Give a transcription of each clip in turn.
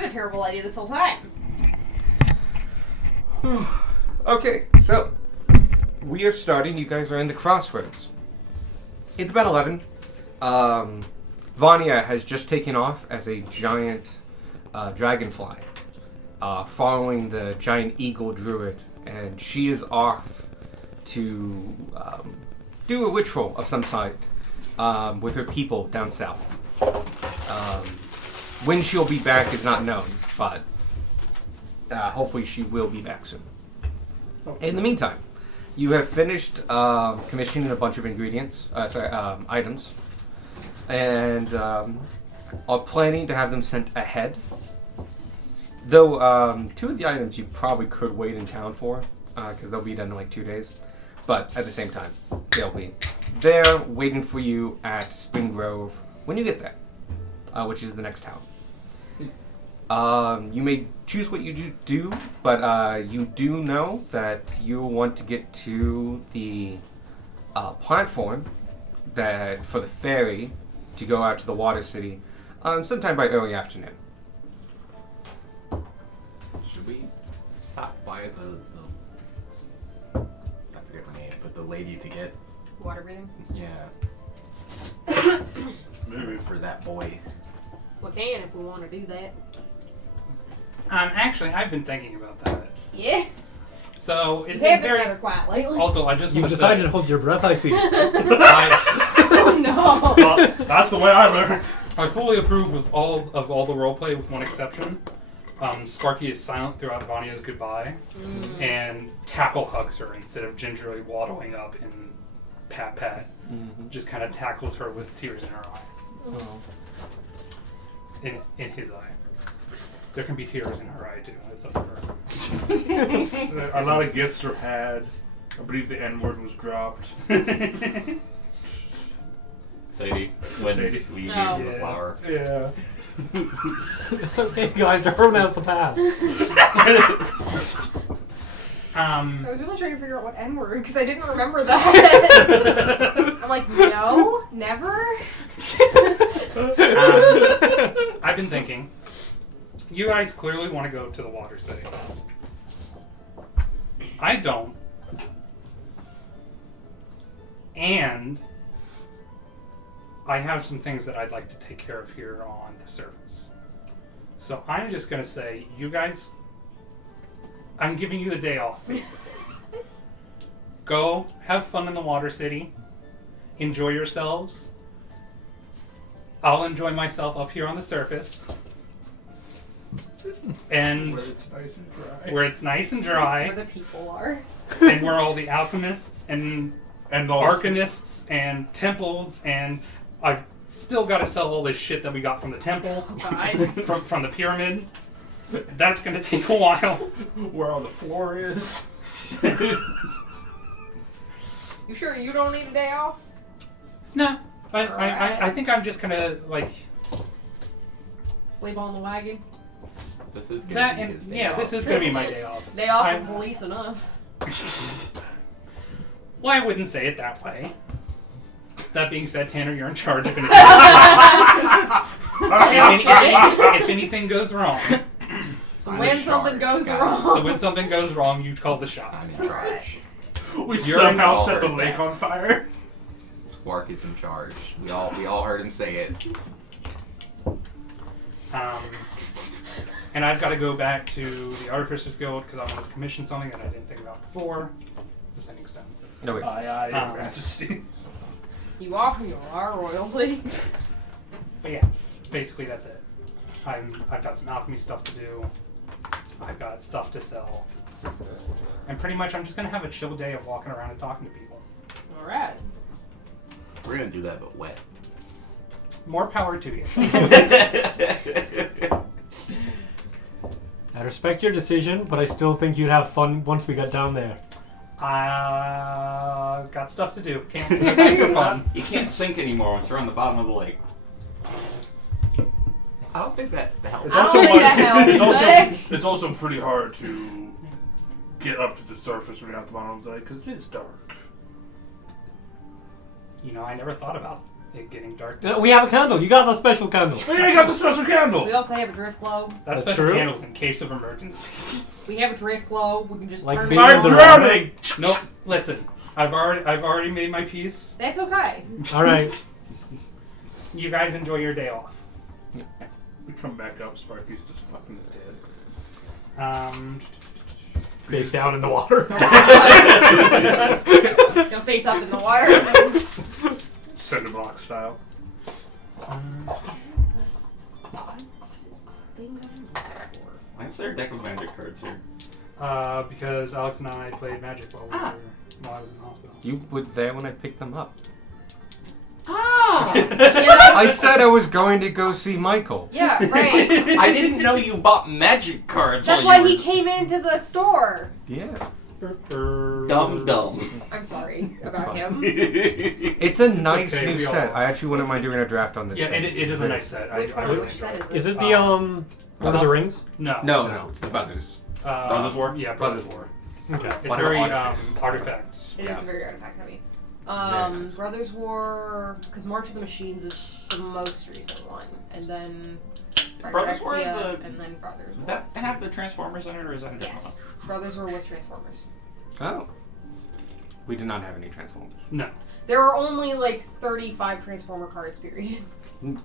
been a terrible idea this whole time. Okay, so we are starting. You guys are in the crossroads. It's about 11. Vanya has just taken off as a giant dragonfly, following the giant eagle druid, and she is off to do a ritual of some sort with her people down south. When she'll be back is not known, but hopefully she will be back soon. In the meantime, you have finished commissioning a bunch of items, and are planning to have them sent ahead. Though 2 of the items you probably could wait in town for, because they'll be done in like 2 days. But at the same time, they'll be there waiting for you at Spring Grove when you get there, which is the next town. You may choose what you do, but you do know that you want to get to the platform that for the ferry to go out to the Water City sometime by early afternoon. Should we stop by the I forget her name, but the lady to get Water breathing? yeah maybe for that boy. We can if we want to do that. Actually, I've been thinking about that. Yeah. So it's It's been happened very. rather quiet lately. Also, I just You've want to decided say, to hold your breath, I see. Oh no. Well, that's the way I learn. I fully approve with all the roleplay, with one exception. Sparky is silent throughout Vanya's goodbye, and Tackle hugs her instead of gingerly waddling up and pat. Just kind of tackles her with tears in her eye. In his eye. There can be tears in her eye too. It's up to her. A lot of gifts are had. I believe the N-word was dropped. Sadie, when Sadie. we gave Oh. you the flower. Yeah. It's okay, guys. They're throwing out the past. I was really trying to figure out what N-word because I didn't remember that. I'm like, no, never. I've been thinking. You guys clearly want to go to the Water City. I don't. And I have some things that I'd like to take care of here on the surface. So I'm just going to say, you guys, I'm giving you the day off, basically. Go, have fun in the Water City. Enjoy yourselves. I'll enjoy myself up here on the surface. And Where it's nice and dry. where it's nice and dry, Where the people are. and where all the alchemists and And all arcanists and temples, and I've still got to sell all this shit that we got from the temple, from the pyramid. That's going to take a while. where all the floor is. You sure you don't need a day off? No, I think I'm just going to, like, Sleep on the wagon. This is gonna that, be and his day yeah, off. this is going to be my day off. Day off I'm- from policing us. Well, I wouldn't say it that way. That being said, Tanner, you're in charge of anything. If anything goes wrong, So I'm when in something charge, goes guys. wrong. so when something goes wrong, you call the shots. I'm in charge. We You're somehow all set the heard lake that. on fire. Spark is in charge. We all heard him say it. And I've got to go back to the Artificers Guild because I want to commission something that I didn't think about before. The Sending Stones. No, wait. Aye, Your Um, Majesty. You are royalty. But yeah, basically that's it. I've got some alchemy stuff to do. I've got stuff to sell. And pretty much I'm just going to have a chill day of walking around and talking to people. Alright. We're gonna do that, but wet. More power to you. I respect your decision, but I still think you'd have fun once we got down there. Got stuff to do. Can't do it for fun. You can't sink anymore once you're on the bottom of the lake. I don't think that helps. I don't think that helps, It's also pretty hard to get up to the surface when you're at the bottom of the lake because it is dark. You know, I never thought about it getting dark. We have a candle. You got the special candle. Hey, I got the special candle. We also have a drift globe. That's That's special true. candles in case of emergencies. We have a drift globe. We can just Like turn being it I'm on. the- drowning. Nope. Listen, I've already made my peace. That's okay. All right. You guys enjoy your day off. We come back up. Sparky's just fucking dead. Face down in the water. You'll face up in the water. Cinder block style. Why is there a deck of magic cards here? Because Alex and I played Magic while I was in the hospital. You were there when I picked them up. Oh! I said I was going to go see Michael. Yeah, right. I didn't know you bought magic cards. That's while why you he came into the store. Yeah. were dumb. I'm sorry about fine. him. It's a nice okay, new we set. all- I actually wouldn't mind doing a draft on this Yeah, set. it is a nice set. Which I one? really Which set enjoy is Is it? it the Lord of the Rings? No. No, it's the Brothers. Brothers War? Yeah, Brothers War. Okay. It's Whatever very artifacts. artifacts. It Yes. is very artifact heavy. very nice. Brothers War, because March of the Machines is the most recent one, and then Brothers War, Phyrexia, the- and then Brothers War. Does that have the Transformers in it, or is that a different Yes, Brothers War was Transformers. Oh. We did not have any Transformers. No. There were only like 35 Transformer cards, period. Mm.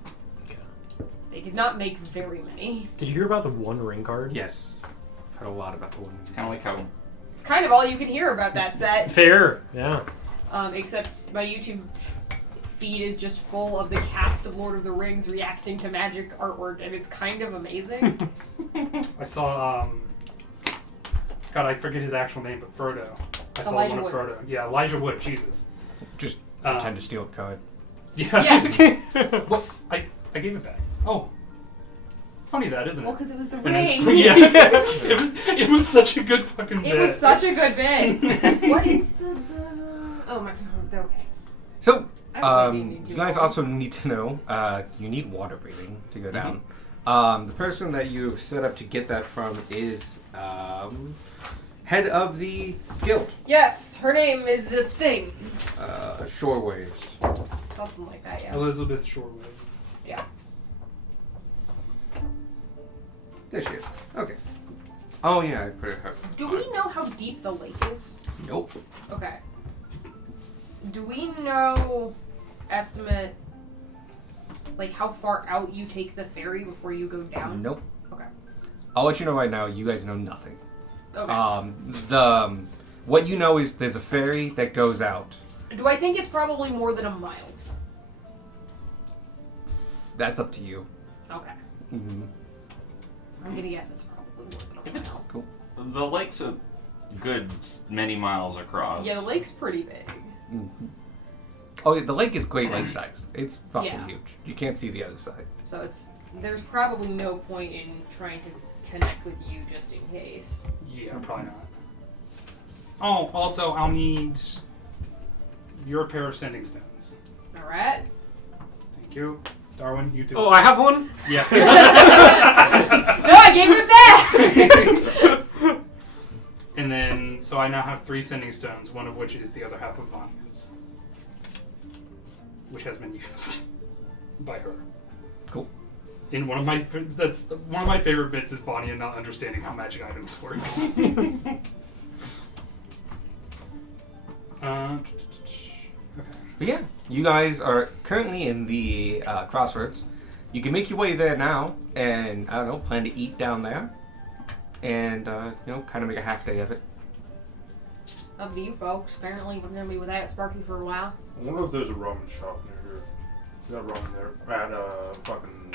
They did not make very many. Did you hear about the One Ring card? Yes. I've heard a lot about the one. It's kind of like how It's kind of all you can hear about that set. Fair. Yeah. Except my YouTube feed is just full of the cast of Lord of the Rings reacting to magic artwork, and it's kind of amazing. I saw, God, I forget his actual name, but Frodo. I saw Elijah one of Wood. Frodo. Yeah, Elijah Wood, Jesus. Just Um, pretend to steal the card. Yeah. Well, I gave it back. Oh. Funny that, isn't it? Well, because it was the And then- ring. yeah. it was such a good fucking bit. It was such a good bit. What is the... Oh, my... Okay. So, I don't think they you do guys that. also need to know, you need water breathing to go down. The person that you've set up to get that from is, head of the guild, Yes, her name is a thing. Shorewaves. Something like that, yeah. Elizabeth Shorewood. Yeah. There she is. Okay. Oh yeah, I put it her. Do we know how deep the lake is? Nope. Okay. Do we know estimate like how far out you take the ferry before you go down? Nope. Okay. I'll let you know right now. You guys know nothing. Okay. What you know is there's a ferry that goes out. Do I think it's probably more than a mile? That's up to you. Okay. Mm-hmm. I'm gonna guess it's probably more than a mile. Cool. the lake's a good many miles across. Yeah, the lake's pretty big. Mm-hmm. Oh, yeah, the lake is Great Lake sized. It's fucking Yeah. huge. You can't see the other side. So there's probably no point in trying to connect with you just in case. Yeah, probably not. Oh, also, I'll need your pair of sending stones. Alright? Thank you. Darwin, you too. Oh, I have one? Yeah. No, I gave it back! And then, so I now have 3 sending stones, one of which is the other half of Vanya's. Which has been used by her. Cool. In one of my favorite bits is Vanya not understanding how magic items works. Okay. But yeah, you guys are currently in the crossroads. You can make your way there now, and I don't know, plan to eat down there, and kind of make a half day of it. Up to you folks. Apparently we're gonna be without Sparky for a while. I wonder if there's a ramen shop near here. There's that ramen there. At fucking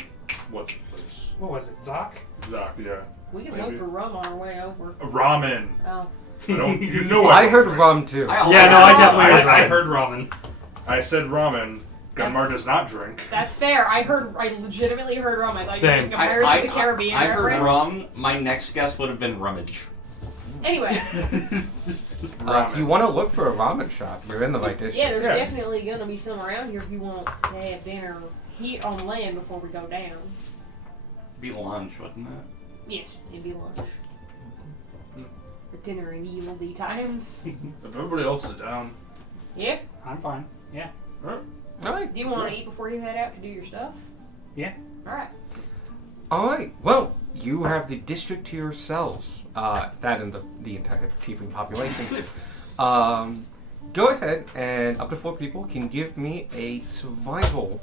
what's the place? What was it, Zoc? Zach, yeah. We can Maybe. look for rum on our way over. Ramen. Oh. I don't. You know I heard drink. rum too. Yeah, no, I definitely I, heard I ramen. heard ramen. I said ramen. Gunmar That's- does not drink. That's fair. I legitimately heard rum. I thought you were Same. making a Pirates of the Caribbean I heard reference. rum. My next guess would have been rummage. Anyway, If you want to look for a ramen shop, you're in the right district. yeah, there's Yeah. definitely gonna be some around here if you want to have dinner heat on land before we go down. Be lunch, wouldn't it? Yes, it'd be lunch. For dinner in the olden times. If everybody else is down, Yeah. I'm fine. Yeah. huh? All right. Do you want to eat before you head out to do your stuff? Yeah. All right. All right. Well, you have the district to yourselves. That and the entire tiefling population. Go ahead and up to 4 people can give me a survival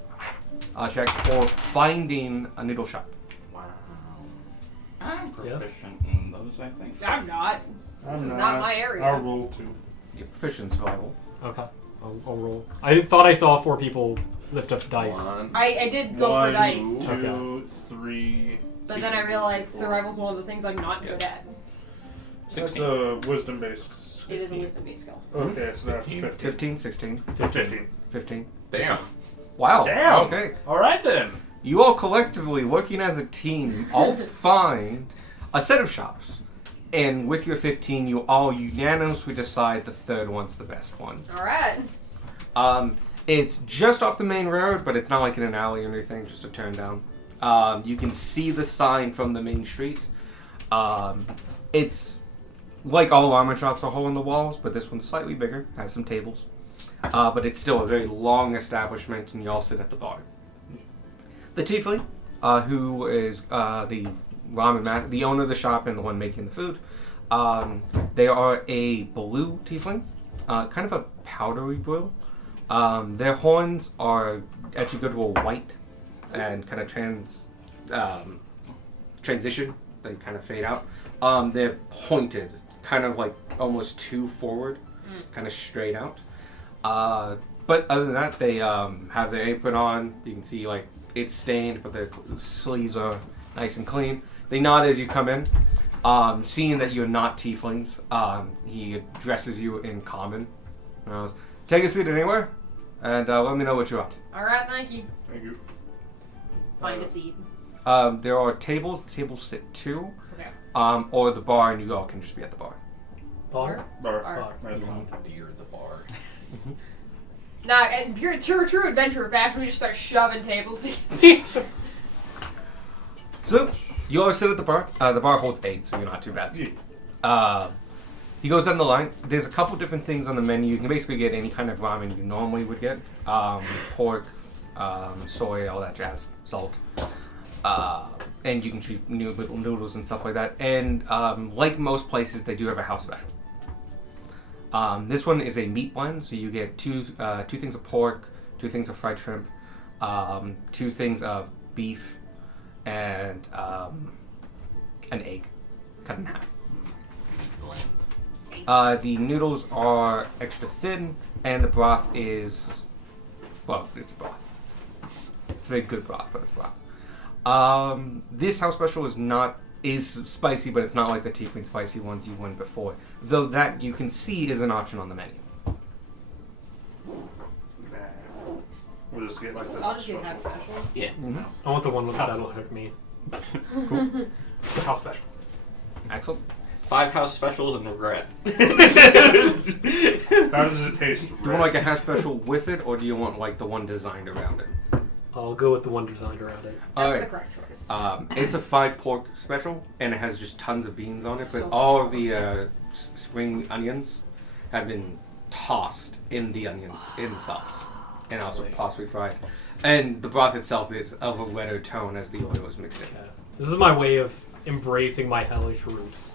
check for finding a noodle shop. Wow. I'm proficient in those, I think. I'm not. I'm This is not my area. I'll roll 2. You're proficient in survival. Okay. I'll roll. I thought I saw 4 people lift up dice. 1, I did go for dice, 2, Okay. 3. but then I realized survival's one of the things I'm not good at. That's 16. a wisdom-based. It is a wisdom-based skill. Okay, so that's 15. 15. 15, 16, 15. 15. Damn. Wow. Damn. Okay. All right then. You all collectively, working as a team, all find a set of shops. And with your 15, you all unanimously decide the third one's the best one. All right. It's just off the main road, but it's not like in an alley or anything, just a turn down. You can see the sign from the main street. It's like all ramen shops, a hole in the walls, but this one's slightly bigger, has some tables. But it's still a very long establishment, and you all sit at the bar. The tiefling, who is the the owner of the shop and the one making the food, they are a blue tiefling, kind of a powdery blue. Their horns are actually go to a white and kind of transition. They kind of fade out. They're pointed, kind of like almost too forward, kind of straight out. But other than that, they have their apron on. You can see like it's stained, but their sleeves are nice and clean. They nod as you come in. Seeing that you're not tieflings, he addresses you in common. Take a seat anywhere, and let me know what you want. All right. Thank you. Thank you. Find a seat. There are tables. The tables sit 2. Okay. Or the bar, and you all can just be at the bar. Bar? Bar. Bar. Nice one. Near the bar. Nah, in pure true adventure fashion, we just start shoving tables together. So, you all sit at the bar. The bar holds 8, so you're not too bad. Yeah. He goes down the line. There's a couple different things on the menu. You can basically get any kind of ramen you normally would get. Pork, soy, all that jazz, salt. And you can choose new little noodles and stuff like that. And like most places, they do have a house special. This one is a meat blend, so you get two things of pork, 2 things of fried shrimp, 2 things of beef, and an egg cut in half. The noodles are extra thin, and the broth is, well, it's broth. It's a very good broth, but it's broth. This house special is spicy, but it's not like the tiefling spicy ones you won before. Though that you can see is an option on the menu. Nah. We'll just get like the. I'll just get half special. Yeah. I want the one that'll hurt me. Cool. House special. Excellent. 5 house specials and regret. How does it taste? Do you want like a hash special with it, or do you want like the one designed around it? I'll go with the one designed around it. That's Alright. the correct choice. It's a 5 pork special, and it has just tons of beans on it. So But much all of the spring onions have been tossed in the onions in the sauce, and also possibly fried. And the broth itself is of a redder tone as the oil is mixed in. Yeah. This is my way of embracing my hellish roots.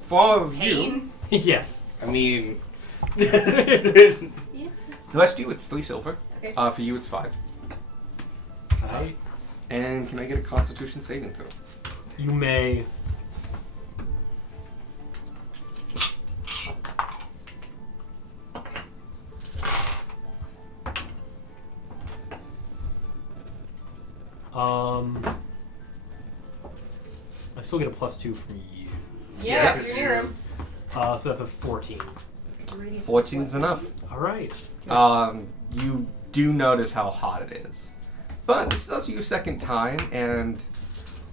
For all of you, Pain. Yes. I mean, Yeah. the rest of you, it's 3 silver. Okay. For you, it's 5. I, And can I get a Constitution saving throw? you may. I still get a +2 from you. Yeah, if you're near him. So that's a 14. 14's enough. All right. You do notice how hot it is. But this is also your second time, and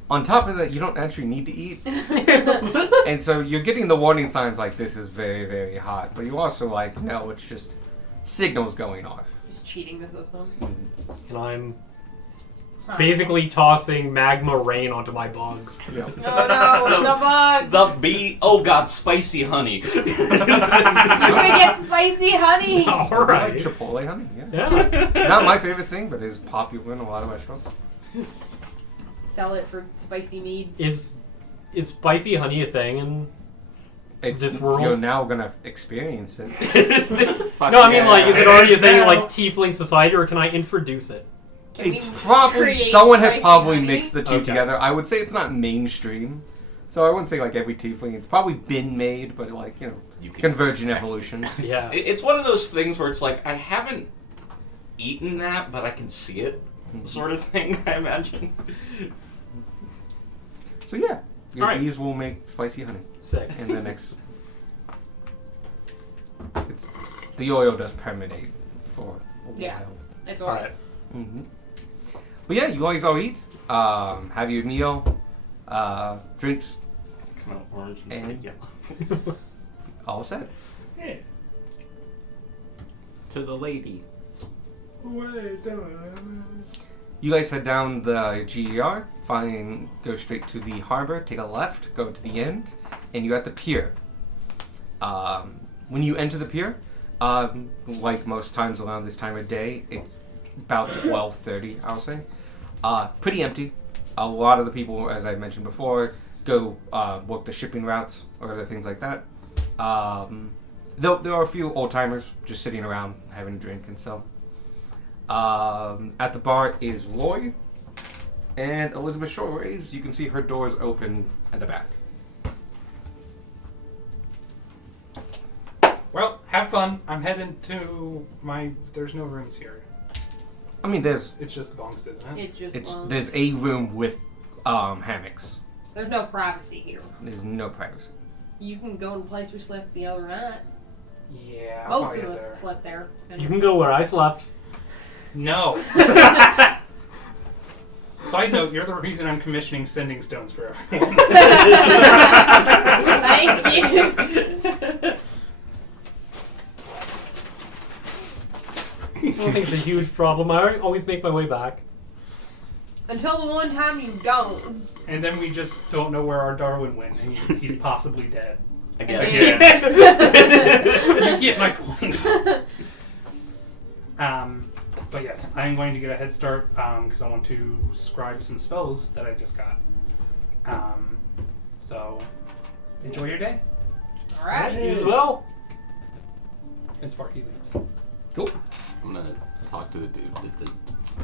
on top of that, you don't actually need to eat. And so you're getting the warning signs like this is very, very hot. But you also like, no, it's just signals going off. Just cheating the system. And I'm basically tossing magma rain onto my bugs. Yeah. Oh no, the bug! The bee. Oh god, spicy honey. You're gonna get spicy honey! All Like right. Chipotle honey, yeah. Yeah. Not my favorite thing, but is popular in a lot of restaurants. Sell it for spicy mead. Is spicy honey a thing? And It's, This world? You're now gonna experience it. Fuck no, I mean like, is it already a thing in now. like tiefling society, or can I introduce it? Can It's we probably create someone has spicy probably honey? mixed the two Okay. together. I would say it's not mainstream, so I wouldn't say like every tiefling. It's probably been made, but like You can convergent evolution. Yeah. It's one of those things where it's like I haven't eaten that, but I can see it, sort of thing. I imagine. So yeah, your Alright. bees will make spicy honey Sick. in the next. It's the oil does permeate for a Yeah. while. It's All alright. right. Mm-hmm. But yeah, you guys all eat. Have your meal, drinks, Come out orange And- and yellow. all set. to the lady. You guys head down the GER, go straight to the harbor, take a left, go to the end, and you're at the pier. When you enter the pier, like most times around this time of day, it's about 12:30, I'll say. Pretty empty. A lot of the people, as I mentioned before, go work the shipping routes or other things like that. There are a few old timers just sitting around having a drink and stuff. At the bar is Roy and Elizabeth Shoreways. You can see her doors open at the back. Well, have fun. I'm heading to my. There's no rooms here. I mean, there's It's just bunks, isn't it? It's just bunks. there's a room with hammocks. There's no privacy here. There's no privacy. You can go to the place we slept the other night. Yeah. I'll Most probably of get us there. slept there. You can go where I slept. No. Side note: you're the reason I'm commissioning sending stones for everyone. Thank you. I don't think it's a huge problem. I always make my way back. Until the one time you don't. And then we just don't know where our Darwin went, and he's possibly dead. Again. You get my point. But yes, I'm going to get a head start because I want to scribe some spells that I just got. So enjoy your day. Alright. You as well. And Sparky leaves. Cool. I'm gonna talk to the dude at the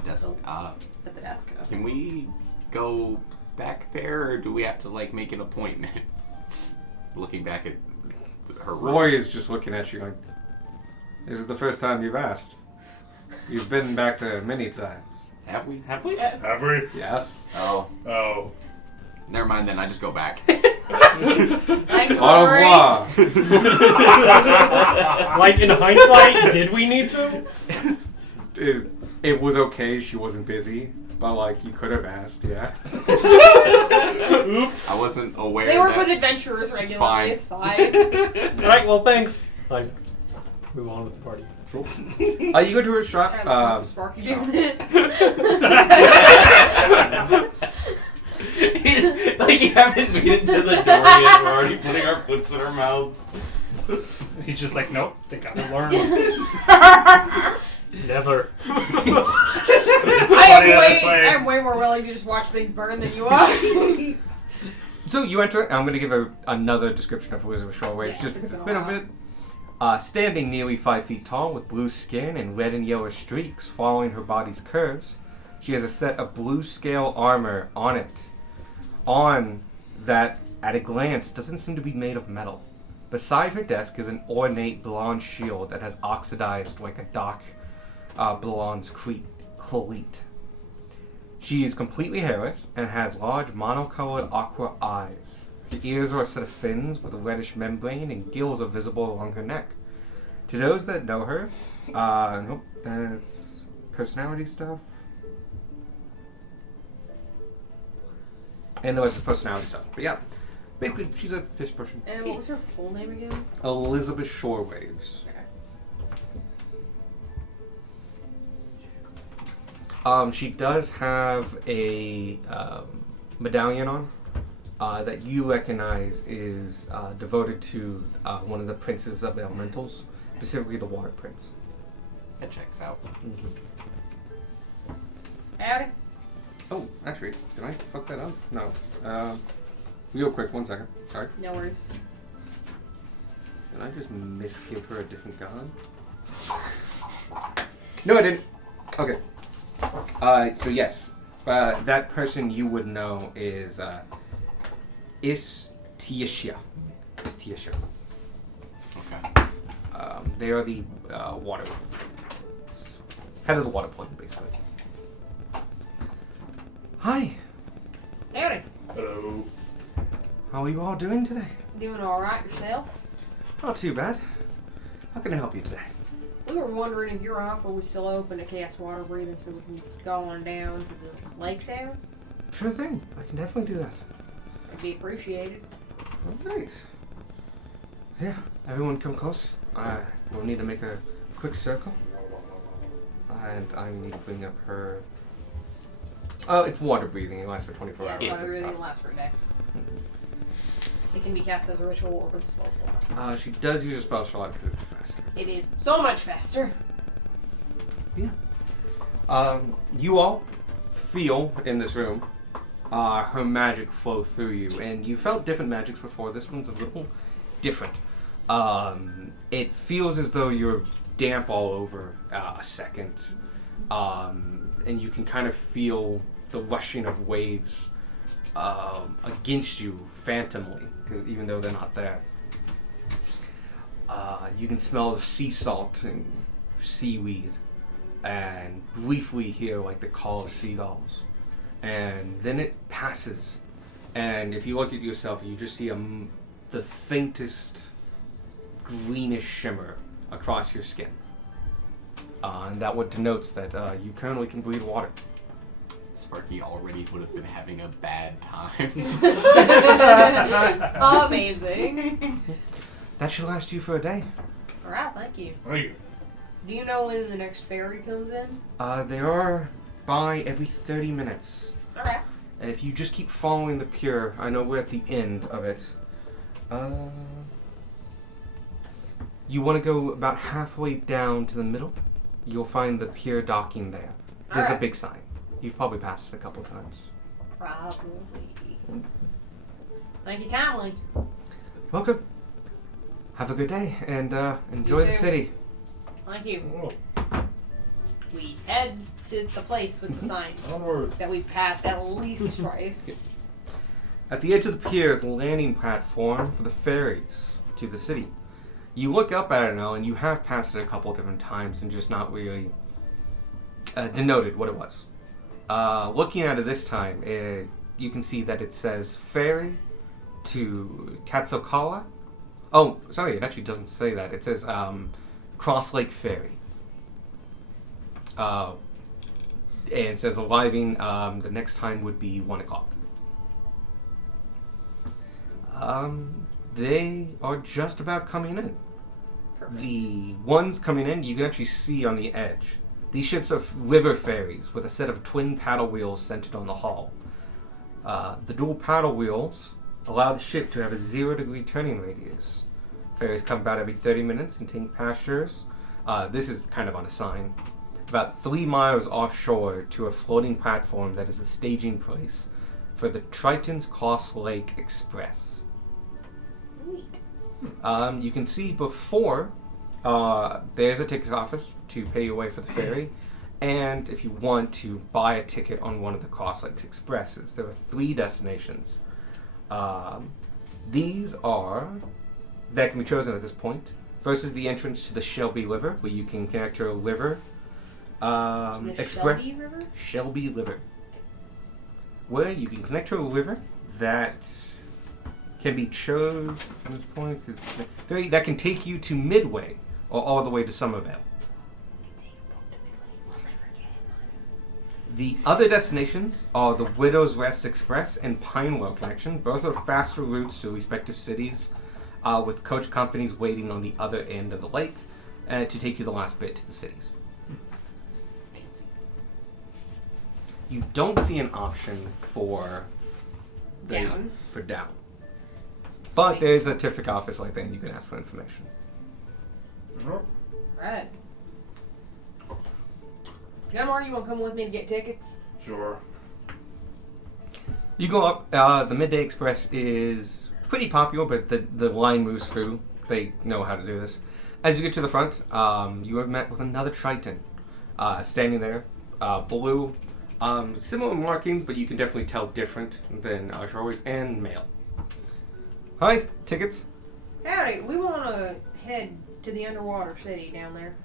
desk. At the desk. Can we go back there, or do we have to like make an appointment? Looking back at her room. Roy is just looking at you like, this is the first time you've asked. You've been back there many times. Have we? Have we? Have we? Yes. Oh, Oh. never mind then. I just go back. Thanks, Au Rory. revoir. Like in hindsight, did we need to? It was okay. She wasn't busy, but like you could have asked. Yeah. Oops. I wasn't aware. They work that with adventurers regularly. fine. It's fine. All right. Well, thanks. Like, move on with the party. You go to her shop. How the fuck is Sparky doing this? Like you haven't made it to the door yet. We're already putting our foots in our mouths. He's just like, nope, they gotta learn. Never. I'm way more willing to just watch things burn than you are. So you enter. I'm going to give another description of Elizabeth Shoreways, Yeah, just because because it's it's been a been bit. Standing nearly 5 feet tall, with blue skin and red and yellow streaks following her body's curves, she has a set of blue scale armor on it. On that, at a glance, doesn't seem to be made of metal. Beside her desk is an ornate blonde shield that has oxidized like a Doc Blonde's cleat. She is completely hairless and has large monocolored aqua eyes. Her ears are a set of fins with a reddish membrane, and gills are visible along her neck. To those that know her, nope, that's personality stuff. And the rest is personality stuff. But yeah, basically, she's a fish person. And what was her full name again? Elizabeth Shorewaves. She does have a medallion on that you recognize is devoted to one of the princes of the elementals, specifically the Water Prince. That checks out. Howdy. Oh, actually, did I fuck that up? No. Real quick, 1 second. Sorry. No worries. Did I just misgive her a different god? No, I didn't. Okay. So yes, that person you would know is Tiesha. Tiesha. Okay. They are the water head of the water plane, basically. Hi. Howdy. Hello. How are you all doing today? Doing alright yourself? Not too bad. How can I help you today? We were wondering if your offer was still open to cast water breathing so we can go on down to the lake town. Sure thing. I can definitely do that. It'd be appreciated. All right. Yeah, everyone come close. I will need to make a quick circle. And I need to bring up her... Oh, it's water breathing. It lasts for 24 Yeah, hours. water breathing lasts for a day. It can be cast as a ritual or with a spell slot. She does use a spell slot because it's faster. It is so much faster. Yeah. You all feel in this room her magic flow through you, and you felt different magics before. This one's a little different. It feels as though you're damp all over a second, and you can kind of feel the rushing of waves against you phantomly, even though they're not there. You can smell the sea salt and seaweed, and briefly hear like the call of seagulls, and then it passes. And if you look at yourself, you just see the faintest greenish shimmer across your skin, and that would denotes that you currently can breathe water. Sparky already would have been having a bad time. Amazing. That should last you for a day. Alright, thank you. Hey. Do you know when the next ferry comes in? They are by every 30 minutes. Alright. And if you just keep following the pier, I know we're at the end of it. You want to go about halfway down to the middle. You'll find the pier docking there. There's a Alright. big sign. You've probably passed it a couple times. Probably. Thank you kindly. Welcome. Have a good day and enjoy the too. city. Thank you. Oh, We head to the place with the sign onward. that we've passed at least twice. At the edge of the pier is a landing platform for the ferries to the city. You look up at it now, and you have passed it a couple different times and just not really denoted what it was. Looking at it this time, you can see that it says ferry to Katsukala. Oh, sorry, it actually doesn't say that. It says Cross Lake Ferry. And it says arriving, the next time would be 1 o'clock. They are just about coming in. Perfect. The ones coming in, you can actually see on the edge. These ships are river ferries with a set of twin paddle wheels centered on the hull. The dual paddle wheels allow the ship to have a 0-degree turning radius. Ferries come about every 30 minutes and take passengers. This is kind of on a sign. About 3 miles offshore to a floating platform that is the staging place for the Triton's Cross Lake Express. Neat. You can see before there's a ticket office to pay your way for the ferry, and if you want to buy a ticket on one of the Cross Lakes Expresses. There are 3 destinations. These are that can be chosen at this point. First is the entrance to the Shelby River, where you can connect to a river. The Shelby River? Shelby River, where you can connect to a river that can be chosen from this point. That can take you to Midway or all the way to Somerville. The other destinations are the Widow's Rest Express and Pinewell Connection. Both are faster routes to respective cities, with coach companies waiting on the other end of the lake to take you the last bit to the cities. Fancy. You don't see an option for Down. For down. But there's a TIFIC office like that, and you can ask for information. Right. Gunmar, you want to come with me to get tickets? Sure. You go up. The Midday Express is pretty popular, but the line moves through. They know how to do this. As you get to the front, you are met with another Triton standing there. Blue. Similar markings, but you can definitely tell different than Charlie's, and male. Hi, tickets. Howdy, we want to head to the underwater city down there.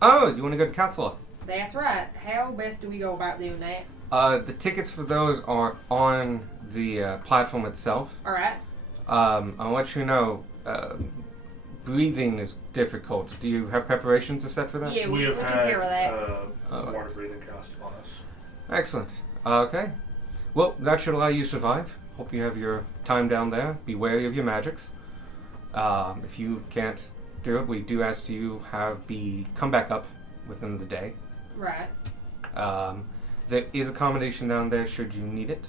Oh, you want to go to Katsula? That's right. How best do we go about doing that? The tickets for those are on the platform itself. Alright. I'll let you know. Breathing is difficult. Do you have preparations set for that? Yeah, We we have took had care of that. water breathing cast upon us. Excellent. Okay. Well, that should allow you to survive. Hope you have your time down there. Be wary of your magics. If you can't do it, we do ask you come back up within the day. Right. There is accommodation down there should you need it.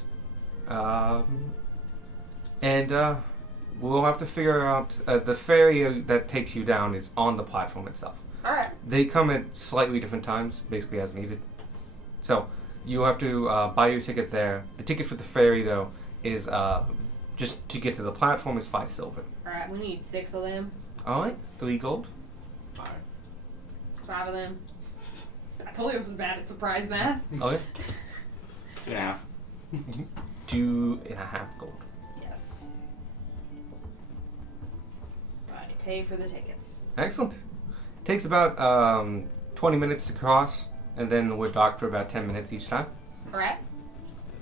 And we'll have to figure out the ferry that takes you down is on the platform itself. Alright. They come at slightly different times, basically as needed. So you have to buy your ticket there. The ticket for the ferry, though, is just to get to the platform is 5 silver. Alright, we need 6 of them. All right, 3 gold. 5. 5 of them. I told you I was bad at surprise math. Okay, 2.5. 2.5 gold. Yes. Right, pay for the tickets. Excellent. Takes about 20 minutes to cross, and then we're docked for about 10 minutes each time. Alright.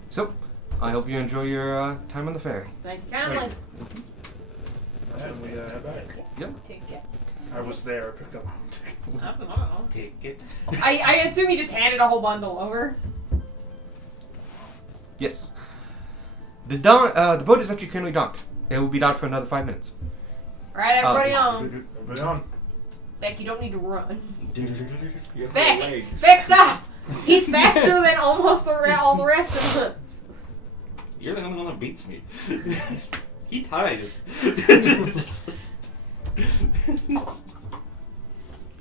So, I hope you enjoy your time on the ferry. Thank you kindly. And we head back. Yep. Ticket. I was there, picked up my ticket. I don't know. Ticket. I assume he just handed a whole bundle over. Yes. The boat is actually currently docked. It will be docked for another 5 minutes. Alright, everybody on. Everybody on. Beck, you don't need to run. You have Beck! no legs. Beck, stop! He's faster than almost all the rest of us. You're the only one that beats me. He ties. You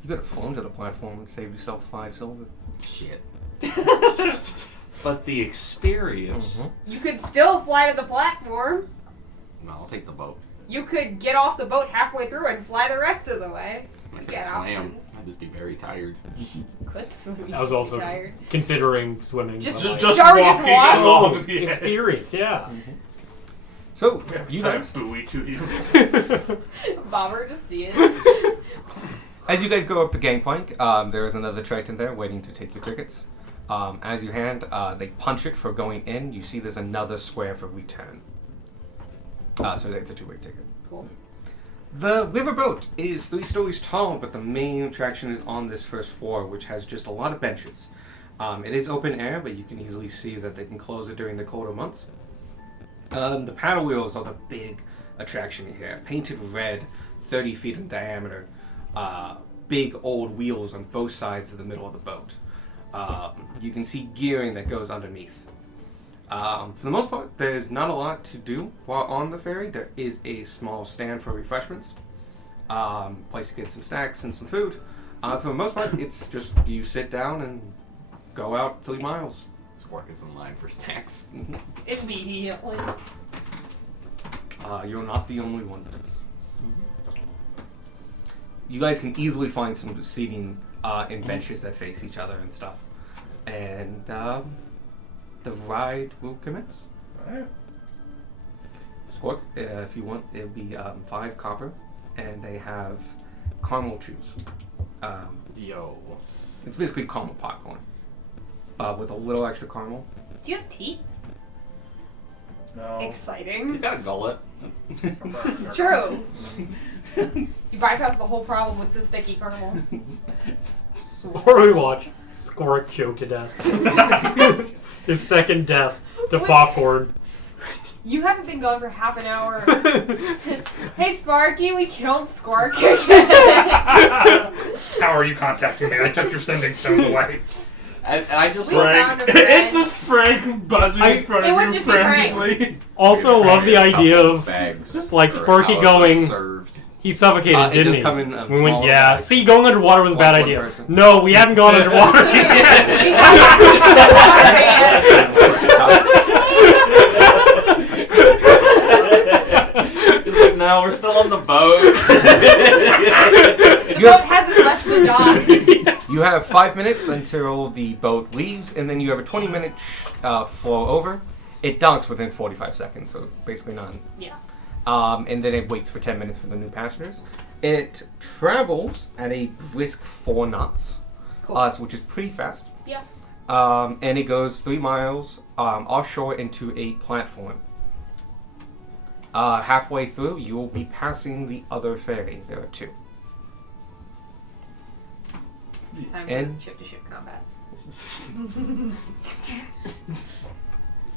could have flown to the platform and saved yourself 5 silver. Shit. But the experience. Mm-hmm. You could still fly to the platform. No, I'll take the boat. You could get off the boat halfway through and fly the rest of the way. I You could got swim. options. I'd just be very tired. Could swim. I was also tired. considering swimming. Just- but, like, Just Jari just walking walks. along to the edge. experience, yeah. So, We have you to guys, buoy to you. Bobber, just see it. as you guys go up the gangplank, there is another Triton there waiting to take your tickets. As you hand, they punch it for going in. You see there's another square for return. So it's a 2-way ticket. Cool. The riverboat is 3 stories tall, but the main attraction is on this first floor, which has just a lot of benches. It is open air, but you can easily see that they can close it during the colder months. The paddle wheels are the big attraction here. Painted red, 30 feet in diameter. Big old wheels on both sides of the middle of the boat. You can see gearing that goes underneath. For the most part, there's not a lot to do while on the ferry. There is a small stand for refreshments. Place to get some snacks and some food. For the most part, it's just you sit down and go out 3 miles. Squark is in line for snacks. Immediately. You're not the only one. You guys can easily find some seating in benches that face each other and stuff. And the ride will commence. Alright. Squawk, if you want, it'll be 5 copper, and they have caramel chews. Yo. It's basically caramel popcorn with a little extra caramel. Do you have teeth? No. You Exciting. got a gullet. It's true. You bypass the whole problem with the sticky caramel. Or we watch Squark choke to death. His second death to popcorn. You haven't been gone for half an hour. Hey Sparky, we killed Squark again. How are you contacting me? I took your sending stones away. And I just We found a friend. It's just Frank buzzing in front It of would you just be Frank. frantically. Also, love the idea of bags, like, or Sparky however it's going- served. he suffocated, It didn't does he? come in a We went, smaller yeah. bag. See, going underwater was a bad One idea. person. No, we haven't gone underwater We yet. He's like, no, we're still on the boat. The boat hasn't left the dock. You have 5 minutes until the boat leaves, and then you have a 20-minute flow over. It docks within 45 seconds, so basically none. Yeah. And then it waits for 10 minutes for the new passengers. It travels at a brisk 4 knots, Cool. which is pretty fast. Yeah. And it goes 3 miles offshore into a platform. Halfway through, you will be passing the other ferry. There are 2. Time And- for ship-to-ship combat.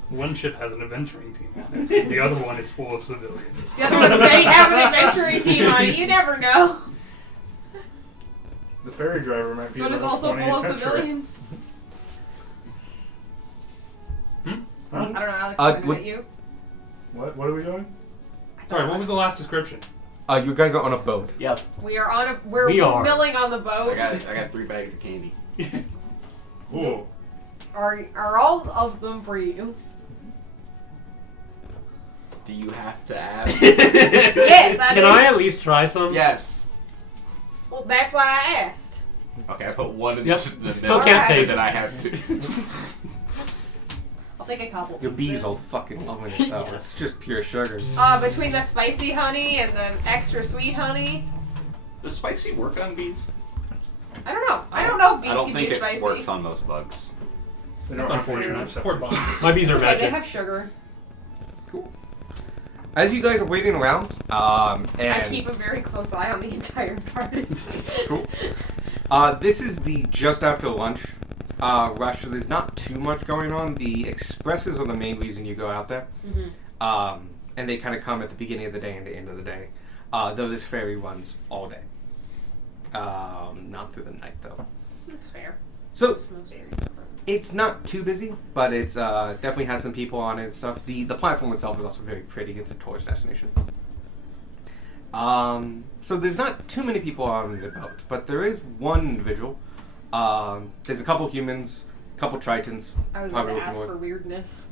One ship has an adventuring team on it. The other one is full of civilians. The other one may have an adventuring team on it. You never know. The ferry driver might This be one a is level also 20 full of adventurer. civilians. Hmm? I don't know, Alex, Uh, looking would- at you. What are we doing? Sorry, what was the last description? You guys are on a boat. Yeah. We are on a. We're We are. milling on the boat. I got 3 bags of candy. Ooh. Are all of them for you? Do you have to ask? Yes, I Can do. I at least try some? Yes. Well, that's why I asked. Okay, I put 1 in Yep, the still middle, can't and taste. then I have 2. I'll take a couple. Your bees pieces. all fucking loving it though. It's just pure sugar. Between the spicy honey and the extra sweet honey, Does spicy work on bees? I don't know. I don't know if bees I don't can think do it spicy. works on most bugs. They That's don't have unfortunate. receptors. Poor bugs. My bees It's are okay, they magic. have sugar. As you guys are waiting around, and I keep a very close eye on the entire party. Cool. This is the just after lunch rush, so there's not too much going on. The expresses are the main reason you go out there, and they kind of come at the beginning of the day and the end of the day. Though this ferry runs all day, not through the night though. That's fair. So Most ferries are. it's not too busy, but it's definitely has some people on it and stuff. The platform itself is also very pretty. It's a tourist destination. So there's not too many people on the boat, but there is one individual. There's a couple humans, a couple tritons. I was probably going to ask looking for weirdness.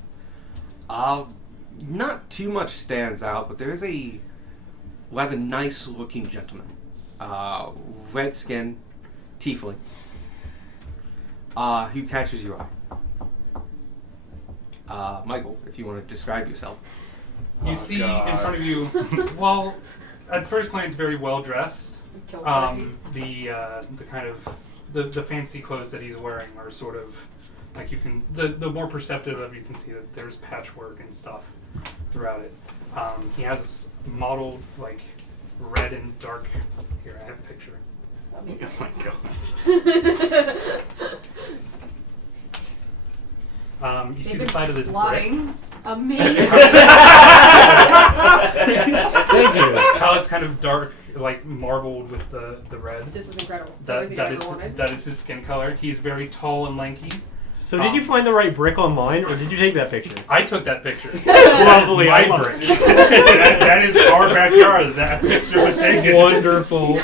Not too much stands out, but there is a rather nice looking gentleman. Red skin, tiefling. Who catches your eye? Michael, if you want to describe yourself. You Oh, see God. in front of you, well, at first glance, very well dressed. Kill Sparky. The kind of the fancy clothes that he's wearing are sort of like you can the more perceptive of you can see that there's patchwork and stuff throughout it. He has modeled like red and dark. Here, I have a picture. Oh my god. You see They've the been side of this brick. plotting. Amazing. Thank you. How it's kind of dark, like marbled with the red. This is incredible. It's That, everything I that ever is wanted. that is his skin color. He's very tall and lanky. So did you find the right brick online, or did you take that picture? I took that picture. Lovely, I My love brick. it. that is our backyard. That picture was taken. Wonderful.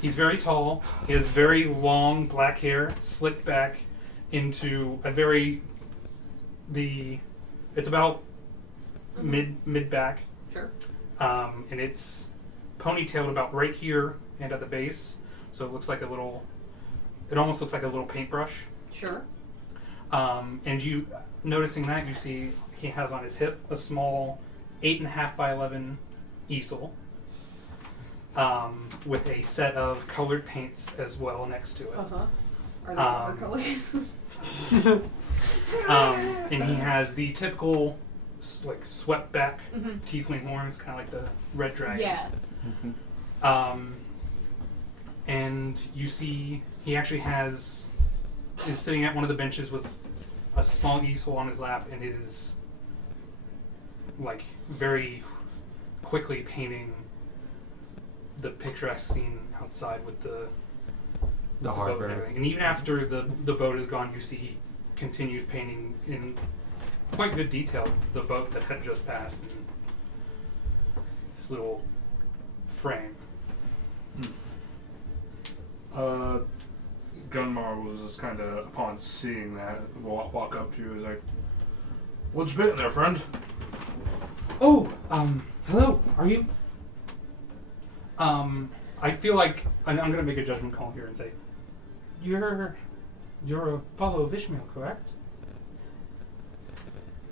He's very tall. He has very long black hair, slicked back into a very it's about mid back, Sure. and it's ponytailed about right here and at the base, so it looks like it almost looks like a little paintbrush. Sure. And you noticing that, you see he has on his hip a small 8.5 by 11 easel with a set of colored paints as well next to it. Uh-huh. Are they watercolors? And he has the typical like swept back Mhm. tiefling horns, kind of like the red dragon. Yeah. And you see he actually is sitting at one of the benches with a small easel on his lap and is like very quickly painting the picturesque scene outside with The boat harbor. and everything. And even after the boat is gone, you see he continues painting in quite good detail the boat that had just passed and this little frame. Gunmar was just kind of, upon seeing that, walk up to you. He's like, "What you painting there, friend?" Oh, hello. Are you? I feel like I'm gonna make a judgment call here and say, you're a follower of Ishmael, correct?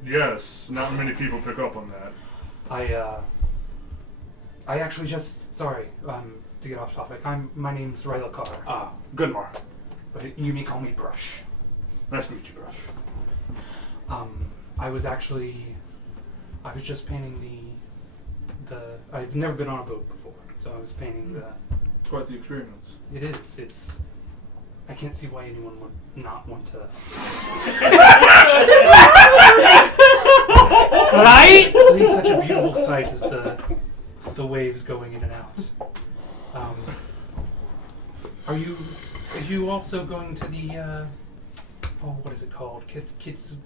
Yes, not many people pick up on that. I actually just sorry. To get off topic, my name's Ryla Carr, Ah, Gunmar. but you may call me Brush. Nice to meet you, Brush. I was just painting the. I've never been on a boat before, so I was painting the. It's quite the experience. It is. It's. I can't see why anyone would not want to. Right? See such a beautiful sight as the waves going in and out. Are you also going to the what is it called? Kids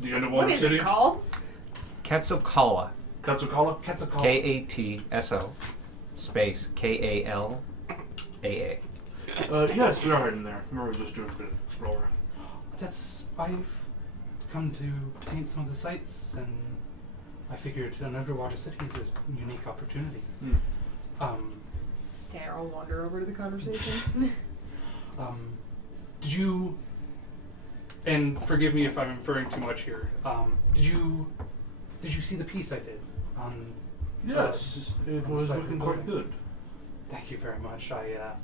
The end of What Water is City. it called? Quetzalcoatl. Katsukala? Quetzalcoatl. K-A-T-S-O space K-A-L-A-A. Yes, we are hiding there. We were just doing a bit of exploring. I've come to paint some of the sights, and I figured an underwater city is a unique opportunity. Tanner will wander over to the conversation. Did you? And forgive me if I'm inferring too much here. Did you see the piece I did? Yes, it on the was side of looking the quite building? good. Thank you very much. I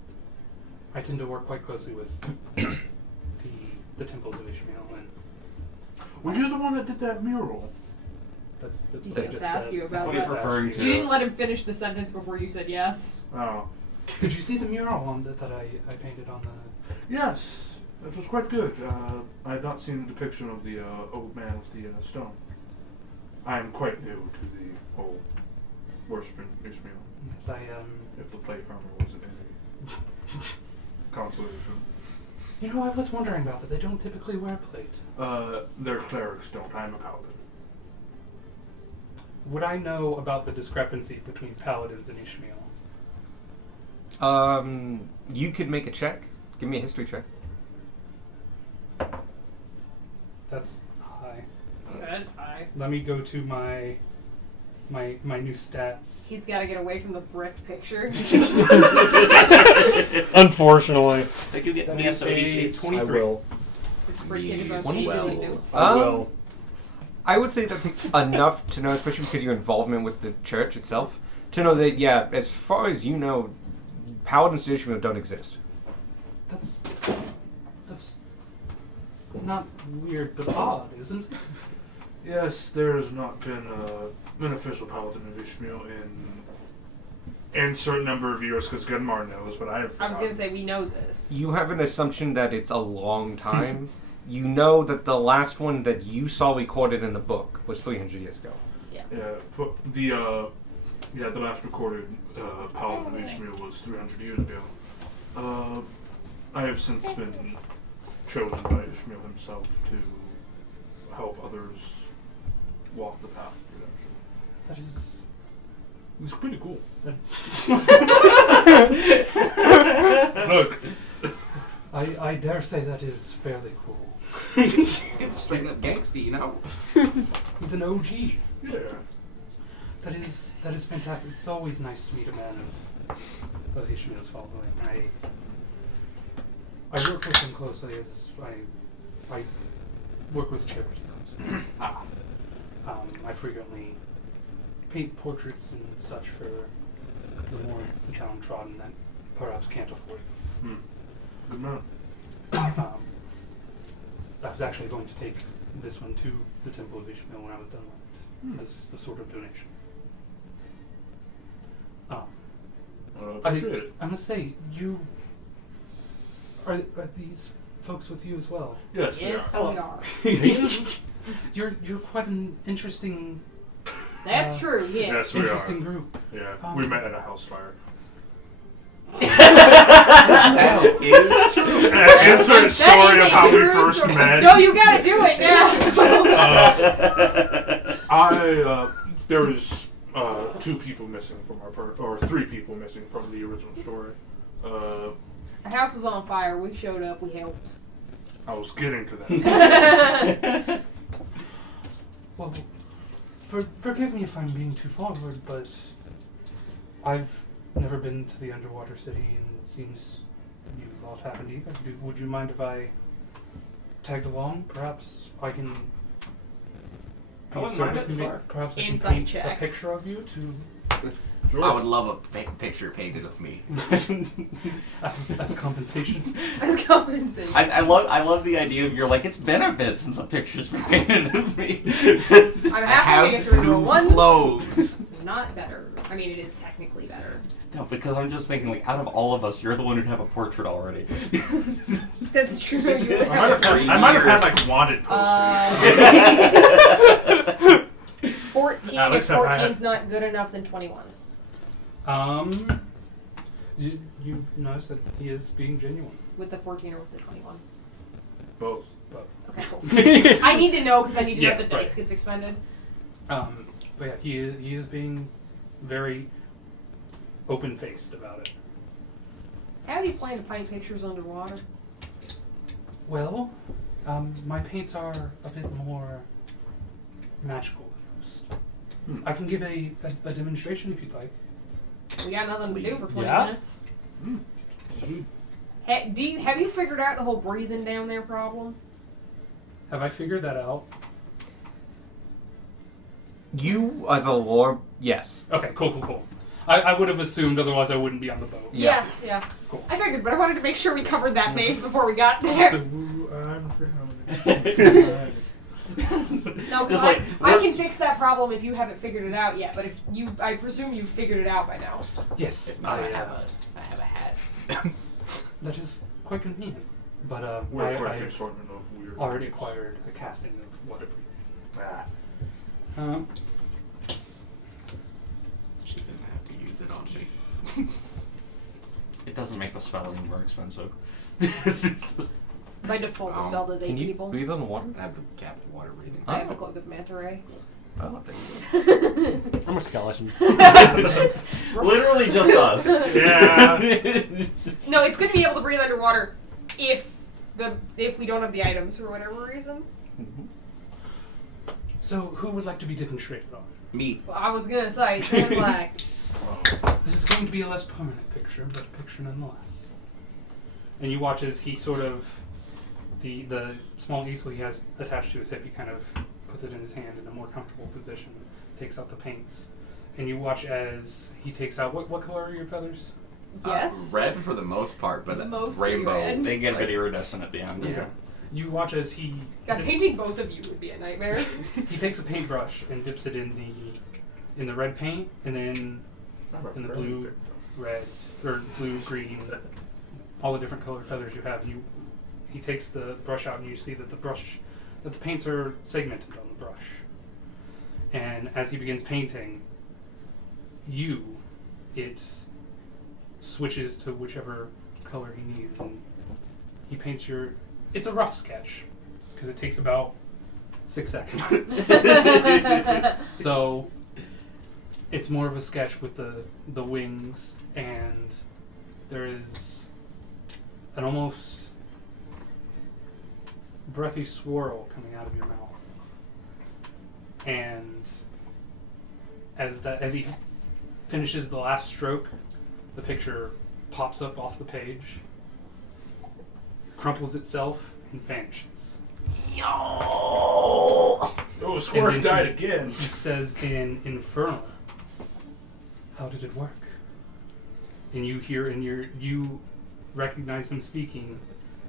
tend to work quite closely with the temples of Ishmael, and Were you the one that did that mural? that's He what I just just asked said. you about That's what that. I just referring asked to. You didn't let him finish the sentence before you said yes. Oh. Did you see the mural on that I painted on the? Yes, it was quite good. I had not seen the depiction of the old man with the stone. I am quite new to the whole worshiping Ishmael, Yes, if the plate armor wasn't any consolation. You know, I was wondering about that. They don't typically wear plate. Their clerics don't. I am a paladin. Would I know about the discrepancy between paladins and Ishmael? You could make a check. Give me a history check. That's high. That's high. Let me go to my new stats. He's got to get away from the brick picture. Unfortunately. They could get That me is a a 23. I will. His brick is on Well. page in the notes. I will. I would say that's enough to know, especially because of your involvement with the church itself, to know that, yeah, as far as you know, paladins to Ishmael don't exist. That's not weird, but odd, isn't it? Yes, there has not been an official paladin of Ishmael in a certain number of years, because Gunmar knows, but I have I was going to say, we know this. You have an assumption that it's a long time. You know that the last one that you saw recorded in the book was 300 years ago. Yeah, the last recorded paladin of Ishmael was 300 years ago. I have since been chosen by Ishmael himself to help others walk the path of redemption. That is. It's pretty cool. That, Look, I dare say that is fairly cool. Get straight up gangsty, you know? He's an OG. yeah. That is fantastic. It's always nice to meet a man of Ishmael's following. I work with him closely as I work with charity closely. I frequently paint portraits and such for the more downtrodden that perhaps can't afford. Good man. I was actually going to take this one to the Temple of Ishmael when I was done with it, as a sort of donation. Appreciate it. I must say, you are these folks with you as well? Yes, they Yes, are. we are. You're quite an interesting That's true, yes. Yes, we are. interesting group. Yeah, Um, we met at a house fire. That is true. Insert story of how we true first story. met. No, you gotta do it now. There was 2 people missing from or 3 people missing from the original story. Our house was on fire. We showed up. We helped. I was getting to that. Well, forgive me if I'm being too forward, but I've never been to the underwater city, and it seems you lot haven't either. Would you mind if I tagged along? Perhaps I can. I wouldn't mind it. Perhaps I can Insight paint check. a picture of you to Sure. I would love a picture painted of me. as compensation. As compensation. I love the idea of you're like, it's been a bit since a picture's been painted of me. I'm I happy to get have through new once. clothes. It's not better. I mean, it is technically better. No, because I'm just thinking, like, out of all of us, you're the one who'd have a portrait already. That's true. You would I might have had like wanted posters. 14. Alex, If have I 14's not good enough, then 21. You notice that he is being genuine. With the 14 or with the 21? Both. Okay, cool. I need to know because I need to know Yeah, if the dice right. gets expended. But yeah, he is being very open-faced about it. How do you plan to paint pictures underwater? Well, my paints are a bit more magical than most. I can give a demonstration if you'd like. We got nothing to do for 20 Yeah. minutes. Have you figured out the whole breathing down there problem? Have I figured that out? You, as a lore, yes. Okay, cool. I would have assumed, otherwise I wouldn't be on the boat. Yeah. Yeah. Cool. I figured, but I wanted to make sure we covered that base before we got there. No, 'cause Just like, I can fix that problem if you haven't figured it out yet. But if you, I presume you figured it out by now. Yes, If not, I have a hat. that is quite convenient. But We're I quite an assortment of weird. already things. acquired a casting of water breathing. Ah. She didn't have to use it on me. It doesn't make the spell any more expensive. By default, the spell does 8 Can you people. breathe on the water? I have the captain water breathing. I have a cloak of manta ray. Oh, I'm a skeleton. Literally just us. Yeah. No, it's good to be able to breathe underwater if we don't have the items for whatever reason. So, who would like to be demonstrated on? Me. Well, I was gonna say, it sounds like This is going to be a less permanent picture, but a picture nonetheless. And you watch as he sort of, the small easel he has attached to his hip, he kind of puts it in his hand in a more comfortable position, takes out the paints. And you watch as he takes out, what color are your feathers? yes. Red for the most part, but Mostly rainbow. red. They get a bit iridescent at the end. Yeah. You watch as he God, painting both of you would be a nightmare. he takes a paintbrush and dips it in the red paint, and then in the blue, red, or blue, green, all the different colored feathers you have. He takes the brush out, and you see that the paints are segmented on the brush. And as he begins painting, it switches to whichever color he needs, and he paints it's a rough sketch, because it takes about 6 seconds. So it's more of a sketch with the wings, and there is an almost breathy swirl coming out of your mouth. And as he finishes the last stroke, the picture pops up off the page, crumples itself, and vanishes. Oh, Squirt And then died he- again. He says in Infernal, "How did it work?" And you hear you recognize him speaking,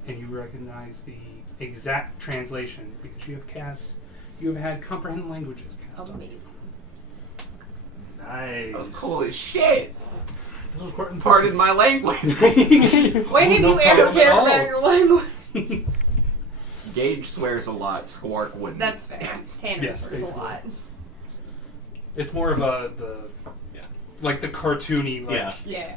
and you recognize the exact translation because you have had comprehend languages cast on you. Amazing. Nice. That was cool as shit. That was quite Pardon my language. When have No you ever problem cared at all. about your language? Gage swears a lot. Squark wouldn't. That's fair. Tanner Yes, swears a basically. lot. It's more of the Yeah. like the cartoony, like Yeah. Yeah.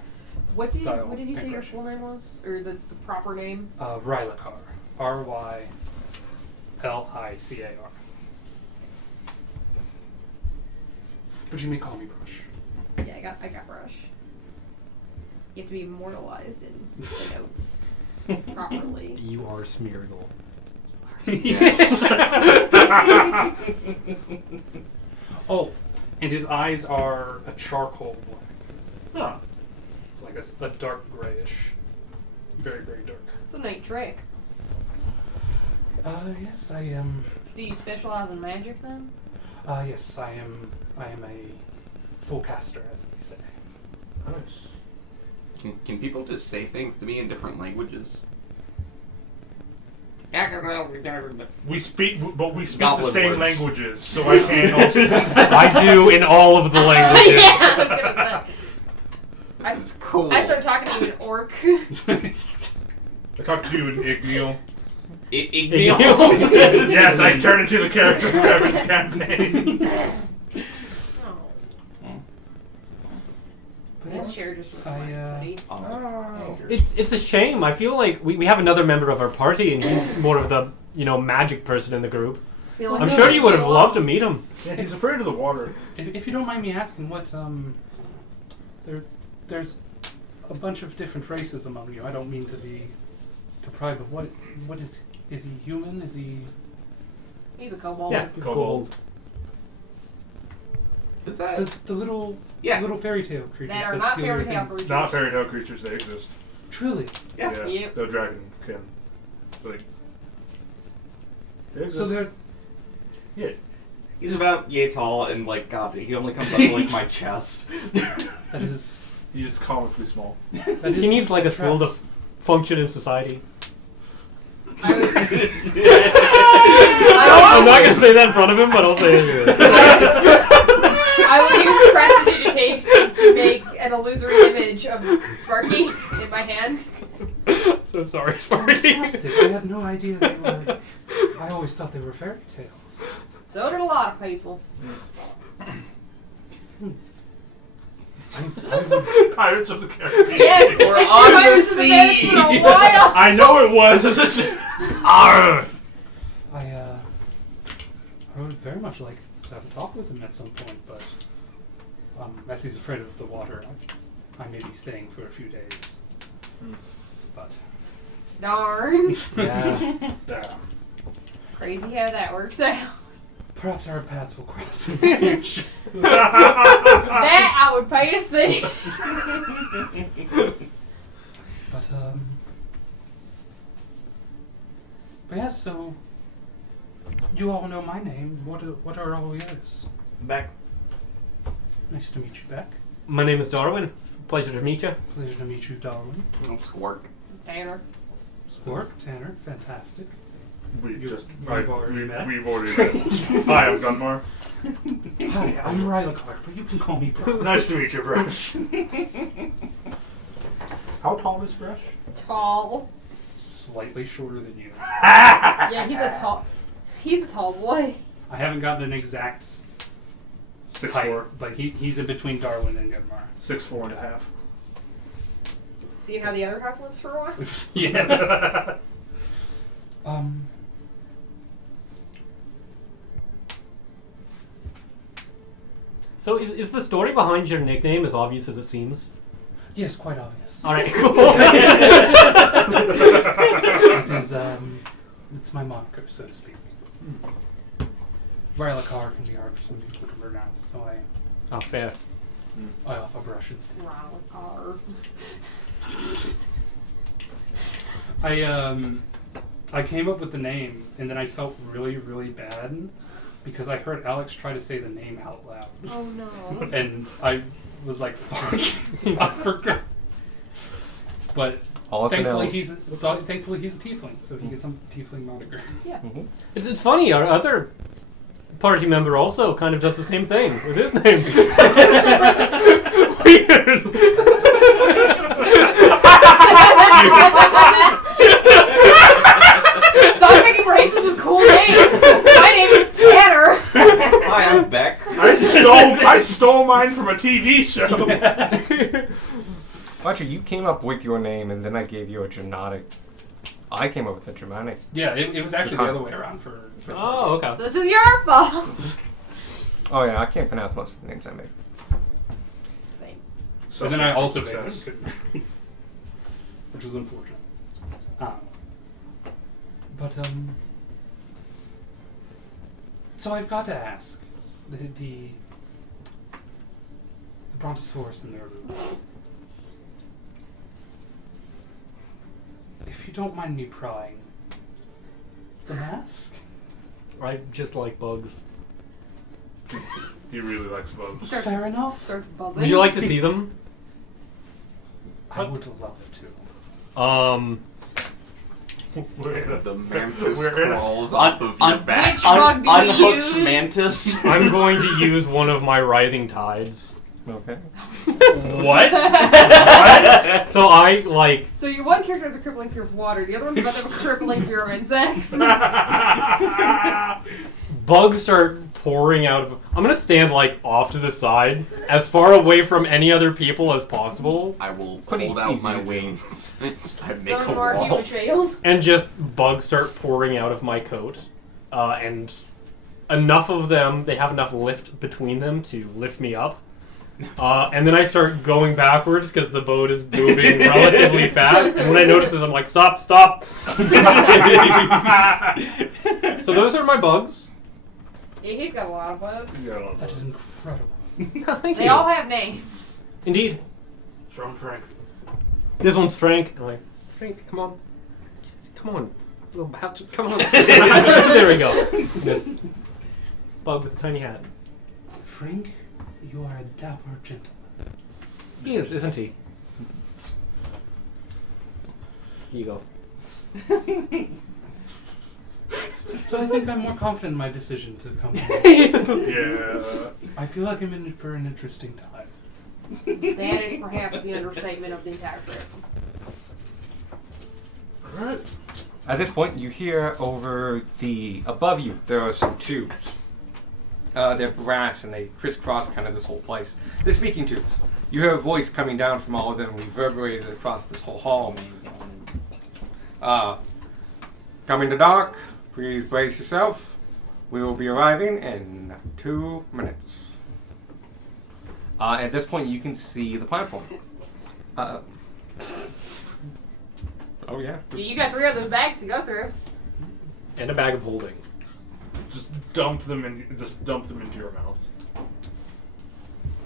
What did style. what did you say your paintbrush. full name was, or the proper name? Rylicar. RYLICAR. But you may call me Brush. Yeah, I got Brush. You have to be immortalized in the notes properly. You are Smeargle. Oh, and his eyes are a charcoal black. Huh. It's like a dark grayish. Very, very dark. It's a neat trick. Yes, I am. Do you specialize in magic then? Yes, I am a full caster, as they say. Nice. Can people just say things to me in different languages? We speak Goblin the same words. languages, so I can't also. I do in all of the languages. Yeah, I was gonna say. This is cool. I start talking to you in Orc. I talk to you in Igneel. Igneel. Yes, I turn into the character from Evan's campaign. Oh, But that chair just was I, buddy. Oh. It's a shame. I feel like we have another member of our party, and he's more of the magic person in the group. Feel like I'm we sure should you would have go loved to off. meet him. Yeah, he's afraid of the water. If you don't mind me asking, what there's a bunch of different races among you. I don't mean to be deprived, but what is he human? Is he? He's a kobold. Yeah, he's Kobold. gold. Is that? The little Yeah. little fairy tale creatures That are not steal your fairy tale things. creatures. Not fairy tale creatures, they exist. Truly. Yeah. Yep. No dragon can. Like. They exist. So they're Yeah. He's about yay tall and like God, he only comes up to like my chest. that is He's just comically small. that is He needs like a school to traps. function in society. I would, I'm not gonna say that in front of him, but I'll say it anyway. I will use prestidigitation to make an illusory image of Sparky in my hand. So sorry, Sparky. Fantastic. I had no idea they were. I always thought they were fairy tales. So did a lot of people. Pirates of the Caribbean. Yes, We're it's on been the Pirates of the Caribbean for a sea. while. I know it was. It's just. Arr! I would very much like to have a talk with him at some point, but as he's afraid of the water, I may be staying for a few days. But Darn. Yeah. Yeah. Crazy how that works out. perhaps our paths will cross in the future. That I would pay to see. But yeah, so you all know my name. What are all yours? Back. Nice to meet you, Beck. My name is Darwin. It's a pleasure to meet you. Pleasure to meet you, Darwin. No squark. Tanner. Squirk, Tanner, fantastic. We've already met. We've already met. Hi, I'm Gunmar. Hi, I'm Ryla Clark, but you can call me Brush. Nice to meet you, Brush. How tall is Brush? Tall. Slightly shorter than you. Yeah, he's a tall boy. I haven't gotten an exact 6'4". height, but he's in between Darwin and Gunmar. 6'4.5". See how the other half lives for a while? Yeah. So is the story behind your nickname as obvious as it seems? Yes, quite obvious. All right, cool. It is, it's my moniker, so to speak. Ryla can be hard for some people to pronounce, so Oh, fair. I offer Brush instead. I came up with the name, and then I felt really, really bad because I heard Alex try to say the name out loud, Oh no. and I was like, "Fuck, I forgot." But All us thankfully L's. he's a tiefling, so he gets some tiefling moniker. It's funny. Our other party member also kind of does the same thing with his name. Weird. Stop making races with cool names. My name is Tanner. Hi, I'm Beck. I stole mine from a TV show. Watcher, you came up with your name, and then I gave you a dramatic. I came up with a dramatic. Yeah, it was actually the other way around for Oh, okay. So this is your fault. Oh yeah, I can't pronounce most of the names I make. Same. But then I also made Success. them, which was unfortunate. But so I've got to ask the Brontosaurus and Nerlu. If you don't mind me prying, the mask? I just like bugs. He really likes bugs. Starts, Fair enough. starts buzzing. Would you like to see them? I would love to. The mantis Where- crawls off of your back. Which bug do you Unhooks use? mantis. I'm going to use one of my writhing tides. Okay. What? So I like So your one character has a crippling fear of water, the other one's about to have a crippling fear of insects. bugs start pouring out of. I'm gonna stand like off to the side, as far away from any other people as possible, I will Pretty hold out easy my to do. wings. I make Don't a mark you wall. a failed. and just bugs start pouring out of my coat, and enough of them. They have enough lift between them to lift me up. And then I start going backwards because the boat is moving relatively fast. And when I notice this, I'm like, stop, stop. So those are my bugs. Yeah, he's got a lot of bugs. Yeah, That is incredible. No, thank They you. all have names. Indeed. Strong Frank. This one's Frank. I'm like, Frank, come on. Come on. Little bastard. Come on. There we go. This bug with a tiny hat. Frank, you are a dapper gentleman. He is, isn't he? Here you go. So I think I'm more confident in my decision to come here. Yeah. I feel like I'm in for an interesting time. That is perhaps the understatement of the entire trip. Alright. At this point, you hear above you, there are some tubes. They're brass and they crisscross kind of this whole place. They're speaking tubes. You hear a voice coming down from all of them, reverberated across this whole hall. Coming to dock, please brace yourself. We will be arriving in 2 minutes. At this point, you can see the platform. Oh yeah. You got 3 of those bags to go through. And a bag of holding. Just dump them into your mouth.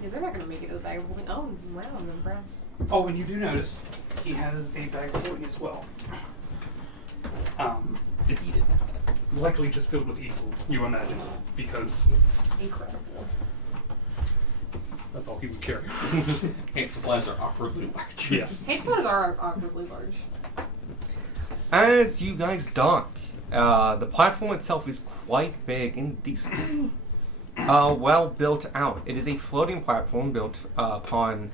Yeah, they're not gonna make it to the bag of holding. Oh, wow, I'm impressed. Oh, and you do notice he has a bag of holding as well. It's likely just filled with easels, you imagine, because Incredible. that's all he would carry. Hand supplies are awkwardly large. Yes. Hand supplies are awkwardly large. As you guys dock, the platform itself is quite big and decent. Well built out. It is a floating platform built upon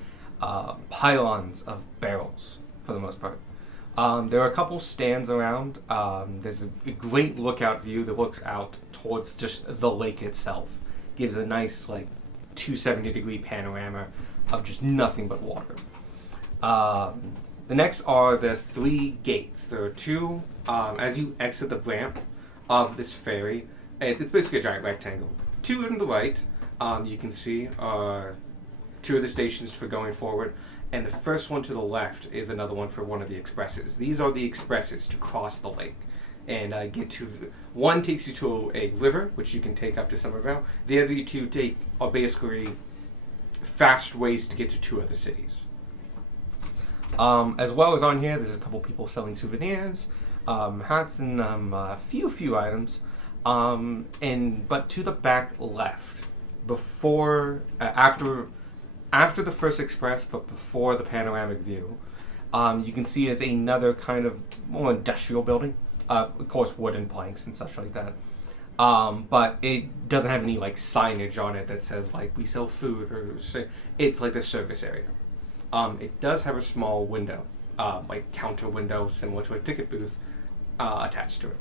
pylons of barrels, for the most part. There are a couple stands around. There's a great lookout view that looks out towards just the lake itself. Gives a nice, 270-degree panorama of just nothing but water. The next are the 3 gates. There are 2 as you exit the ramp of this ferry. It's basically a giant rectangle. 2 on the right, you can see, are 2 of the stations for going forward. And the first one to the left is another one for one of the expresses. These are the expresses to cross the lake and get to. One takes you to a river, which you can take up to Somerville. The other 2 are basically fast ways to get to 2 other cities. As well as on here, there's a couple people selling souvenirs, hats, and a few items. But to the back left, after the first express, but before the panoramic view, you can see is another kind of more industrial building. Of course, wooden planks and such like that. But it doesn't have any signage on it that says we sell food or it's like the service area. It does have a small window, counter window similar to a ticket booth, attached to it.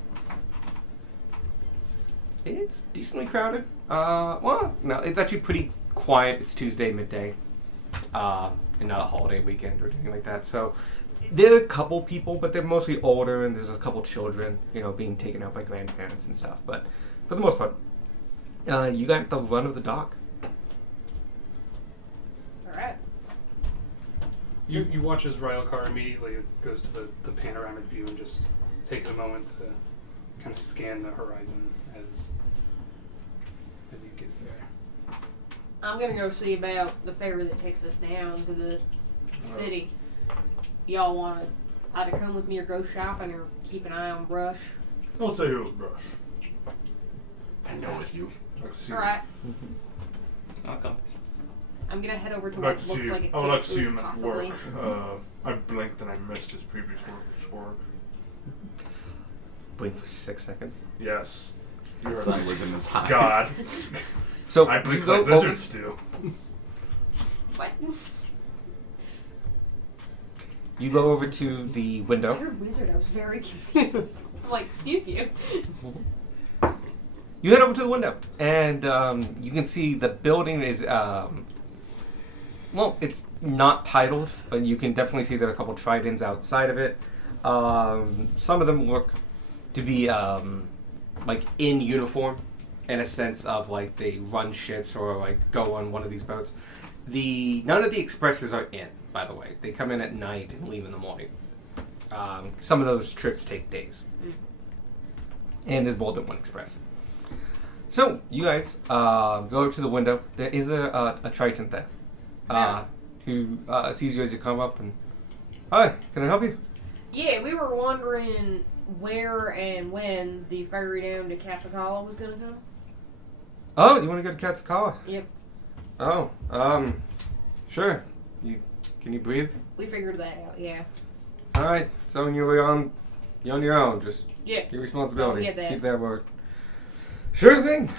It's decently crowded. Well, no, it's actually pretty quiet. It's Tuesday midday. and not a holiday weekend or anything like that. So there are a couple people, but they're mostly older, and there's a couple children, being taken out by grandparents and stuff. But for the most part, you got the run of the dock. All right. You watch as Ryokar immediately goes to the panoramic view and just takes a moment to kind of scan the horizon as he gets there. I'm gonna go see about the ferry that takes us down to the city. Y'all wanna either come with me or go shopping or keep an eye on Brush? I'll stay here with Brush. I know with you. I'd like to see Alright. I'll come. I'm gonna head over to I'd what like to see looks him. like a I would like to tick see booth, him at possibly. work. I blinked and I missed his previous work. Blink for 6 seconds. Yes. The You heard sun me. was in his eyes. God. So I you blink go like over, lizards do. What? you go over to the I window. heard wizard, I was very confused. I'm like, excuse you. You head over to the window, and you can see the building is, it's not titled, but you can definitely see there are a couple tridents outside of it. Some of them look to be, like, in uniform, in a sense of, like, they run ships or, like, go on one of these boats. None of the expresses are in, by the way. They come in at night and leave in the morning. Some of those trips take days. And there's more than one express. So, you guys go to the window. There is a Triton there who sees you as you come up and, hi, can I help you? Yeah, we were wondering where and when the ferry down to Katsukala was gonna come. Oh, you want to go to Katsukala? Yep. Oh, sure. Can you breathe? We figured that out, yeah. All right. So you're on your own. Just Yeah. your responsibility. Oh, we get that. Keep that word. Sure thing.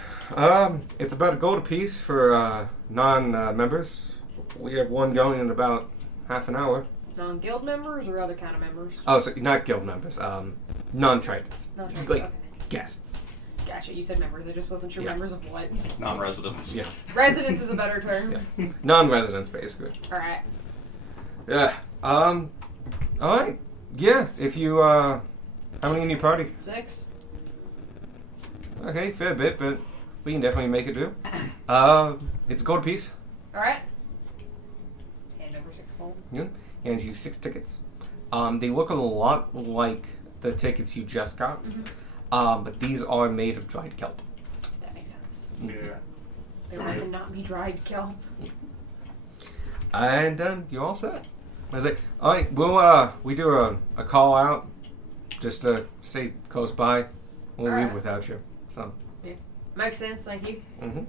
It's about a gold apiece for non-members. We have one going in about half an hour. Non-guild members or other kind of members? Oh, so not guild members. Non-tritons. Non-tritons, Like okay. guests. Gotcha, you said members. I just wasn't sure Yeah. members of what. Non-residents. Yeah. Residence is a better term. Yeah. Non-residents, basically. Alright. Yeah. All right. Yeah. If you how many in your party? 6. Okay, fair bit, but we can definitely make it do. It's a gold piece. Alright. Hand over 6 gold. Yeah. Hands you 6 tickets. They look a lot like the tickets you just got, but these are made of dried kelp. That makes sense. Yeah. They want to not be dried kelp. And you're all set. I was like, all right, we do a call out just to stay close by. We'll All leave right. without you. So. Makes sense, thank you. Mm-hmm.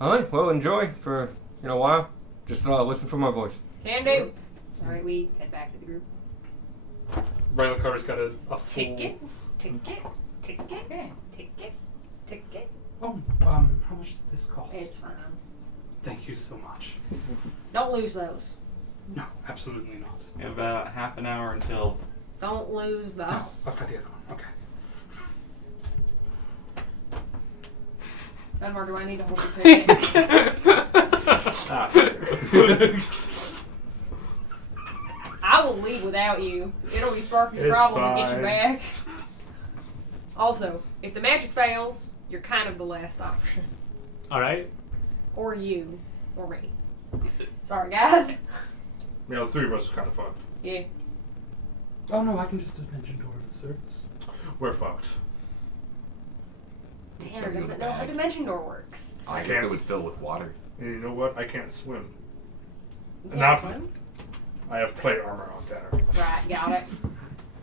All right. Well, enjoy for a while. Just listen for my voice. Can do. Alright, we head back to the group. Rylokar's got a full... Ticket. Oh, how much did this cost? It's fine. Thank you so much. Don't lose those. No, absolutely not. We have about half an hour until. Don't lose those. Oh, I've got the other one. Okay. Dunmore, do I need to hold your ticket? I will leave without you. It'll be Sparky's It's problem to get you fine. back. Also, if the magic fails, you're kind of the last option. Alright. Or you. Or me. Sorry, guys. Yeah, the three of us is kind of fun. Yeah. Oh no, I can just dimension door the service. We're fucked. Tanner doesn't know how Dimension Door works. I guess can't- it would fill with water. And you know what? I can't swim. You Not- can't swim? I have plate armor on, Tanner. Right, got it.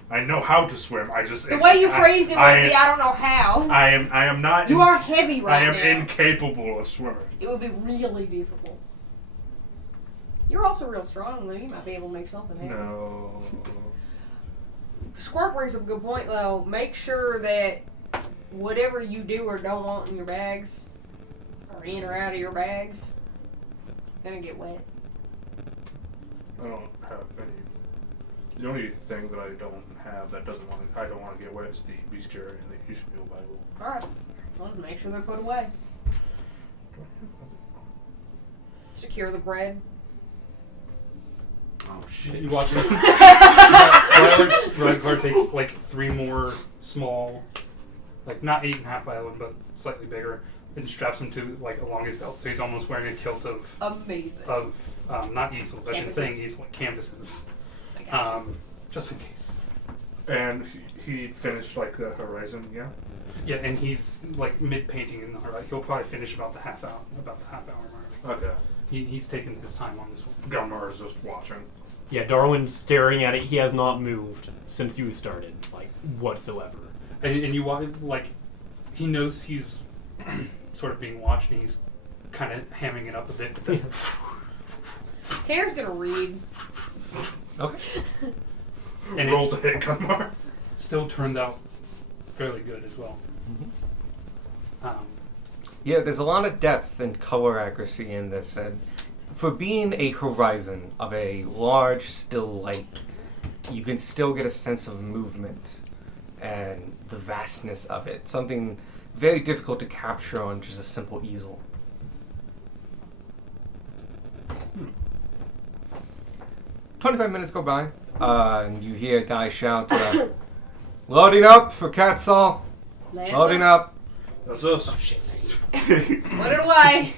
I know how to swim. I just The way you phrased it was I I don't know how. I am not. You are heavy I right am now. incapable of swimming. It would be really difficult. You're also real strong, though. You might be able to make something happen. No. Squirt brings up a good point, though. Make sure that whatever you do or don't want in your bags, or in or out of your bags, gonna get wet. I don't have any. The only thing that I don't have that I don't want to get wet is the bestiary and the Ishmael Bible. Alright. Well, make sure they're put away. Secure the bread. Oh shit. You watch it. Ryler takes like 3 more small, like not 8.5 by 11, but slightly bigger, and straps them to like along his belt, so he's almost wearing a kilt Amazing. of not easels. I've been Canvases. saying easel, canvases, I got you. just in case. And he finished like the horizon, yeah. Yeah, and he's like mid painting in the horizon. He'll probably finish about the half hour mark. Okay. He's taken his time on this one. Gunmar is just watching. Yeah, Darwin's staring at it. He has not moved since you started, like, whatsoever. And you watch, like, he knows he's sort of being watched, and he's kind of hamming it up a bit. But then, Tanner's gonna read. Okay. and Roll to it hit Gunmar. still turned out fairly good as well. Yeah, there's a lot of depth and color accuracy in this, and for being a horizon of a large, still lake, you can still get a sense of movement and the vastness of it. Something very difficult to capture on just a simple easel. 25 minutes go by, and you hear a guy shout, "Loading up for Catsall! Loading up!" That's us. Oh shit. Put it away.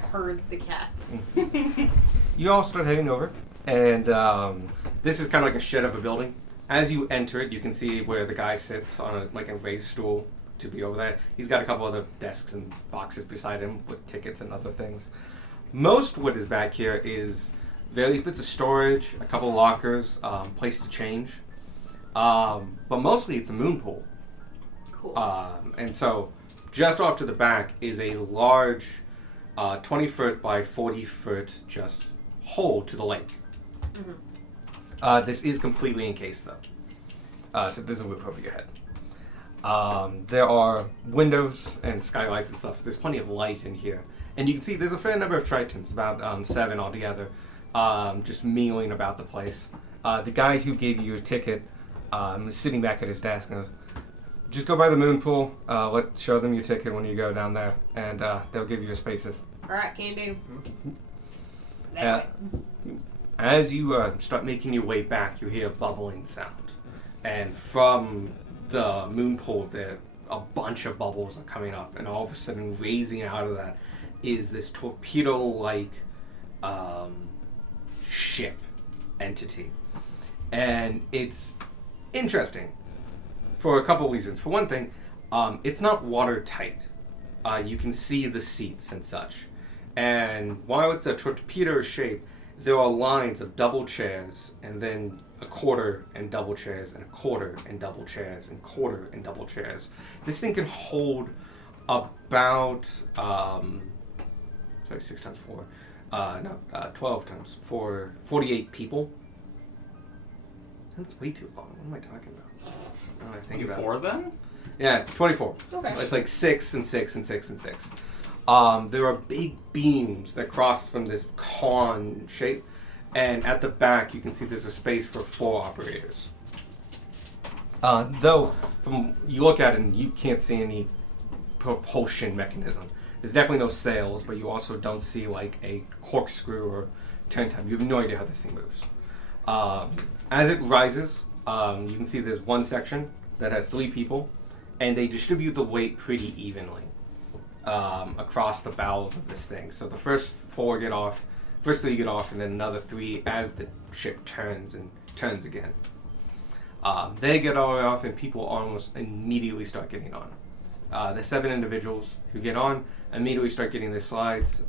Herd the cats. You all start heading over, and this is kind of like a shed of a building. As you enter it, you can see where the guy sits on a raised stool to be over there. He's got a couple other desks and boxes beside him with tickets and other things. Most what is back here is various bits of storage, a couple lockers, place to change, but mostly it's a moon pool. Cool. And so, just off to the back is a large 20-foot by 40-foot just hole to the lake. This is completely encased, though. So there's a roof over your head. There are windows and skylights and stuff, so there's plenty of light in here. And you can see there's a fair number of Tritons, about 7 altogether, just mingling about the place. The guy who gave you a ticket is sitting back at his desk and goes, "Just go by the moon pool, show them your ticket when you go down there, and they'll give you your spaces." Alright, can do. Uh, That way. As you start making your way back, you hear a bubbling sound. And from the moon pool, there a bunch of bubbles are coming up, and all of a sudden, raising out of that is this torpedo-like ship entity. And it's interesting for a couple reasons. For one thing, it's not watertight. You can see the seats and such. And while it's a torpedo shape, there are lines of double chairs, and then a quarter and double chairs, and a quarter and double chairs, and quarter and double chairs. This thing can hold about 6 times 4, 12 times 4, 48 people. That's way too long. What am I talking about? Now I think about it. 24 then? Yeah, 24. Okay. It's like 6 and 6 and 6 and 6. There are big beams that cross from this con shape, and at the back you can see there's a space for 4 operators. Though, from you look at it and you can't see any propulsion mechanism. There's definitely no sails, but you also don't see like a corkscrew or turn tab. You have no idea how this thing moves. As it rises, you can see there's one section that has 3 people, and they distribute the weight pretty evenly across the bowels of this thing. So the first 3 get off, and then another 3 as the ship turns and turns again. They get all the way off, and people almost immediately start getting on. The 7 individuals who get on immediately start getting their slides,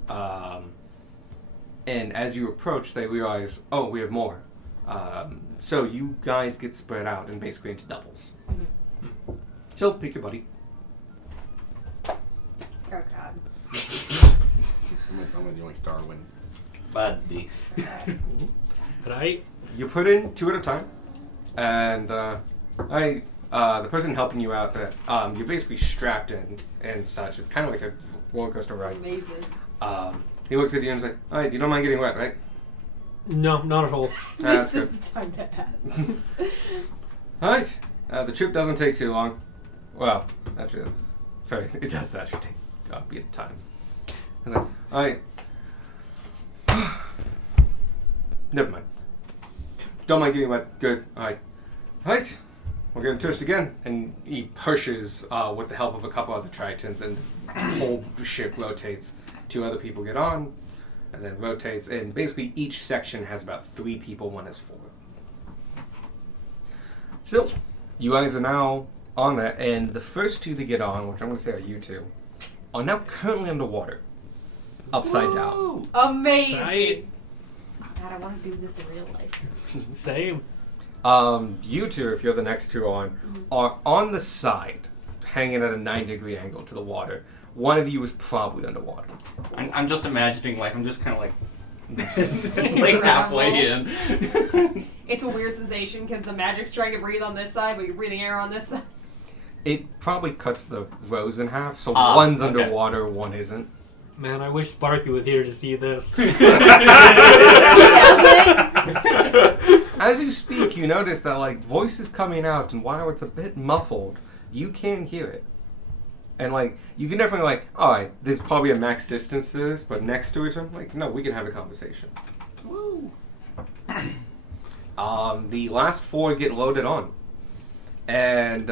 and as you approach, they realize, oh, we have more. So you guys get spread out and basically into doubles. So pick your buddy. Oh god. I'm gonna do like Darwin. Buddy. Right? You put in 2 at a time, and the person helping you out, you're basically strapped in and such. It's kind of like a roller coaster ride. Amazing. He looks at you and is like, "All right, you don't mind getting wet, right?" No, not at all. That's This is good. the time to ask. All right, the trip doesn't take too long. Well, actually, sorry, it does actually take a bit of time. I was like, all right, Never mind. Don't mind getting wet. Good. Alright. Alright. We're gonna toast again. And he pushes with the help of a couple other Tritons, and the whole ship rotates. 2 other people get on, and then rotates. And basically each section has about 3 people, one has 4. So, you guys are now on that, and the first 2 to get on, which I'm gonna say are you 2, are now currently underwater. Upside down. Woo! Amazing. Right. God, I want to do this in real life. Same. You 2, if you're the next 2 on, are on the side, hanging at a 9-degree angle to the water. One of you is probably underwater. I'm just imagining, like, I'm just kind of like halfway in. It's a weird sensation because the magic's trying to breathe on this side, but you're breathing air on this side. It probably cuts the rows in half, so Ah, one's okay. underwater, one isn't. Man, I wish Sparky was here to see this. As you speak, you notice that like voice is coming out, and while it's a bit muffled, you can hear it. And like you can definitely like, alright, there's probably a max distance to this, but next to each other, like, no, we can have a conversation. Woo! The last 4 get loaded on. And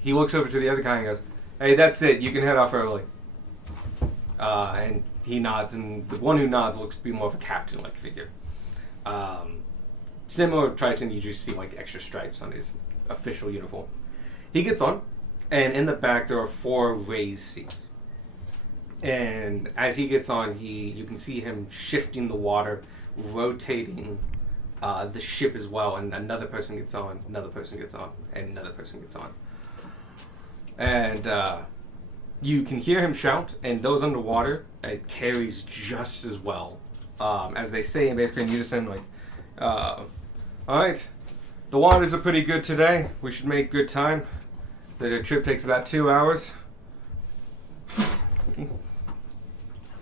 he looks over to the other guy and goes, hey, that's it, you can head off early. And he nods, and the one who nods looks to be more of a captain-like figure. Similar to Triton, you just see like extra stripes on his official uniform. He gets on, and in the back there are 4 raised seats. And as he gets on, you can see him shifting the water, rotating the ship as well, and another person gets on, another person gets on, and another person gets on. And you can hear him shout, and those underwater, it carries just as well. As they say, basically in unison, like, alright, the waters are pretty good today. We should make good time. The trip takes about 2 hours.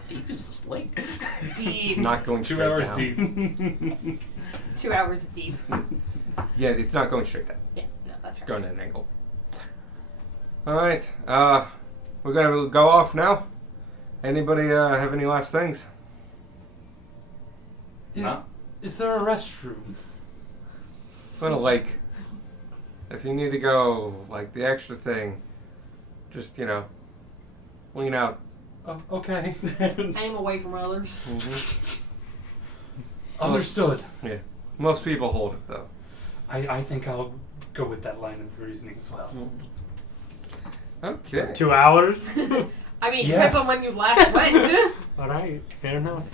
Deep is this lake? It's Deep. not going 2 straight hours down. deep. 2 hours deep. Yeah, it's not going straight down. Yeah, no, that's right. Going at an angle. Alright, we're gonna go off now. Anybody have any last things? Is there a restroom? Gonna like, if you need to go, like the extra thing, just, lean out. Oh, okay. Aim away from others. Understood. Yeah. Most people hold it, though. I think I'll go with that line of reasoning as well. Okay. 2 hours? I mean, Yes. depends on when you last went. Alright, fair enough.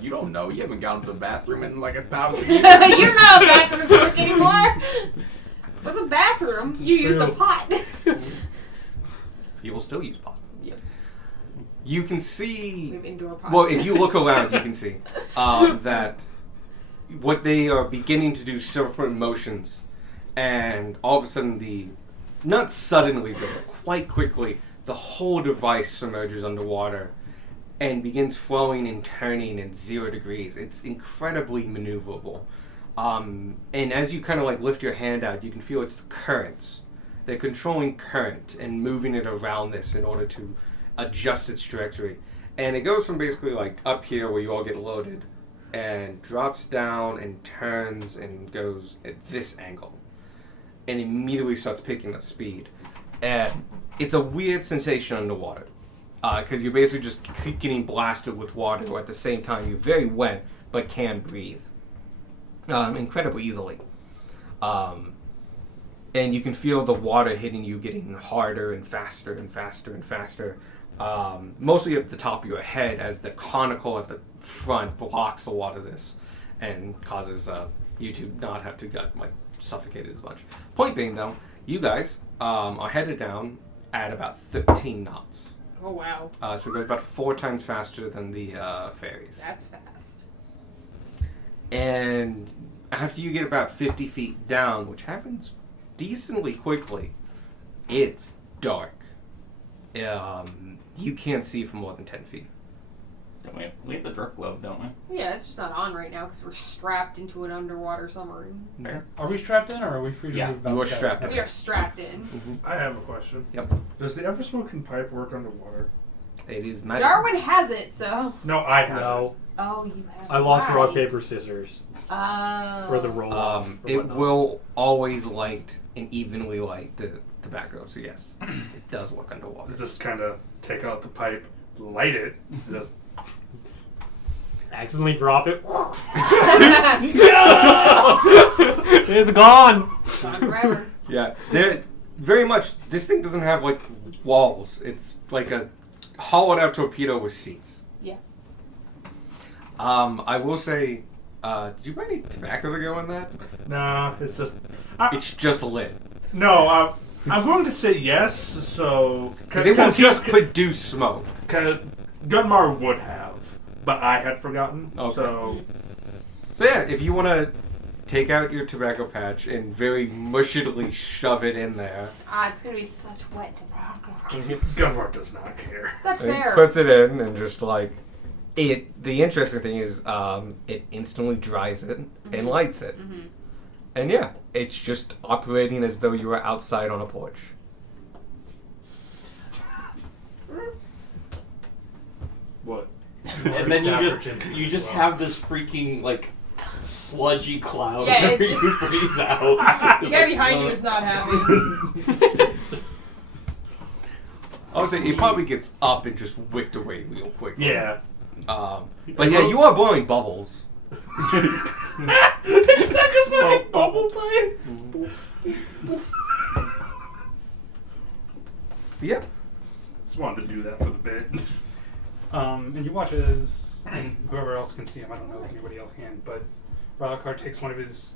You don't know. You haven't gone to the bathroom in like 1,000 years. You're not a bathroom clerk anymore. What's a bathroom? You used a true. pot. People still use pots. Yep. You can see. We have indoor pots. Well, if you look around, you can see that what they are beginning to do separate motions, and all of a sudden not suddenly, but quite quickly, the whole device submerges underwater and begins flowing and turning at 0 degrees. It's incredibly maneuverable. And as you kind of like lift your hand out, you can feel it's the currents. They're controlling current and moving it around this in order to adjust its trajectory. And it goes from basically like up here where you all get loaded and drops down and turns and goes at this angle. And immediately starts picking up speed. And it's a weird sensation underwater. Because you're basically just getting blasted with water at the same time. You're very wet, but can breathe. Incredibly easily. And you can feel the water hitting you getting harder and faster and faster and faster. Mostly at the top of your head, as the conical at the front blocks a lot of this and causes you to not have to get suffocated as much. Point being, though, you guys are headed down at about 13 knots. Oh, wow. So it goes about 4 times faster than the ferries. That's fast. And after you get about 50 feet down, which happens decently quickly, it's dark. You can't see for more than 10 feet. We have the Dirk Globe, don't we? Yeah, it's just not on right now because we're strapped into an underwater submarine. Fair. Are we strapped in, or are we free to Yeah, move about? you are the cabin? strapped in. We are strapped in. I have a question. Yep. Does the ever-smoking pipe work underwater? It is magic. Darwin has it, so. No, I have. No. Oh, you have. I lost Why? rock, paper, scissors. Oh. Or the roll off. It will always light and evenly light the tobacco, so yes, it does work underwater. Just kind of take out the pipe, light it. Just Accidentally drop it. It's gone. Gone forever. Yeah, they're very much. This thing doesn't have like walls. It's like a hollowed out torpedo with seats. Yeah. I will say, did you buy any tobacco to go in that? nah. It's just It's just lit. no. I'm going to say yes. So Because it will just produce smoke. Cause Gunmar would have, but I had forgotten. Okay. So So yeah, if you want to take out your tobacco patch and very mushily shove it in there, It's gonna be such wet tobacco. Gunmar does not care. That's and fair. puts it in and just like it. The interesting thing is, it instantly dries it and lights it. Mm-hmm. And yeah, it's just operating as though you were outside on a porch. What? And then Dapper you just have this freaking like sludgy cloud Yeah, it whenever just- you breathe out. The Just guy like, behind you is not happy. I would say it probably gets up and just wicked away real quick. Yeah. But yeah, you are blowing bubbles. Is that just fucking bubble pipe? Yeah. Just wanted to do that for the bit. And you watch as, and whoever else can see him, I don't know if anybody else can, but Ralakar takes one of his,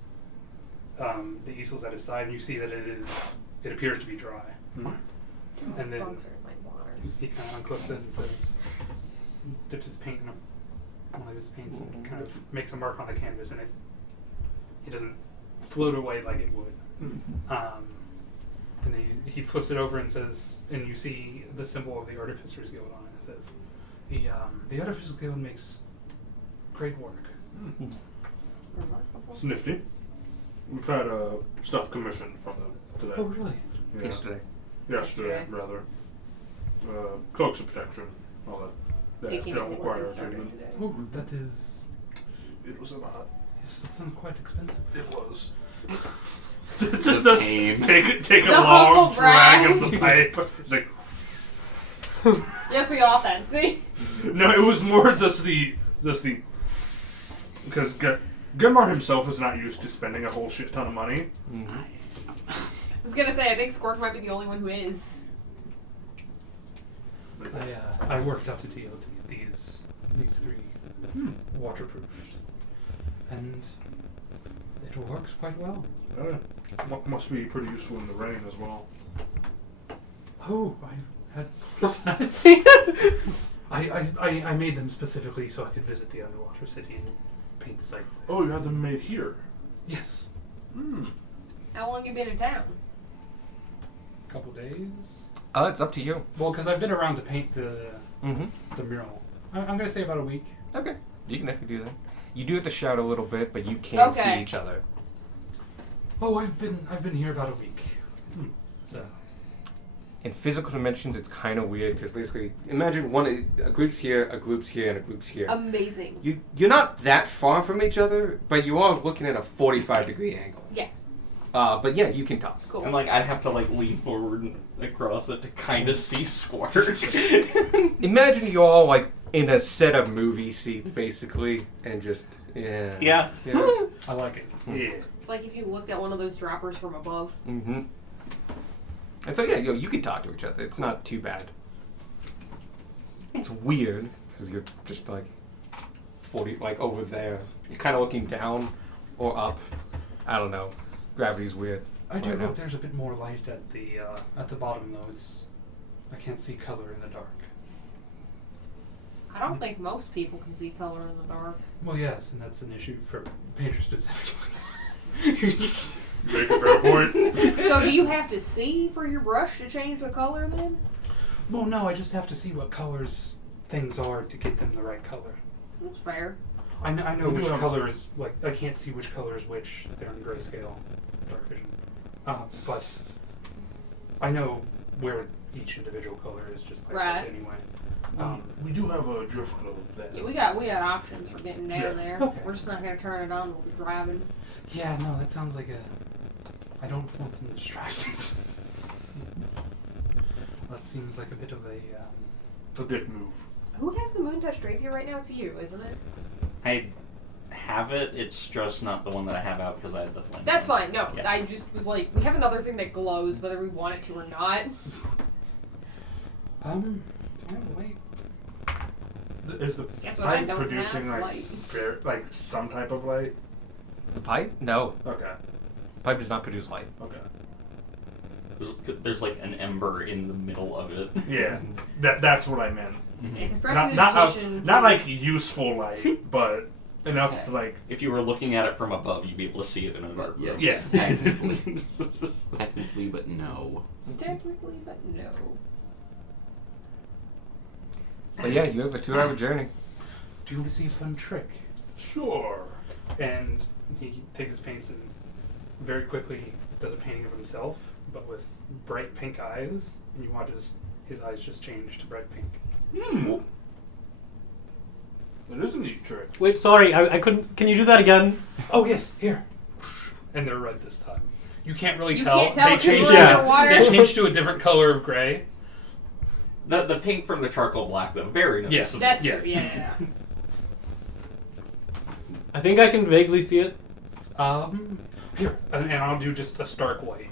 the easels at his side, and you see that it appears to be dry. And then Bugs are in my water. he kind of unclips it and says, dips his paint in one of his paints and kind of makes a mark on the canvas, and it doesn't float away like it would. And then he flips it over and says, and you see the symbol of the Artificers Guild on it. It says, the Artificers Guild makes great work. Remarkable. It's nifty. We've had stuff commissioned from them today. Oh, really? Yeah. Yesterday. Yesterday, rather. Cloaks of protection, all that. They That came don't in require when they started treatment. today. Oh, that is. It was a lot. Yes, that sounds quite expensive. It was. Just us pain. take a The long humble drag brag. of the pipe. It's like Yes, we all fancy. no, it was more just the because Gunmar himself is not used to spending a whole shit ton of money. I was gonna say, I think Squirk might be the only one who is. I worked out a deal to get these three waterproofed, and it works quite well. Must be pretty useful in the rain as well. Oh, I had. I made them specifically so I could visit the underwater city and paint the sights there. Oh, you had them made here. Yes, How long you been in town? a couple days. It's up to you. Well, because I've been around to paint the Mm-hmm. mural. I'm gonna say about a week. Okay. You can definitely do that. You do have to shout a little bit, but you can see Okay. each other. Oh, I've been here about a week. So. In physical dimensions, it's kind of weird because basically, imagine a group's here, a group's here, and a group's here. Amazing. You're not that far from each other, but you are looking at a 45-degree angle. Yeah. But yeah, you can talk. Cool. And like I'd have to like lean forward and across it to kind of see Squark. Imagine you all like in a set of movie seats, basically, and just yeah. Yeah. I like it. Yeah. It's like if you looked at one of those droppers from above. Mm-hmm. And so yeah, you can talk to each other. It's not too bad. It's weird because you're just like 40, like over there. You're kind of looking down or up. I don't know. Gravity's weird. I do right hope now. there's a bit more light at the bottom though. I can't see color in the dark. I don't think most people can see color in the dark. Well, yes, and that's an issue for painters specifically. Make a fair point. So do you have to see for your brush to change the color then? Well, no, I just have to see what colors things are to get them the right color. That's fair. I know We do which have- color is like I can't see which color is which. They're in grayscale, dark vision. But I know where each individual color is just by Right. look anyway. We do have a drift globe there. Yeah, we got options for getting down Yeah. there. Okay. We're just not gonna turn it on while we're driving. Yeah, no, that sounds like I don't want them distracted. That seems like a bit of It's a dick move. Who has the Moon Touch Drapier right now? It's you, isn't it? I have it. It's just not the one that I have out because I have the flame. That's fine. No, Yeah. I just was like, we have another thing that glows, whether we want it to or not. Wait. Is the Guess what? I pipe don't producing have like light. like some type of light? The pipe? No. Okay. The pipe does not produce light. Okay. There's like an ember in the middle of it. Yeah. That's what I meant. Yeah, because Not prestidigitation. not like useful light, but enough to like. If you were looking at it from above, you'd be able to see it in a dark Yeah. room. Yeah. Technically, but no. Technically, but no. But yeah, you have a 2-hour journey. Do you want to see a fun trick? Sure. And he takes his paints and very quickly does a painting of himself, but with bright pink eyes, and you watch his eyes just change to bright pink. That is a neat trick. Wait, sorry, I couldn't. Can you do that again? Oh yes, here. And they're red this time. You can't really You tell. can't tell They 'cause changed. we're underwater. They changed to a different color of gray. The pink from the charcoal black, though, very Yes. noticeable. That's Yeah. true. Yeah. I think I can vaguely see it. Here, and I'll do just a stark white.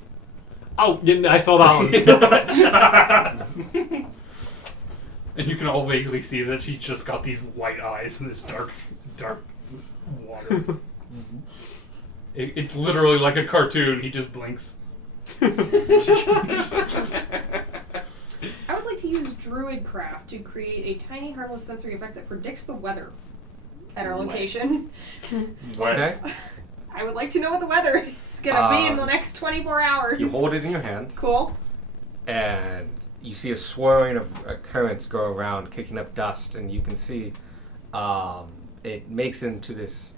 Oh, yeah, I saw that one. And you can all vaguely see that she's just got these white eyes in this dark water. It's literally like a cartoon. He just blinks. I would like to use Druidcraft to create a tiny harmless sensory effect that predicts the weather at our location. Okay. I would like to know what the weather is gonna be in the next 24 hours. You hold it in your hand, Cool. and you see a swirling of currents go around, kicking up dust, and you can see it makes into this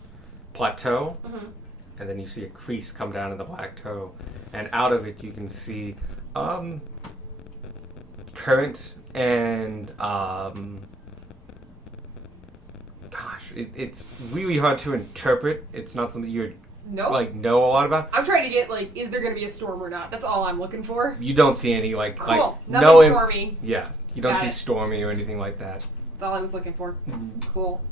plateau, and then you see a crease come down in the plateau, and out of it you can see current and it's really hard to interpret. It's not something you Nope. know a lot about. I'm trying to get is there gonna be a storm or not? That's all I'm looking for. You don't see any Cool. no Nothing stormy. Yeah, you don't Got see it. stormy or anything like that. That's all I was looking for. Cool.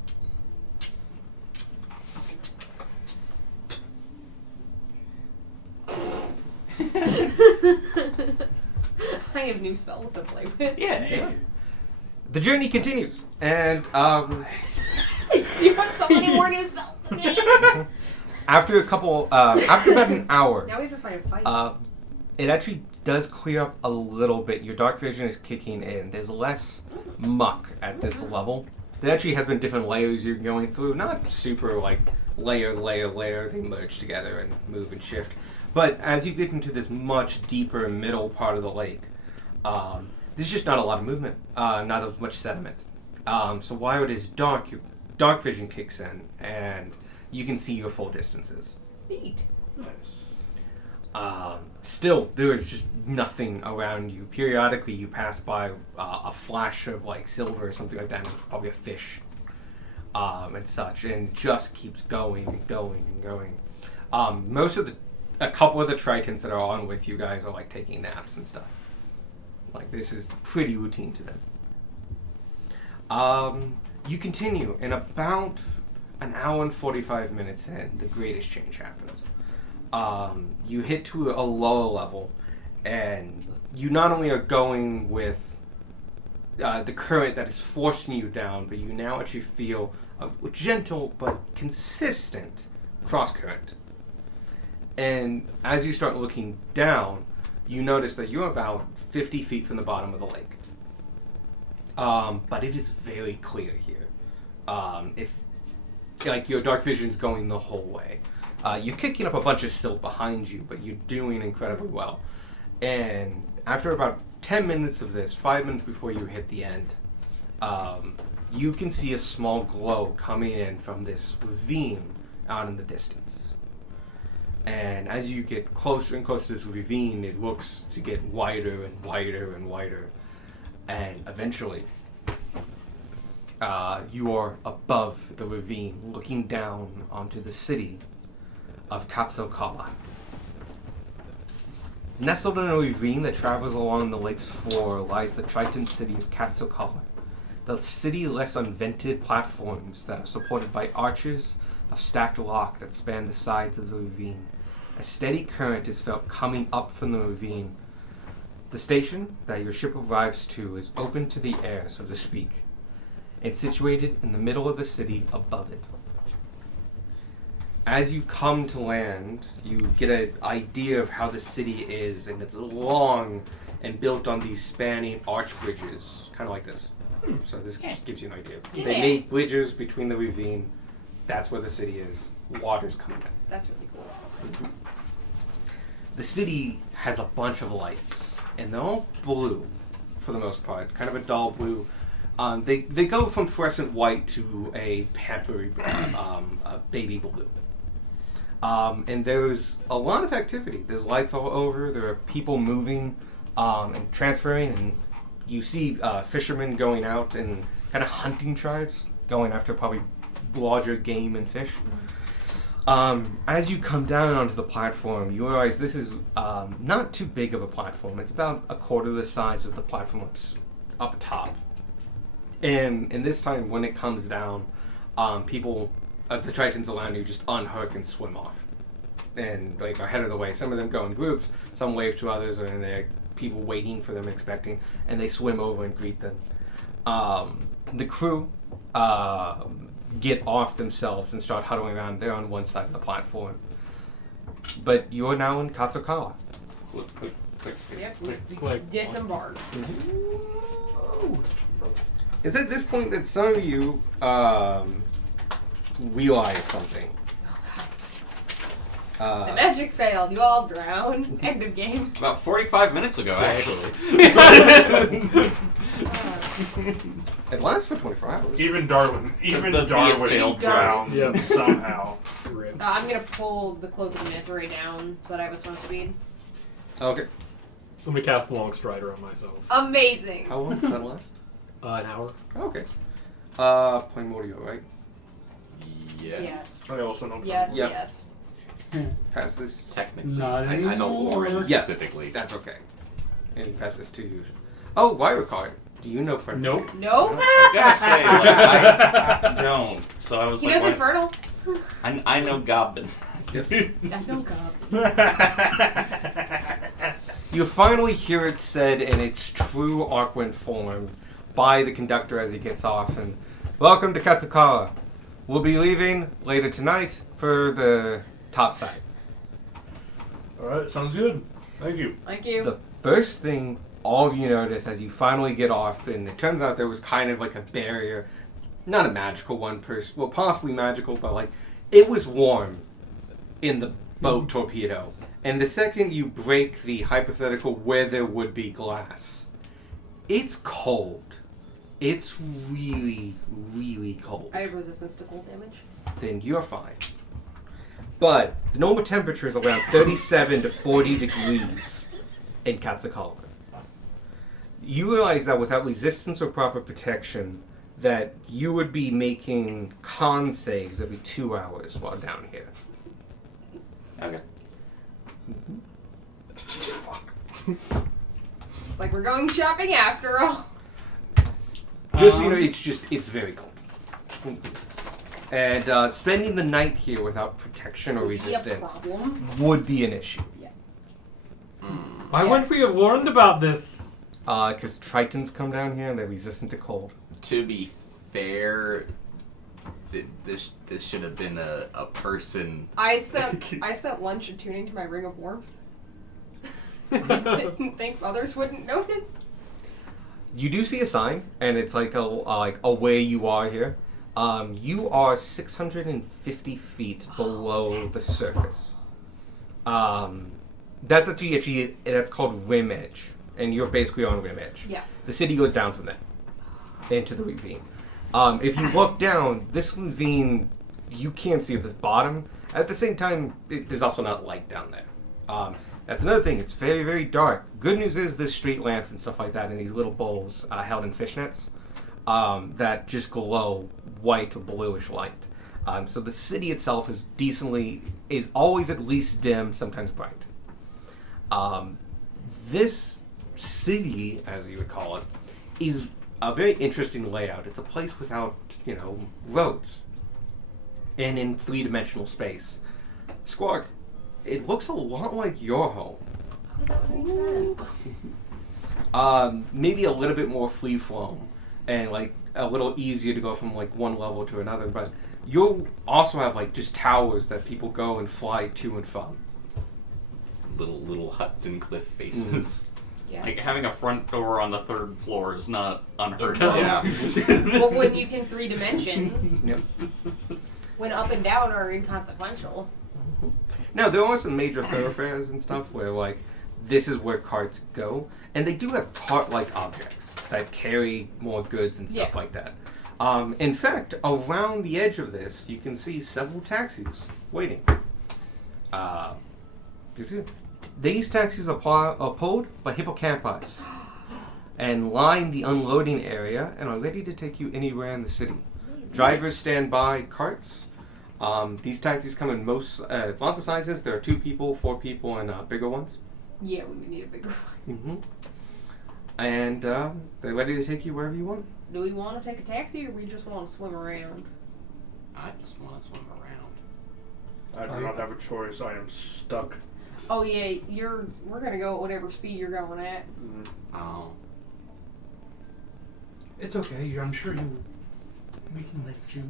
I have new spells to play with. Yeah. The journey continues, and Do you want so many more new spells? after about an hour, Now we have to find a fight. it actually does clear up a little bit. Your dark vision is kicking in. There's less muck at this level. There actually has been different layers you're going through. Not super layer. They merge together and move and shift. But as you get into this much deeper middle part of the lake, there's just not a lot of movement. Not as much sediment. So while it is dark, your dark vision kicks in, and you can see your full distances. Neat. Nice. Still, there is just nothing around you. Periodically, you pass by a flash of silver or something like that, and it's probably a fish, and such, and just keeps going and going and going. A couple of the Tritons that are on with you guys are taking naps and stuff. This is pretty routine to them. You continue, and about an hour and 45 minutes in, the greatest change happens. You hit to a lower level, and you not only are going with the current that is forcing you down, but you now actually feel a gentle but consistent cross current. And as you start looking down, you notice that you're about 50 feet from the bottom of the lake. But it is very clear here. If your dark vision's going the whole way. You're kicking up a bunch of silt behind you, but you're doing incredibly well. And after about 10 minutes of this, 5 minutes before you hit the end, you can see a small glow coming in from this ravine out in the distance. And as you get closer and closer to this ravine, it looks to get wider and wider and wider. And eventually, you are above the ravine, looking down onto the city of Katsokala. Nestled in a ravine that travels along the lake's floor lies the Triton city of Katsokala. The city rests on vented platforms that are supported by arches of stacked rock that span the sides of the ravine. A steady current is felt coming up from the ravine. The station that your ship arrives to is open to the air, so to speak, and situated in the middle of the city above it. As you come to land, you get an idea of how the city is, and it's long and built on these spanning arch bridges, kind of like this. So this Okay. just gives you an idea. Yeah. They made bridges between the ravine. That's where the city is. Water's coming in. That's really cool. The city has a bunch of lights, and they're all blue, for the most part, kind of a dull blue. They go from fluorescent white to a pampery a baby blue. And there's a lot of activity. There's lights all over. There are people moving and transferring, and you see fishermen going out and kind of hunting tribes, going after probably larger game and fish. As you come down onto the platform, you realize this is not too big of a platform. It's about a quarter the size of the platform up top. And this time, when it comes down, people, the Tritons around you just unhook and swim off. And like ahead of the way, some of them go in groups, some wave to others, and there are people waiting for them, expecting, and they swim over and greet them. The crew get off themselves and start huddling around. They're on one side of the platform. But you're now in Katsokala. Click, click, click. Yep. Click. Disembark. It's at this point that some of you realize something. The magic failed. You all drown. End of game. About 45 minutes ago, Sad. actually. It lasts for 24 hours. Even Darwin The Darwin failed drowned Yep. somehow. Rip. I'm gonna pull the cloak of the manta ray down so that I have a swim speed. Okay. Let me cast Long Strider on myself. Amazing. How long does that last? An hour. Okay. Primordial, right? Yes. I also know. Yes. Yep. Yes. Pass this. Technically. Not I know anymore. Lauren Yeah. specifically. That's okay. And you pass this to you. Oh, Lyra card. Do you know Primordial? Nope. No. I gotta say, like, I don't. So I was He like, knows why- Infernal. I know Goblin. That's no god. You finally hear it said in its true Arcwind form by the conductor as he gets off. And welcome to Katsukara. We'll be leaving later tonight for the top side. Alright, sounds good. Thank you. Thank you. The first thing all of you notice as you finally get off, and it turns out there was kind of like a barrier, not a magical one, well, possibly magical, but like it was warm in the boat torpedo. And the second you break the hypothetical where there would be glass, it's cold. It's really, really cold. I have resistance to cold damage. Then you're fine. But the normal temperature is around 37 to 40 degrees in Katsukala. You realize that without resistance or proper protection, that you would be making con saves every 2 hours while down here. Okay. It's like we're going shopping after all. Just so you know, it's very cold. And spending the night here without protection or Would be a resistance problem. would be an issue. Why weren't we warned about this? Because Tritons come down here and they're resistant to cold. To be fair, this should have been a person. I spent lunch attuning to my ring of warmth. Didn't think others wouldn't notice. You do see a sign, and it's like a way you are here. You are 650 feet below the surface. That's actually that's called rim edge, and you're basically on rim edge. Yeah. The city goes down from there into the ravine. If you look down, this ravine, you can't see this bottom. At the same time, there's also not light down there. That's another thing. It's very, very dark. Good news is there's street lamps and stuff like that in these little bowls held in fishnets. that just glow white or bluish light. So the city itself is always at least dim, sometimes bright. This city, as you would call it, is a very interesting layout. It's a place without, roads. And in three-dimensional space. Squawk, it looks a lot like your home. Oh, that would make sense. Maybe a little bit more free-flowing and like a little easier to go from like one level to another, but you'll also have like just towers that people go and fly to and from. Little huts and cliff faces. Yeah. Like having a front door on the 3rd floor is not unheard It's of. not. Well, when you can 3 dimensions, Yep. when up and down are inconsequential. Now there are some major thoroughfares and stuff where like this is where carts go, and they do have cart-like objects that carry more goods and stuff Yeah. like that. In fact, around the edge of this, you can see several taxis waiting. These taxis are pulled by hippocampus and line the unloading area and are ready to take you anywhere in the city. Drivers stand by carts. These taxis come in lots of sizes. There are 2 people, 4 people, and bigger ones. Yeah, we would need a bigger one. Mm-hmm. And they're ready to take you wherever you want. Do we want to take a taxi or we just want to swim around? I just want to swim around. I do not have a choice. I am stuck. Oh yeah, we're gonna go at whatever speed you're going at. Oh. It's okay. I'm sure we can lift you.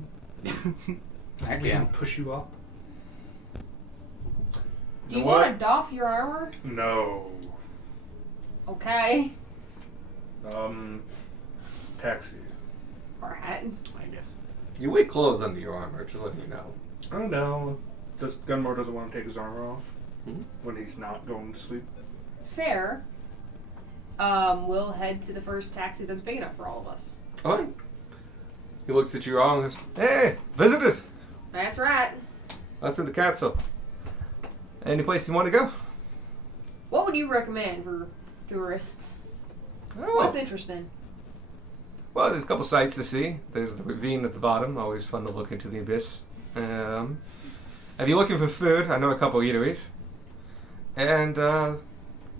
Heck We yeah. can push you up. Do you What? want to doff your armor? No. Okay. Taxi. Or hat. I guess. You wear clothes under your armor, just letting you know. I don't know. Just Gunmore doesn't want to take his armor off Mhm. when he's not going to sleep. Fair. We'll head to the first taxi that's big enough for all of us. All right. He looks at you all and goes, "Hey, visitors! That's right. That's in the castle. Any place you want to go?" What would you recommend for tourists? Oh. What's interesting? Well, there's a couple sights to see. There's the ravine at the bottom. Always fun to look into the abyss. If you're looking for food, I know a couple eateries. And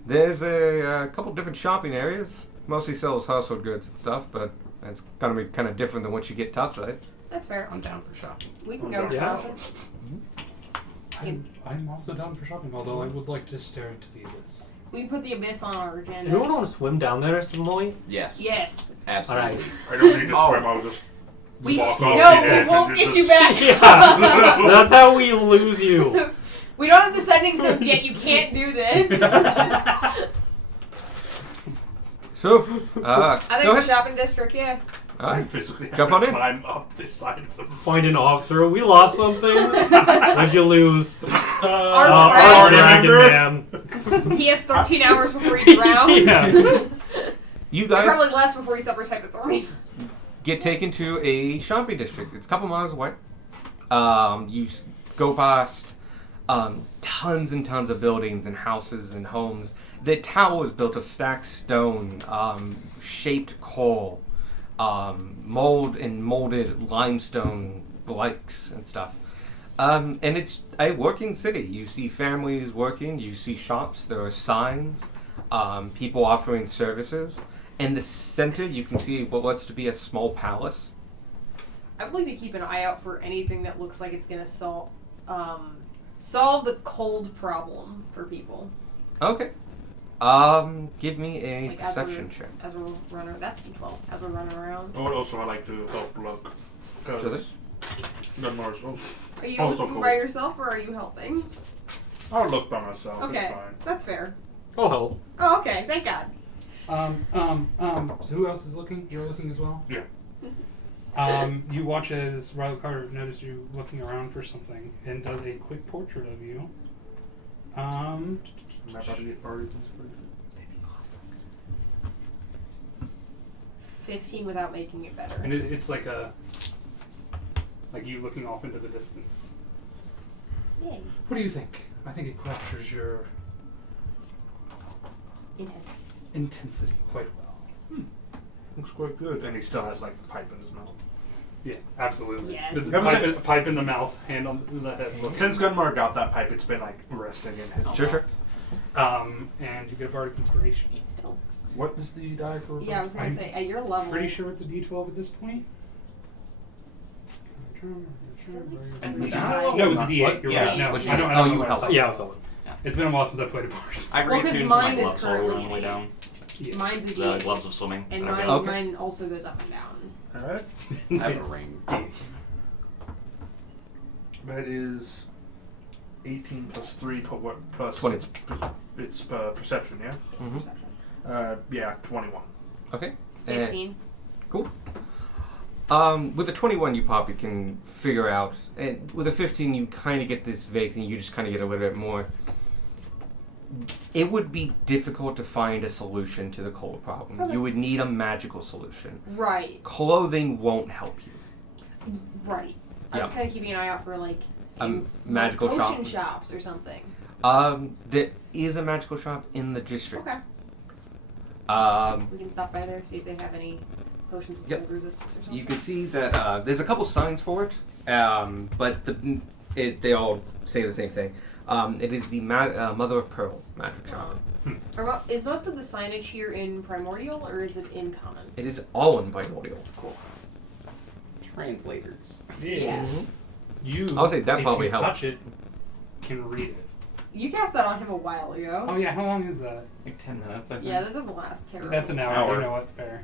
there's a couple different shopping areas. Mostly sells household goods and stuff, but it's going to be kind of different than what you get topside. That's fair. I'm down for shopping. We can go Yeah. shopping. I'm also down for shopping, although I would like to stare into the abyss. We put the abyss on our agenda. Anyone want to swim down there some more? Yes. Yes. Absolutely. I don't need to Oh. swim. I'll just We walk no, off the we edge won't and get just- you back. Yeah, that's how we lose you. We don't have the sending stones yet. You can't do this. So, I go think the ahead. shopping district, yeah. All I right. physically have Jump to on in. climb up this side of the Find an officer. We lost something. What'd you lose? Our Our friend. dragon man. He has 13 hours before he drowns. Yeah. You guys Probably less before he suffers hypothermia. get taken to a shopping district. It's a couple miles away. You go past tons and tons of buildings and houses and homes. The tower is built of stacked stone, shaped coal, molded limestone bricks and stuff. And it's a working city. You see families working. You see shops. There are signs. People offering services. In the center, you can see what looks to be a small palace. I would like to keep an eye out for anything that looks like it's going to solve the cold problem for people. Okay. Give me a Like perception check. As we're running, that's D12. As we're running around. Oh, also I like to help look. So Because Gunmore's also. Are you Also looking cold. by yourself or are you helping? I'll look by myself. Okay, It's fine. that's fair. Oh, help. Oh, okay. Thank God. So who else is looking? You're looking as well? Yeah. You watch as Riley Carter notices you looking around for something and does a quick portrait of you. Am I about to get bardic inspiration? 15 without making it better. And it's like you looking off into the distance. Yay. What do you think? I think it captures your Intense. intensity quite well. Looks quite good. And he still has like the pipe in his mouth. Yeah, absolutely. Yes. This is That was pipe in the mouth, hand on the head. Since Gunmar got that pipe, it's been like resting in his Sure, mouth. sure. And you get a bardic inspiration. What is the die for? Yeah, I was gonna I'm say, at your level. Pretty sure it's a D12 at this point. And Which which I- is No, it's a D8. You're Yeah, right. No, which I don't. oh, know you what help. else. Yeah, it's all. It's been a while since I played a bard. I Well, 'cause retuned mine my is gloves while we were on the way currently down. Yeah. Mine's a The D8, gloves of swimming. and that I mine, got. Okay. mine also goes up and down. Alright. I have Yes. a ring. That is 18 plus 3 plus 20. It's perception, yeah? It's Mhm. perception. Yeah, 21. Okay. 15. Cool. With a 21, you probably can figure out, and with a 15, you kind of get this vague thing. You just kind of get a little bit more. It would be difficult to find a solution to the cold problem. Okay. You would need a magical solution. Right, Clothing won't help you. right. I was Yeah. kind of keeping an eye out for like Magical potion shop. shops or something. There is a magical shop in the district. Okay, Um, we can stop by there, see if they have any potions of Yep. cold resistance or something. you can see that there's a couple signs for it, but they all say the same thing. It is the Mother of Pearl magic shop. Is most of the signage here in Primordial, or is it in Common? It is all in Primordial. Cool. Translators. Yeah. You. I'll say that if probably you helped. touch it, can read it. You cast that on him a while ago. Oh yeah, how long is that? Like 10 minutes, I think. Yeah, that doesn't last terribly. That's an hour. Hour. You know what? Fair.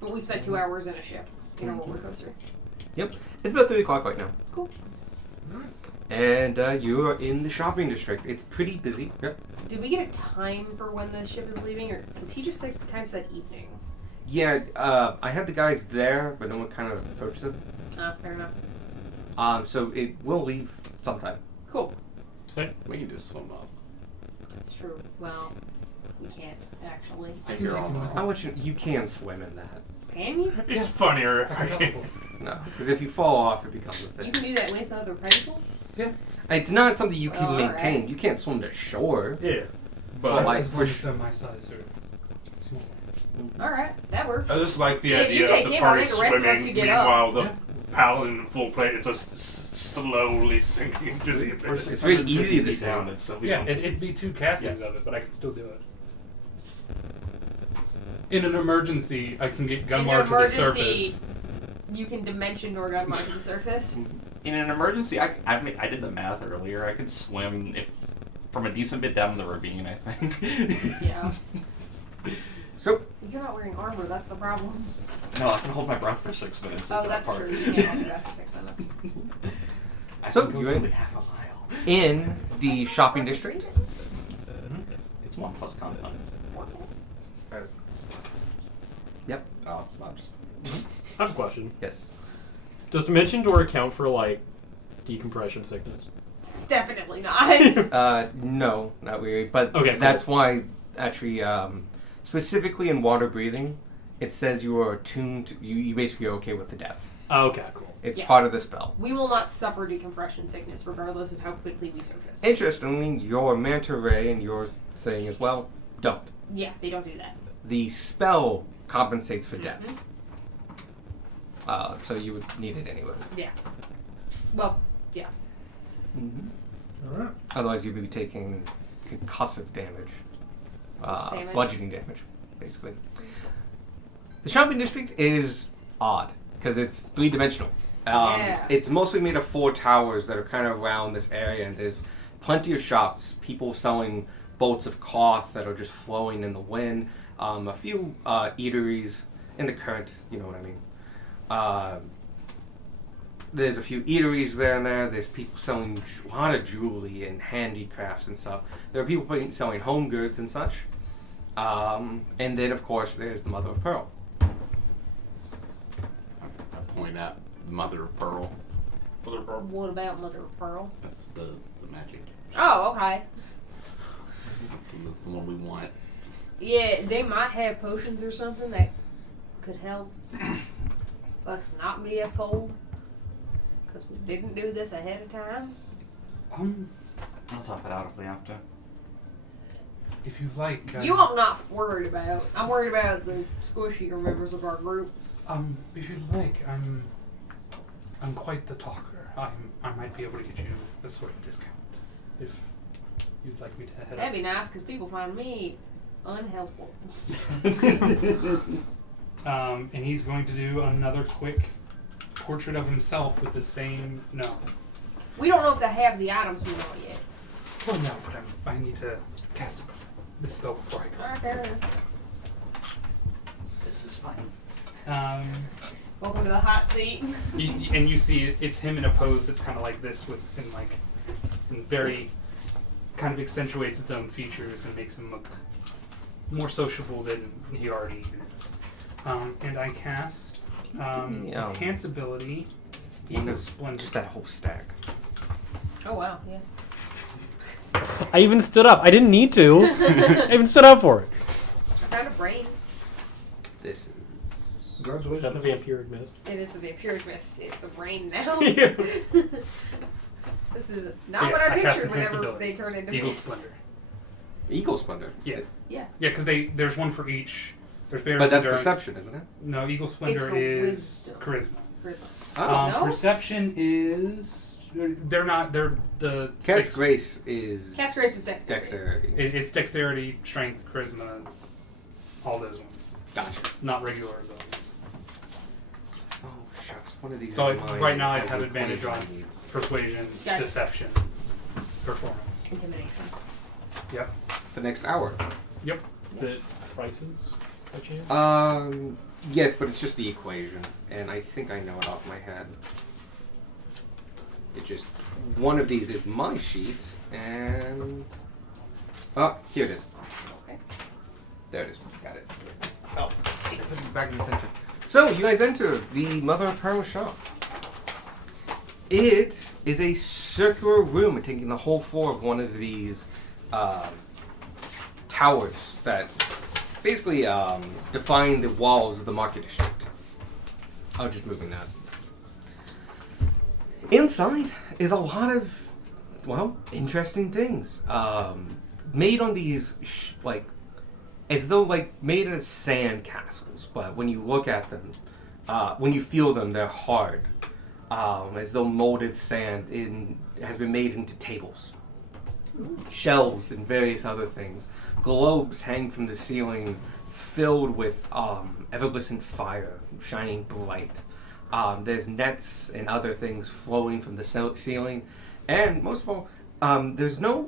But we spent 2 hours in a ship in a roller coaster. Yep. It's about 3 o'clock right now. Cool. And you are in the shopping district. It's pretty busy. Yep. Did we get a time for when the ship is leaving, or because he just kind of said evening? Yeah, I had the guys there, but no one kind of approached them. Fair enough. So it will leave sometime. Cool. Say. We can just swim up. That's true. Well, we can't actually. I hear all I want you can swim in that. Can you? It's funnier if I can. No, because if you fall off, it becomes a You thing. can do that with other people. It's not something you can Oh, maintain. alright. You can't swim to shore. Yeah. Well, But like, as for long as sh- they're my size or small. All right, that works. I just like the Yeah, if you idea take of the him, I party think the rest of us swimming, could get up. meanwhile the Yeah. paladin in full plate is just slowly sinking into the abyss. It's very easy to Feet swim. down and stuff. Yeah, it'd be 2 castings of it, but I can still do it. In an emergency, I can get Gunmar to the emergency. surface. You can dimension or Gunmar to the surface. In an emergency, I mean, I did the math earlier. I could swim from a decent bit down the ravine, I think. Yeah. So You're not wearing armor. That's the problem. No, I can hold my breath for 6 minutes. Oh, It's that's not true. hard. You can't hold it after 6 minutes. I So, can go you nearly in? half a mile. in the shopping district, It's 1 plus con fun. Oh, I'm just. I have a question. yes. Does dimension door account for like decompression sickness? Definitely not. No, not really. But Okay, cool. that's why actually, specifically in water breathing, it says you are attuned. You basically are okay with the death. Oh, okay, cool. It's Yeah. part of the spell. We will not suffer decompression sickness, regardless of how quickly we surface. Interestingly, your manta ray and your thing as well don't. Yeah, they don't do that. The spell compensates for death. Mm-hmm. So you would need it anyway. Yeah. Well, yeah. Alright. Otherwise, you would be taking concussive damage, Damage. bludgeoning damage, basically. The shopping district is odd because it's 3-dimensional. Yeah. It's mostly made of 4 towers that are kind of around this area, and there's plenty of shops, people selling bolts of cloth that are just flowing in the wind, a few eateries in the current, you know what I mean. There's a few eateries there and there. There's people selling a lot of jewelry and handicrafts and stuff. There are people selling home goods and such. And then, of course, there's the Mother of Pearl. I point at Mother of Pearl. What about Mother of Pearl? That's the magic. Oh, okay. That's the one we want. Yeah, they might have potions or something that could help us not be as cold. Because we didn't do this ahead of time. I'll top it out if we have to. if you like, You I'm not worried about. I'm worried about the squishier members of our group. if you'd like, I'm quite the talker. I might be able to get you a sort of discount if you'd like me to head That'd up. be nice because people find me unhelpful. And he's going to do another quick portrait of himself with the same. No. We don't know if they have the items we want yet. Well, no, but I need to cast the spell before I go. Okay. This is fine. Welcome to the hot seat. And you see it's him in a pose that's kind of like this, and very kind of accentuates its own features and makes him look more sociable than he already is. And I cast Enhance Ability, Eagle Splendor. Just that whole stack. Oh wow, yeah. I even stood up. I didn't need to. I even stood up for it. I found a brain. This is. Is Congratulations. that the vampiric mist? It is the vampiric mist. It's a brain now. Yeah. This is not Yes, what I I cast pictured whenever Invincibility. they turn into Eagle mist. Splendor. Eagle Splendor. Yeah. Yeah. Yeah, because there's one for each. There's Bear's But that's Endurance. perception, isn't it? No, Eagle Splendor for is wisdom. charisma. Charisma. Oh. No? Perception is they're the Cat's six- Grace is. Cat's Grace is dexterity. Dexterity. It's dexterity, strength, charisma, all those ones. Gotcha. Not regular abilities. Oh, shucks. One of these. So is mine right now I has have a advantage 20 on I need. persuasion, Gotcha. deception, performance. Intimidation. Yep. For the next hour. Yep. Is it prices by chance? Yes, but it's just the equation, and I think I know it off my head. It just one of these is my sheet, and here it is. Okay. There it is. Got it. Oh, put these back in the center. So you guys enter the Mother of Pearl shop. It is a circular room, taking the whole floor of one of these towers that basically define the walls of the market district. I was just moving that. Inside is a lot of, well, interesting things. Made on these, as though made as sand castles, but when you look at them, when you feel them, they're hard. As though molded sand has been made into tables. Shelves and various other things. Globes hang from the ceiling filled with evanescent fire, shining bright. There's nets and other things flowing from the ceiling. And most of all, there's no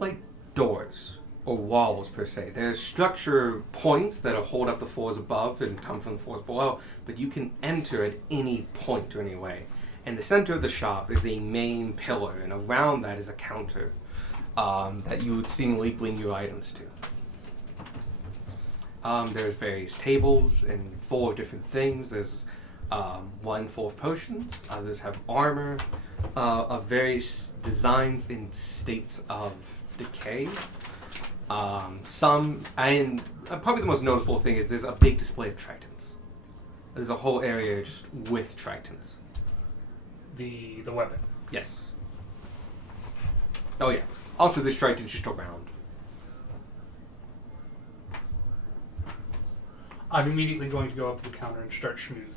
doors or walls per se. There's structure points that hold up the floors above and come from the floors below, but you can enter at any point or any way. In the center of the shop is a main pillar, and around that is a counter that you would seemingly bring your items to. There's various tables and full of different things. There's one full of potions. Others have armor of various designs in states of decay. Some, and probably the most noticeable thing is there's a big display of tritons. There's a whole area just with tritons. The weapon. Yes. Oh yeah. Also, this triton's just around. I'm immediately going to go up to the counter and start schmoozing.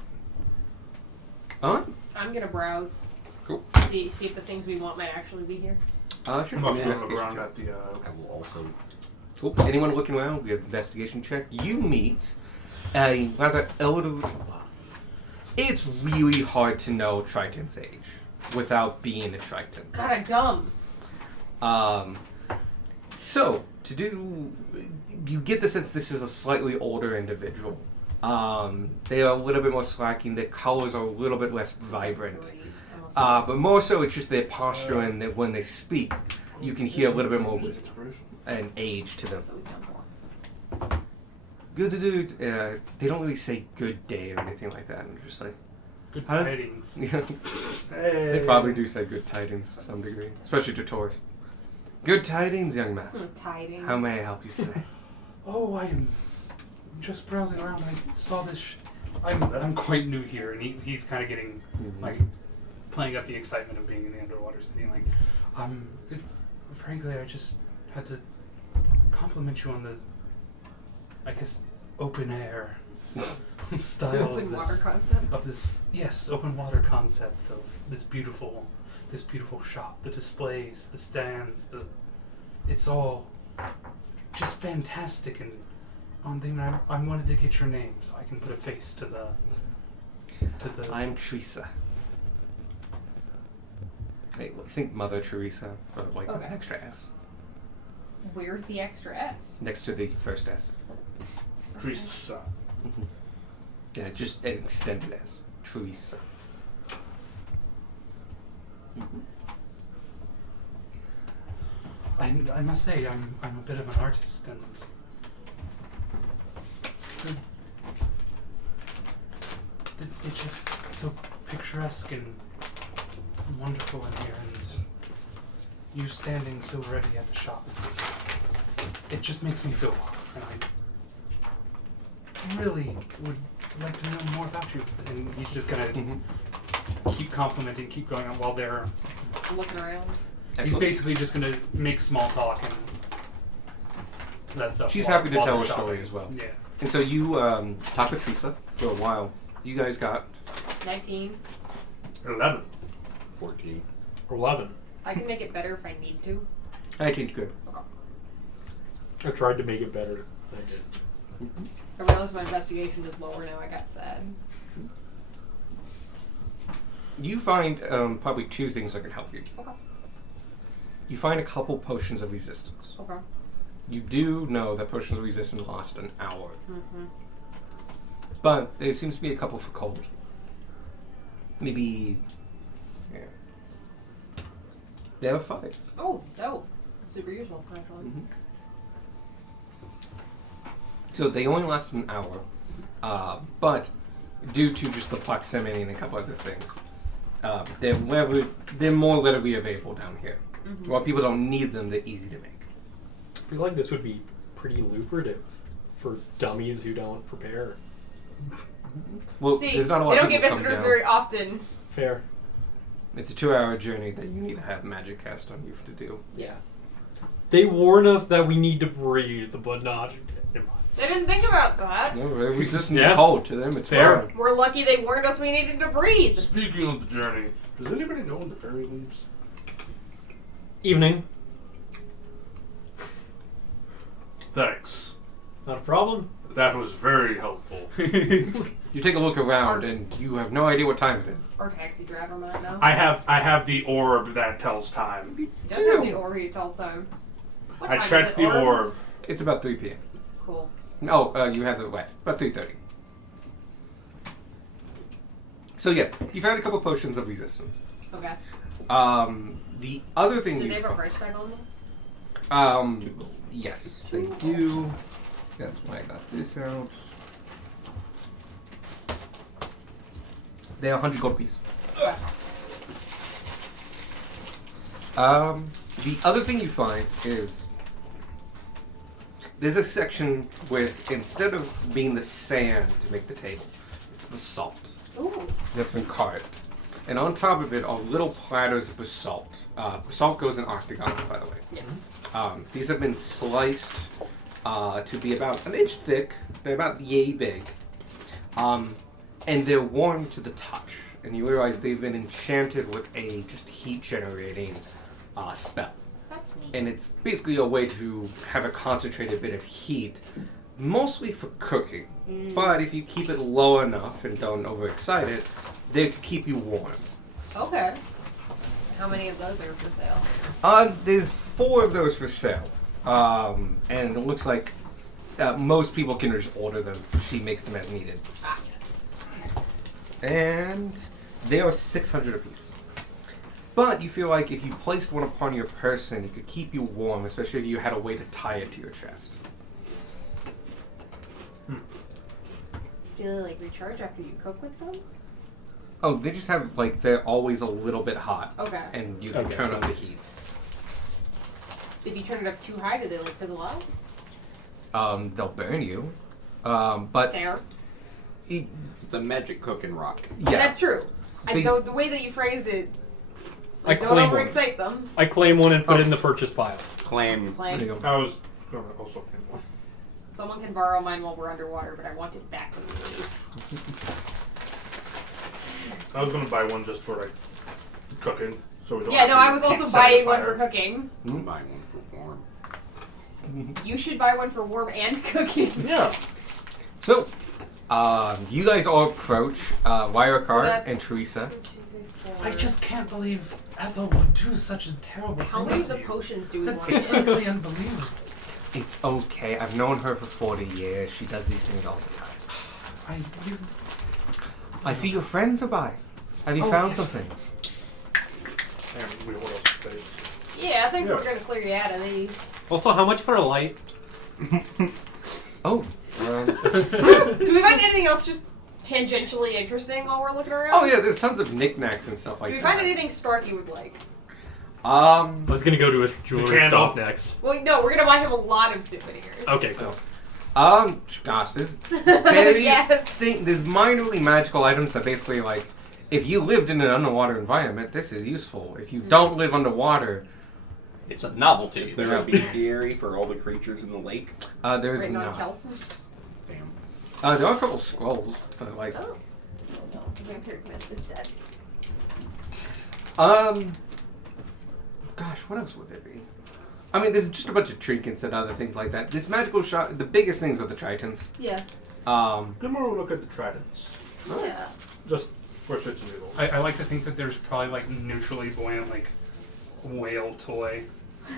I'm gonna browse. Cool. See if the things we want might actually be here. Sure. I'm also Investigation around check. at the. I will also. Cool. Anyone looking around? We have investigation check. You meet a rather elderly. It's really hard to know Triton's age without being a Triton. God, I'm dumb. So to do, you get the sense this is a slightly older individual. They are a little bit more slacking. Their colors are a little bit less vibrant. But more so, it's just their posture and that when they speak, you can hear a little bit more wisdom and age to them. So we've done more. Good dude. They don't really say good day or anything like that. I'm just like, Good Huh? tidings. yeah. They probably do say good tidings to some degree, especially to tourists. Good tidings, young man. Tidings. How may I help you today? Oh, I am just browsing around. I saw this. I'm quite new here, and he's kind of getting playing up the excitement of being in the underwater city. Frankly, I just had to compliment you on I guess, open air style Open of water this, concept. of this, yes, open water concept of this beautiful shop, the displays, the stands, it's all just fantastic. And on thing, I wanted to get your name so I can put a face to the. I'm Teresa. Hey, think Mother Teresa, but like with an Okay. extra S Where's the extra S? next to the first S. Teresa. Yeah, just an extended S. Teresa. I must say I'm a bit of an artist, and it's just so picturesque and wonderful in here, and you standing so ready at the shop, it just makes me feel welcome, and I really would like to know more about you. And he's just gonna keep complimenting, keep going on while they're. Looking around. He's Excellent. basically just gonna make small talk and that stuff. She's while- happy to while tell they're her story shopping. as well. Yeah. And so you talk with Teresa for a while. You guys got 19. 11. 14. 11. I can make it better if I need to. 19 good. I tried to make it better. I did. I realized my investigation is lower now. I got sad. You find probably two things that can help you. Okay. You find a couple potions of resistance. Okay. You do know that potions of resistance last an hour, Mm-hmm. but there seems to be a couple for cold. Maybe, yeah. There are 5. Oh, dope. Super useful, actually. So they only last an hour, but due to just the proximity and a couple other things, they're more readily available down here. Mm-hmm. While people don't need them, they're easy to make. I feel like this would be pretty lucrative for dummies who don't prepare. Well, See, there's not a lot they of don't get people come visitors down. very often. Fair. It's a 2-hour journey that you need to have magic cast on you to do. Yeah. They warn us that we need to breathe, but not. Never mind. They didn't think about that. No, they're resistant Yeah. to cold. To them, it's Fair. fine. We're lucky they warned us we needed to breathe. Speaking of the journey, does anybody know when the ferry leaves? Evening. Thanks. Not a problem. That was very helpful. You take a look around, and you have no idea what time it is. Our taxi driver might know. I have the orb that tells time. He does have the orb he tells time. What I time checked is the it, orb. It's about 3 p.m. Cool. No, you have the what? About 3:30. So yeah, you found a couple potions of resistance. Okay. The other thing Did you they have a found, price tag on them? yes, they do. That's why I got this out. They're 100 gold piece. Okay. The other thing you find is there's a section with, instead of being the sand to make the table, it's basalt Ooh. that's been carved. And on top of it are little platters of basalt. Basalt goes in octagons, by the way. Yeah. These have been sliced to be about an inch thick. They're about yay big. And they're warm to the touch. And you realize they've been enchanted with a just heat generating spell. That's neat. And it's basically a way to have a concentrated bit of heat, mostly for cooking. But if you keep it low enough and don't overexcite it, they could keep you warm. Okay. How many of those are for sale? There's 4 of those for sale. And it looks like most people can just order them. She makes them as needed. Ah. And they are 600 apiece. But you feel like if you placed one upon your person, it could keep you warm, especially if you had a way to tie it to your chest. Do they like recharge after you cook with them? Oh, they just have, like, they're always a little bit hot. Okay. And you can Okay, turn so- up the heat. If you turn it up too high, do they like fizzle out? They'll burn you. But Fair. it, It's a magic cooking rock. yeah. That's true. They- The way that you phrased it, like, I don't claim one. overexcite them. I claim one and put it in the purchase pile. Claim. There you Like, go. I was gonna also name one. Someone can borrow mine while we're underwater, but I want it back when we leave. I was gonna buy one just for like cooking, so we don't. Yeah, have no, to I was also set buying it one fire. for cooking. I'm buying one for warm. You should buy one for warm and cooking. Yeah. So, you guys all approach Wirecard So that's and Teresa. 1, 2, 3, 4. I just can't believe Ethel would do such a terrible How thing many of to the you. potions do we That's want? simply unbelievable. It's okay. I've known her for 40 years. She does these things all the time. I see your friends are by. Have you Oh, found yes. some things? And we what else space. Yeah, I think Yeah. we're gonna clear you out of these. Also, how much for a light? Oh. Do we find anything else just tangentially interesting while we're looking around? Oh yeah, there's tons of knickknacks and stuff like Do we that. find anything Sparky would like? I was gonna go to a jewelry candle. stop next. Well, no, we're gonna buy him a lot of souvenirs. Okay, cool. Gosh, there's various Yes. there's minorly magical items that basically like, if you lived in an underwater environment, this is useful. If you don't live underwater, It's a novelty. Is there a bestiary for all the creatures in the lake? there's Written on not. kelp. Damn. There are a couple scrolls, but like, Oh. Oh no, the vampiric mist is dead. gosh, what else would there be? I mean, there's just a bunch of trinkets and other things like that. This magical shop, the biggest things are the tritons. Yeah. Good more look at the tridents. Yeah. Just for shits and giggles. I like to think that there's probably like neutrally buoyant like whale toy,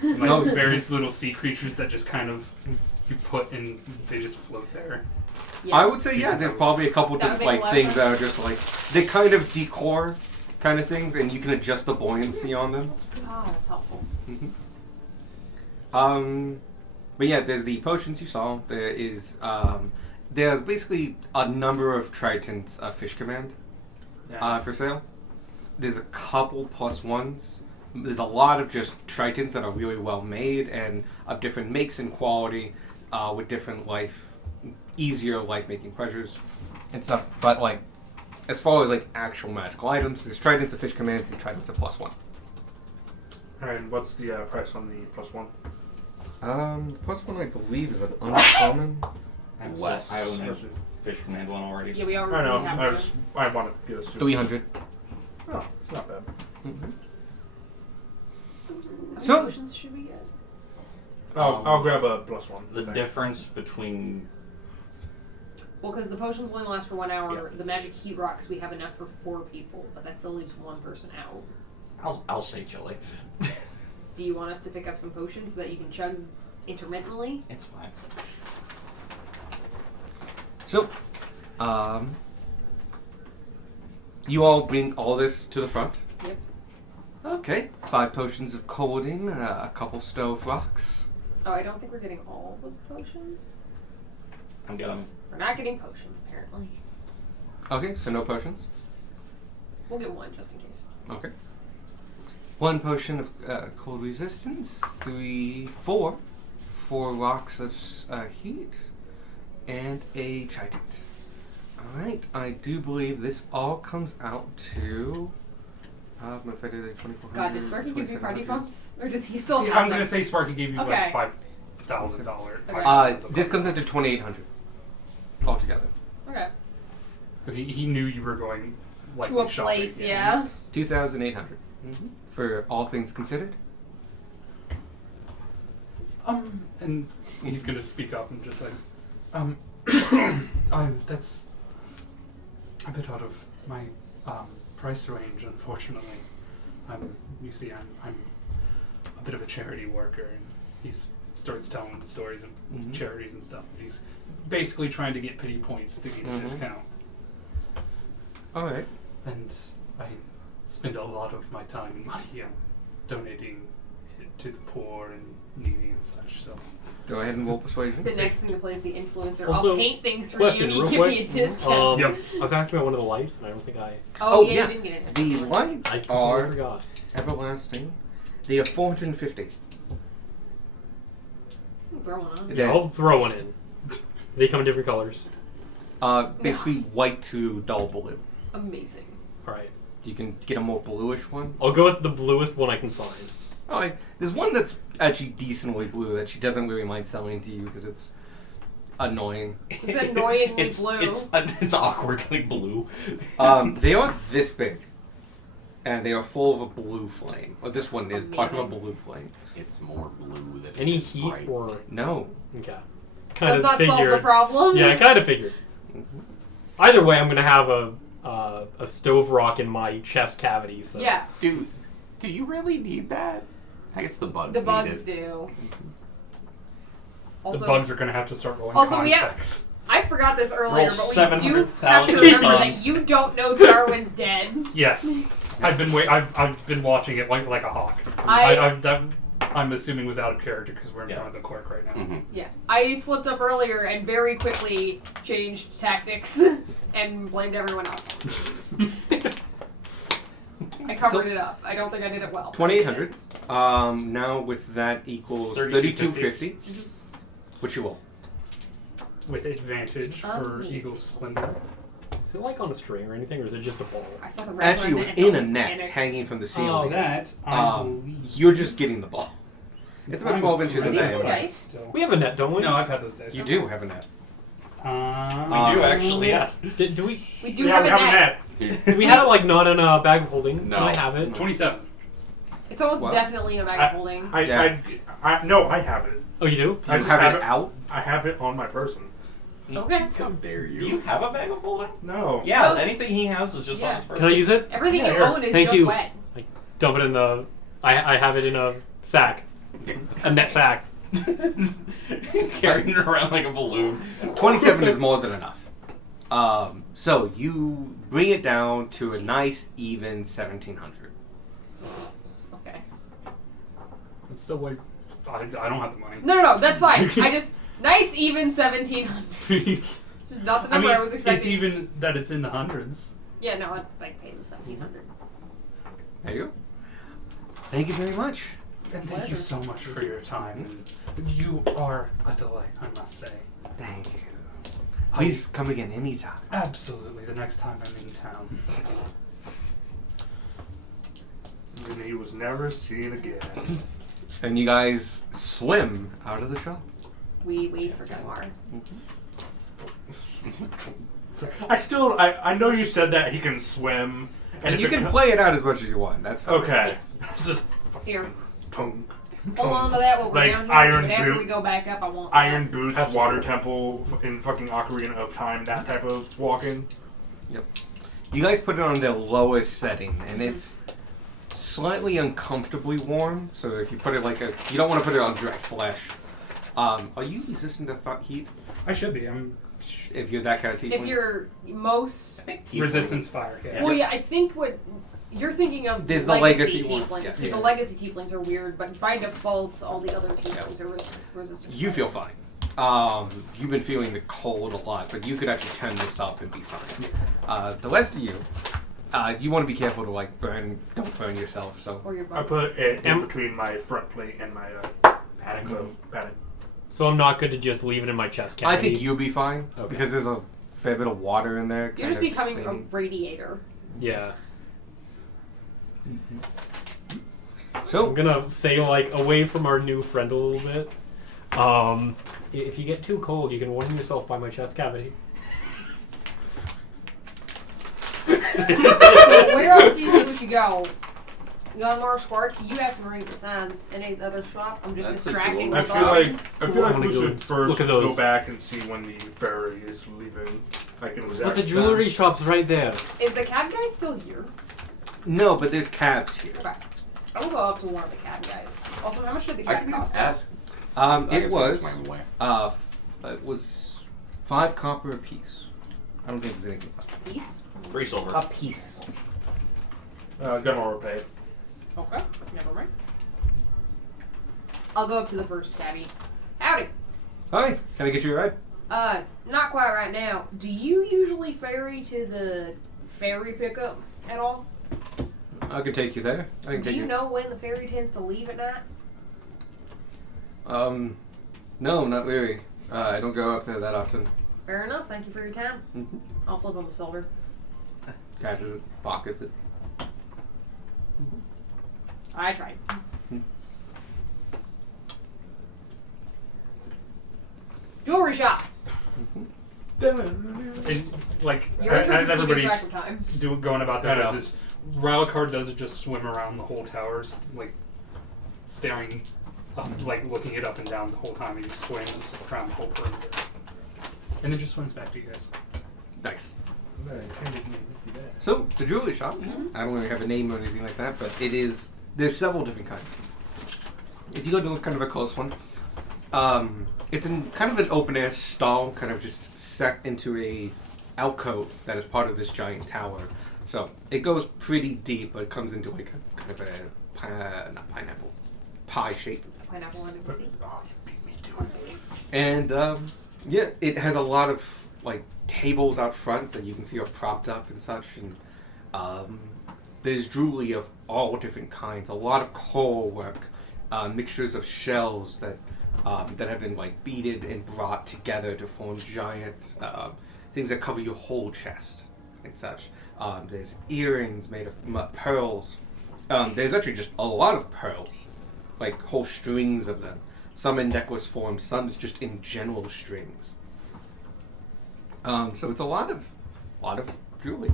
and, like No. various little sea creatures that just kind of you put and they just float there. Yeah. I would say, yeah, there's probably a couple That would different make a lot like of things that are sense. just like, they kind of decor kind of things, and you can adjust the buoyancy on them. Oh, that's helpful. But yeah, there's the potions you saw. There is, there's basically a number of Triton's fish command for sale. There's a couple plus ones. There's a lot of just Tritons that are really well made and of different makes and quality, with different easier life making pleasures and stuff. But like, as far as like actual magical items, there's Tritons of fish commands and Tritons of +1. And what's the price on the +1? +1 I believe is an uncommon. Less. I own a fish command one already. Yeah, we already I know. have I one. just I want to get a suit. 300. Oh, it's not bad. How many So- potions should we get? I'll grab a +1. The thing. difference between Well, because the potions only last for 1 hour. The magic heat rocks, we have enough for 4 people, but that still leaves 1 person out. I'll say chili. Do you want us to pick up some potions so that you can chug intermittently? It's fine. So, you all bring all this to the front. Yep. Okay. 5 potions of coding, a couple stove rocks. Oh, I don't think we're getting all the potions. I'm going. We're not getting potions, apparently. Okay, so no potions. We'll get 1 just in case. Okay. 1 potion of cold resistance. 4 rocks of heat, and a trident. All right. I do believe this all comes out to. If I did a 2400. God, did Sparky give you party 2700. funds? Or does he still Yeah, have I'm them? gonna say Sparky gave you Okay. like $5,000. Okay. This comes out to 2,800 altogether. Okay. Because he knew you were going like To a place, yeah. 2,800 for all things considered. And he's gonna speak up and just like, that's a bit out of my price range, unfortunately. You see, I'm a bit of a charity worker, and he starts telling stories of Mhm. charities and stuff. He's basically trying to get pity points to get a Mhm. discount, All right. and I spend a lot of my time and money donating it to the poor and needy and such. So. Go ahead and roll persuasion. The next thing that plays the influencer. Also, I'll paint things for question, you and real you give quick. me a discount. Yep. I was asking about one of the lights, and I don't think I Oh, yeah, yeah. you didn't get it. The lights completely are forgot. everlasting. They are 450. Throw one on. Yeah. I'll throw one in. They come in different colors. Basically white to dull blue. Amazing. All right. You can get a more bluish one. I'll go with the bluest one I can find. Oh, there's one that's actually decently blue that she doesn't really mind selling to you because annoying. It's annoyingly blue. It's awkwardly blue. They are this big, and they are full of a blue flame. Well, this one is part of a blue flame. It's more blue than Any it is heat bright. or No. okay? Does Kind not of solve the figured. problem. Yeah, I kind of figured. Either way, I'm gonna have a stove rock in my chest cavity. So Yeah, Do you really need that? I guess the bugs. the need bugs it. do. The Also, bugs are going to have to start rolling Also, con we have- checks. I forgot this earlier, but we do have to 700,000 remember that bugs. you don't know Darwin's dead. Yes. I've been watching it like a hawk. That I'm assuming was out of character because we're in front of the clerk right now. Mhm. Yeah, I slipped up earlier and very quickly changed tactics and blamed everyone else. I covered it up. I don't think I did it well. 2,800. Now with that equals 3,250. Which you will. With advantage for Amazing. Eagle Splendor. is it like on a string or anything, or is it just a ball? I saw the red Actually, it one was and in a almost net panicked. hanging from the Oh, ceiling. that I believe. You're just getting the ball. It's about I'm 12 inches in Are these diameter. blue dice? Still. We have a net, don't we? No, I've had those days. You do have a net. We do actually, yeah. Do we? We do have a net. Do we have it like not in a bag of holding? No. Can I have it? 27. It's almost What? definitely in a bag of holding. No, I have it. Oh, you do? Do you have it out? I have it on my person. Okay. How dare you? Do you have a bag of holding? No. Yeah, anything he has is just Yeah. on his person. Can I use it? Everything Yeah, you here. own is Thank just you. wet. Dump it in the. I have it in a sack. A net sack. Carrying it around like a balloon. 27 is more than enough. So you bring it down to a nice even 1,700. Okay. It's still like I don't have the money. No, that's fine. I just nice even 1,700. It's just not the I number mean, I was expecting. it's even that it's in the hundreds. Yeah, no, I'd like pay the 1,700. There you go. Thank you very much. And thank you so much for your time. You are a delight, I must say. Thank you. Please come again anytime. Absolutely, the next time I'm in town. And he was never seen again. And you guys swim out of the shop. We wait for Delmar. I know you said that he can swim. And if you it can co- play it out as much as you want. That's fine. Okay. It's just Here, tonk. hold on to that while we're Like down here. Iron and after Boot- we go back up, I want Iron Boots, Water Temple, in fucking Ocarina of Time, that type of walking. You guys put it on the lowest setting, and it's slightly uncomfortably warm. So if you put it like you don't want to put it on direct flesh. Are you resistant to heat? I should be. I'm If you're that kind of tiefling? If you're most, resistance fire. Yeah. well, yeah, I think what you're thinking of There's the legacy legacy ones, tieflings. yes. 'Cause Yeah. the legacy tieflings are weird, but by default, all the other tieflings are resistant. You feel fine. You've been feeling the cold a lot, but you could actually turn this up and be fine. The rest of you, you want to be careful to don't burn yourself. So Or your I butt. put it in between my front plate and my padding glove. Padding. So I'm not good to just leave it in my chest cavity. I think you'll be fine Okay. because there's a fair bit of water in there. You're kind just of becoming a spinning. radiator. Yeah. I'm So gonna say away from our new friend a little bit. If you get too cold, you can warm yourself by my chest cavity. So where else do you think we should go? You want more Spark? You asked him to ring the signs. Any other shop? I'm just That's distracting a I with feel Darwin. like I we wanna go should look first at those. go back and see when the ferry is leaving. Like it was. But the at- jewelry shop's right there. Is the cab guy still here? no, but there's cabs here. Okay. I will go up to one of the cab guys. Also, how much did the I cab can cost us? ask. It was swam away. it was 5 copper a piece. I don't think there's anything left. Piece? 3 silver. A piece. Gunnar paid. Okay. Never mind. I'll go up to the first cabbie. Howdy. Hi, can I get you a ride? Not quite right now. Do you usually ferry to the ferry pickup at all? I can take you there. I can Do take you know when the ferry tends to leave at night? No, not really. I don't go up there that often. Fair enough. Thank you for your time. Mm-hmm. I'll flip him a silver. Catches it, pockets it. I tried. Jewelry shop. And, like, You're in charge as of keeping everybody's track of time. going about their I know. business, Rylacard does just swim around the whole towers, like, staring up, like, looking it up and down the whole time. He just swims around the whole perimeter. And then just swims back to you guys. Nice. So, the jewelry shop, I don't really have a name or anything like that, but it is, there's several different kinds. If you go to kind of a close one, it's in kind of an open air stall, kind of just set into a alcove that is part of this giant tower. So, it goes pretty deep, but it comes into like a kind of a, not pineapple, pie shape. Pineapple under the sea. Oh, you beat me to it. And, yeah, it has a lot of, like, tables out front that you can see are propped up and such, and there's jewelry of all different kinds. A lot of coral work, mixtures of shells that have been like beaded and brought together to form giant things that cover your whole chest and such. There's earrings made of pearls. There's actually just a lot of pearls, like whole strings of them. Some in necklace form, some is just in general strings. So it's a lot of jewelry.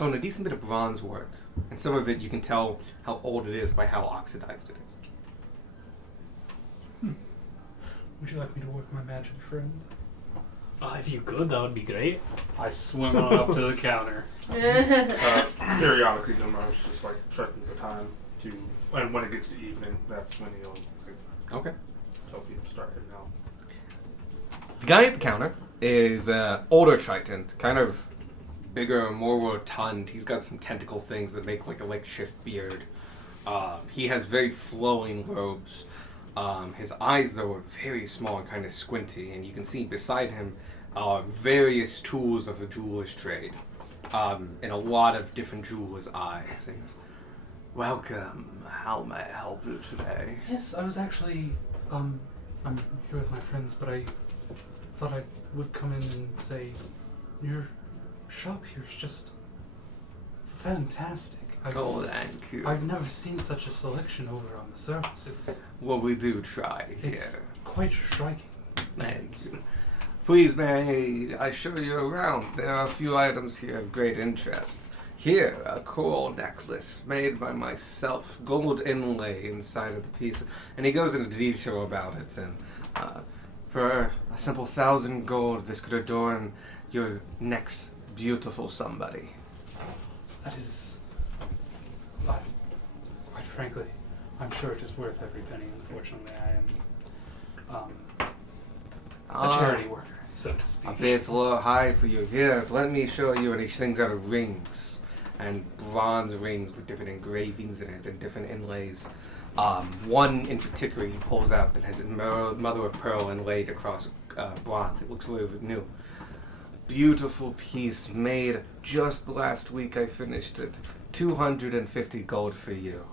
Oh, and a decent bit of bronze work. And some of it you can tell how old it is by how oxidized it is. Would you like me to work my magic, friend? If you could, that would be great. I swim on up to the counter. Periodically, Gilmore's just like checking the time to, and when it gets to evening, that's when he'll like, Okay. tell people to start heading out. The guy at the counter is older Triton, kind of bigger, more rotund. He's got some tentacle things that make like a makeshift beard. He has very flowing robes. His eyes, though, are very small and kind of squinty, and you can see beside him various tools of the jeweler's trade, and a lot of different jewelers' eyes. And he goes, "Welcome. How may I help you today?" Yes, I was actually, I'm here with my friends, but I thought I would come in and say, your shop here is just fantastic. Oh, thank you. I've never seen such a selection over on the surface. It's Well, we do try it's here. quite striking. Thank you. Please, may I show you around? There are a few items here of great interest. Here, a coral necklace made by myself, gold inlay inside of the piece. And he goes into detail about it. And for a simple 1,000 gold, this could adorn your next beautiful somebody. That is, quite frankly, I'm sure it is worth every penny. Unfortunately, I am a charity worker, so to speak. A bit a little high for you. Here, let me show you. And he sings out of rings, and bronze rings with different engravings in it and different inlays. One in particular he pulls out that has a mother of pearl inlaid across bronze. It looks really new. Beautiful piece made just last week. I finished it. 250 gold for you.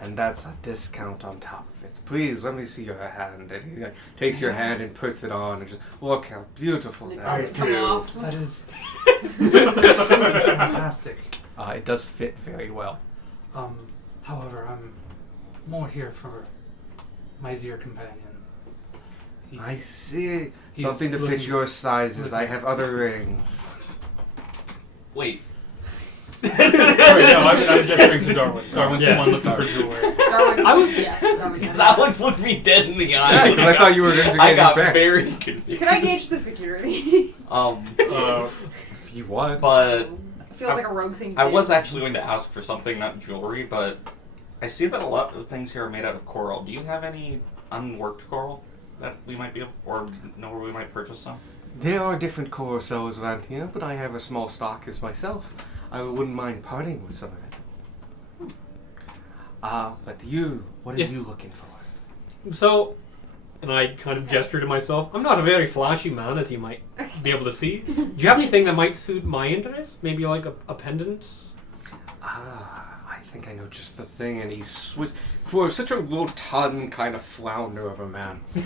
And that's a discount on top of it. Please, let me see your hand. And he takes your hand and puts it on and just, look how beautiful And it that doesn't is. come off. That is fantastic. It does fit very well. However, I'm more here for my dear companion. I see. He's Something to fit looking- your sizes. I have other rings. Wait. Sorry, no, I'm gesturing to Darwin. Darwin's Yeah. the one looking for jewelry. Darwin, I was- Darwin Because got it. Alex looked me dead in the Yeah, eye. because I thought you were going to I get got it back. very confused. Can I gauge the security? If you want. But It feels like a rogue thing to I do. was actually going to ask for something, not jewelry, but I see that a lot of things here are made out of coral. Do you have any unworked coral that we might be able, or know where we might purchase some? There are different coral sellers around here, but I have a small stock as myself. I wouldn't mind parting with some of it. But you, what are Yes. you looking for? So, and I kind of gesture to myself, I'm not a very flashy man, as you might be able to see. Do you have anything that might suit my interest? Maybe like a pendant? I think I know just the thing, and he's for such a rotund kind of flounder of a man. He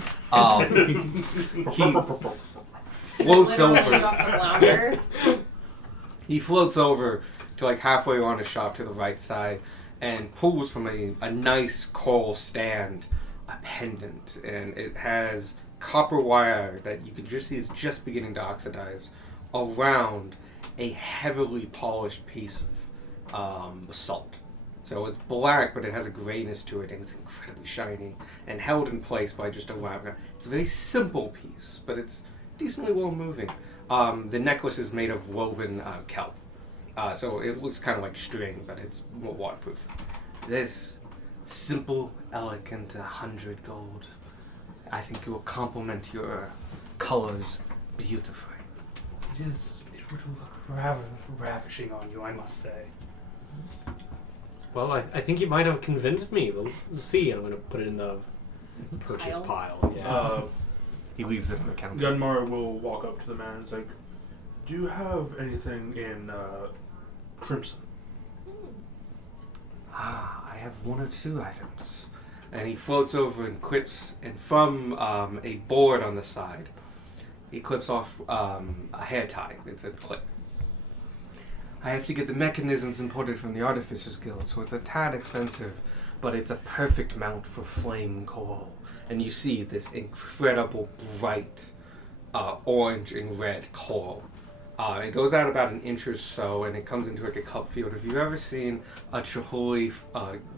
floats Literally over. just a flounder. He floats over to like halfway around the shop to the right side and pulls from a nice coral stand a a pendant, and it has copper wire that you can just see is just beginning to oxidize around a heavily polished piece of basalt. So it's black, but it has a grayness to it, and it's incredibly shiny and held in place by just a wire. It's a very simple piece, but it's decently well moving. The necklace is made of woven kelp, so it looks kind of like string, but it's more waterproof. This simple, elegant 100 gold. I think it will complement your colors beautifully. It would look ravishing on you, I must say. Well, I think you might have convinced me. We'll see. I'm going to put it in the purchase pile. Yeah. He leaves it on the counter. Gunmar will walk up to the man and is like, do you have anything in crimson? I have one or two items. And he floats over and clips, and from a board on the side, he clips off a hair tie. It's a clip. I have to get the mechanisms imported from the Artificers Guild, so it's a tad expensive, but it's a perfect mount for flame coral. And you see this incredible bright orange and red coral. It goes out about an inch or so, and it comes into like a cup field. If you've ever seen a Chihuly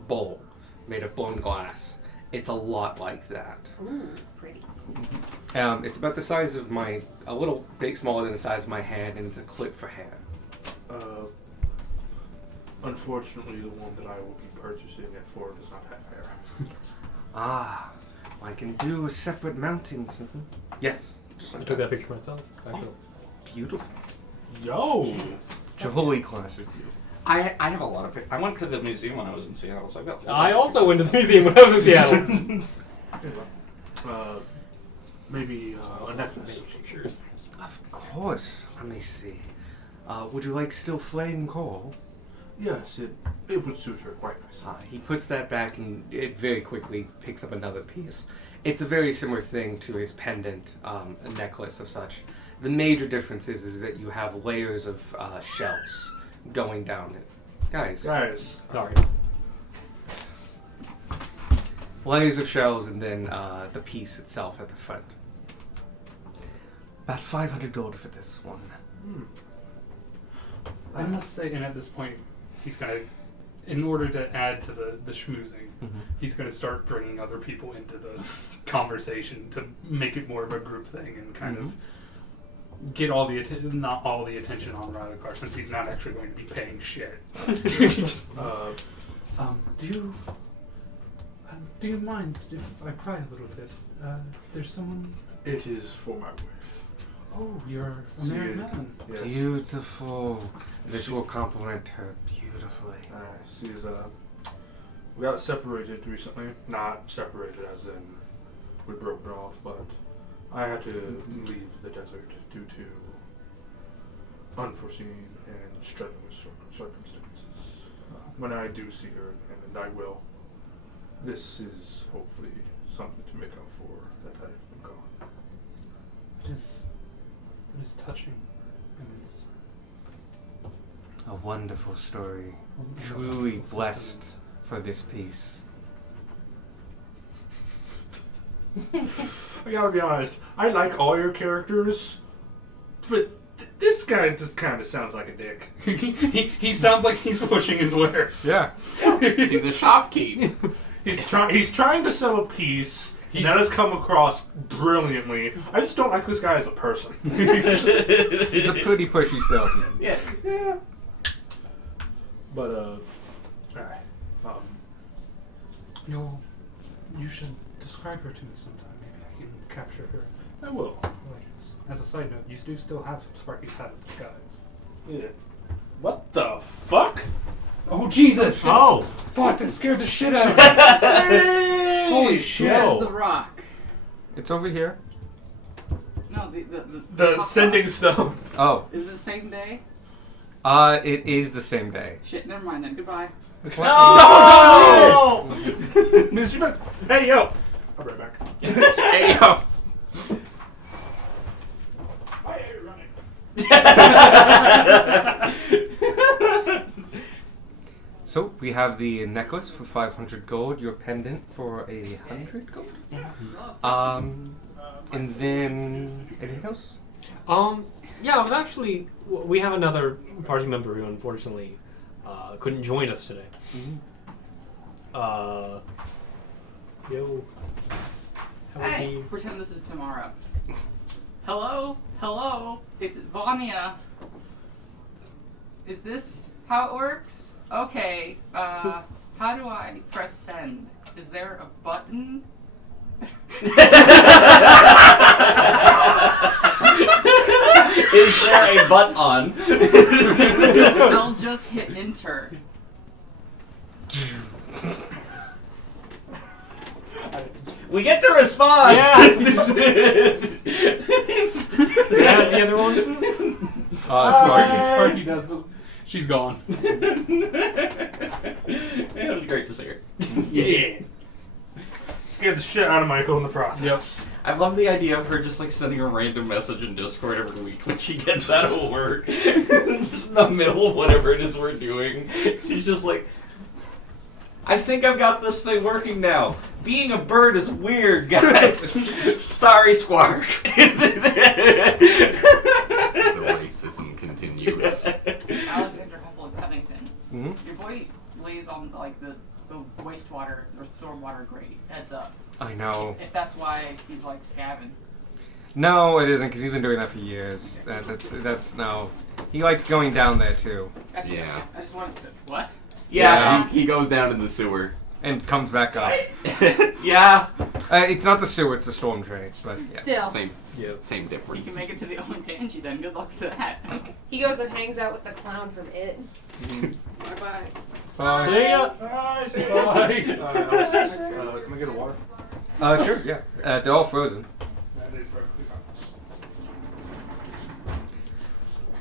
bowl made of blown glass, it's a lot like that. Ooh, pretty. It's about the size of a little bit smaller than the size of my hand, and it's a clip for hair. Unfortunately, the one that I will be purchasing it for does not have hair. I can do a separate mounting. Yes, just I like took that picture myself. Beautiful. Yo! Chihuly class is beautiful. I have a lot of I went to the museum when I was in Seattle, so I've got. I also went to the museum when I was in Seattle. Maybe a necklace. pictures. Of course. Let me see. Would you like still flame coral? Yes, it would suit her quite nicely. He puts that back, and it very quickly picks up another piece. It's a very similar thing to his pendant, a necklace of such. The major difference is that you have layers of shells going down it. Guys. Sorry. Layers of shells, and then the piece itself at the front. About 500 gold for this one. I must say, and at this point, he's going to, in order to add to the schmoozing, he's going to start bringing other people into the conversation to make it more of a group thing and kind of get all the not all the attention on Radukar, since he's not actually going to be paying shit. Do you mind if I pry a little bit? There's someone. It is for my wife. Oh, you're a married man. Yes. Beautiful. This will complement her beautifully. She's we got separated recently. Not separated as in we broke it off, but I had to leave the desert due to unforeseen and strenuous circumstances. When I do see her, and I will, this is hopefully something to make up for that I've been gone. It is touching. And it's A wonderful story. Truly blessed for this piece. I gotta be honest, I like all your characters, but this guy just kind of sounds like a dick. he sounds like he's pushing his wares. Yeah. He's a shopkeep. He's trying to sell a piece, and that has come across brilliantly. I just don't like this guy as a person. He's a pretty pushy salesman. Yeah. Yeah. But, You should describe her to me sometime. Maybe I can capture her. I will. As a side note, you do still have Sparky's hat of disguise. Yeah. What the fuck? Oh, Jesus! Oh! Fuck, that scared the shit out of me! Holy shit! Where's the rock? It's over here. No, The top sending rock. stone. Oh. Is it the same day? It is the same day. Shit, never mind then. Goodbye. No! Mr. Duck. Hey, yo! I'll be right back. Hey, yo. Why are you running? So we have the necklace for 500 gold, your pendant for 100 gold. And then anything else? Yeah, I was actually. We have another party member who unfortunately couldn't join us today. Yo. How would Hey, he- pretend this is tomorrow. Hello? Hello? It's Vanya. Is this how it works? Okay, how do I press send? Is there a button? Is there a butt on? I'll just hit enter. We get to respond. Yeah. Yeah, the other one. Sparky. Sparky does, but she's gone. It was great to see her. Yeah. Scared the shit out of Michael in the process. Yep. I love the idea of her just like sending a random message in Discord every week when she gets out of work. Just in the middle of whatever it is we're doing. She's just like, I think I've got this thing working now. Being a bird is weird, guys. Sorry, Squark. The racism continues. Alexander Huffle Pennington. Mm-hmm. Your boy lays on like the wastewater or stormwater grate. Heads up. I know. If that's why he's like scavenging. No, it isn't, because he's been doing that for years. That's no. He likes going down there too, Gotcha, Yeah. gotcha. I just wanted to. What? Yeah. He goes down in the sewer. and comes back up. Yeah. It's not the sewer; it's the storm drain. But yeah. Still, Same You difference. can make it to the Olentangy then. Good luck to that. he goes and hangs out with the clown from It. Bye bye. Bye. See ya. Alex, Bye. can we get a water? Sure, yeah. They're all frozen.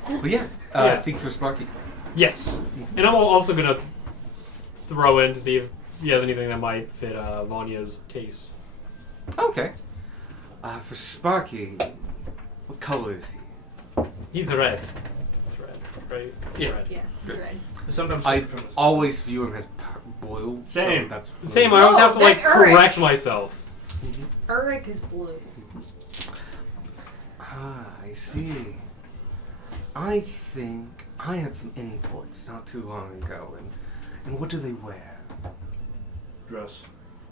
But yeah, Yeah. think for Sparky. Yes. And I'm also gonna throw in to see if he has anything that might fit Vanya's taste. Okay. For Sparky, what color is he? He's red. He's red, right? Yeah, red. Yeah, that's right. Sometimes I from his always view him as blue. Same. So that's Same. I always Oh, have to like that's Ulrich. correct myself. Ulrich is blue. I see. I think I had some imports not too long ago, and what do they wear? dress.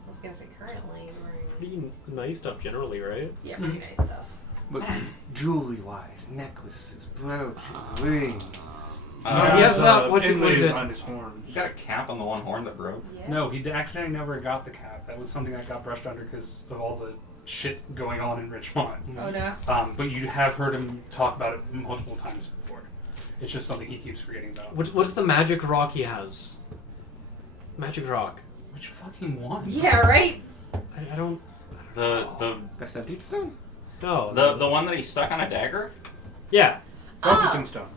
I was gonna say currently wearing. Pretty nice stuff generally, right? Yeah, pretty nice stuff. But jewelry-wise, necklaces, brooches, rings. he has that- what's it- inlays what is it? on his horns. You got a cap on the one horn that broke? Yeah. No, he actually never got the cap. That was something that got brushed under because of all the shit going on in Richmond. Oh no. But you have heard him talk about it multiple times before. It's just something he keeps forgetting about. What's the magic rock he has? Magic rock. Which fucking one? Yeah, right. I don't. The Gassentit stone? No. the one that he stuck on a dagger? Yeah. Focusing stone.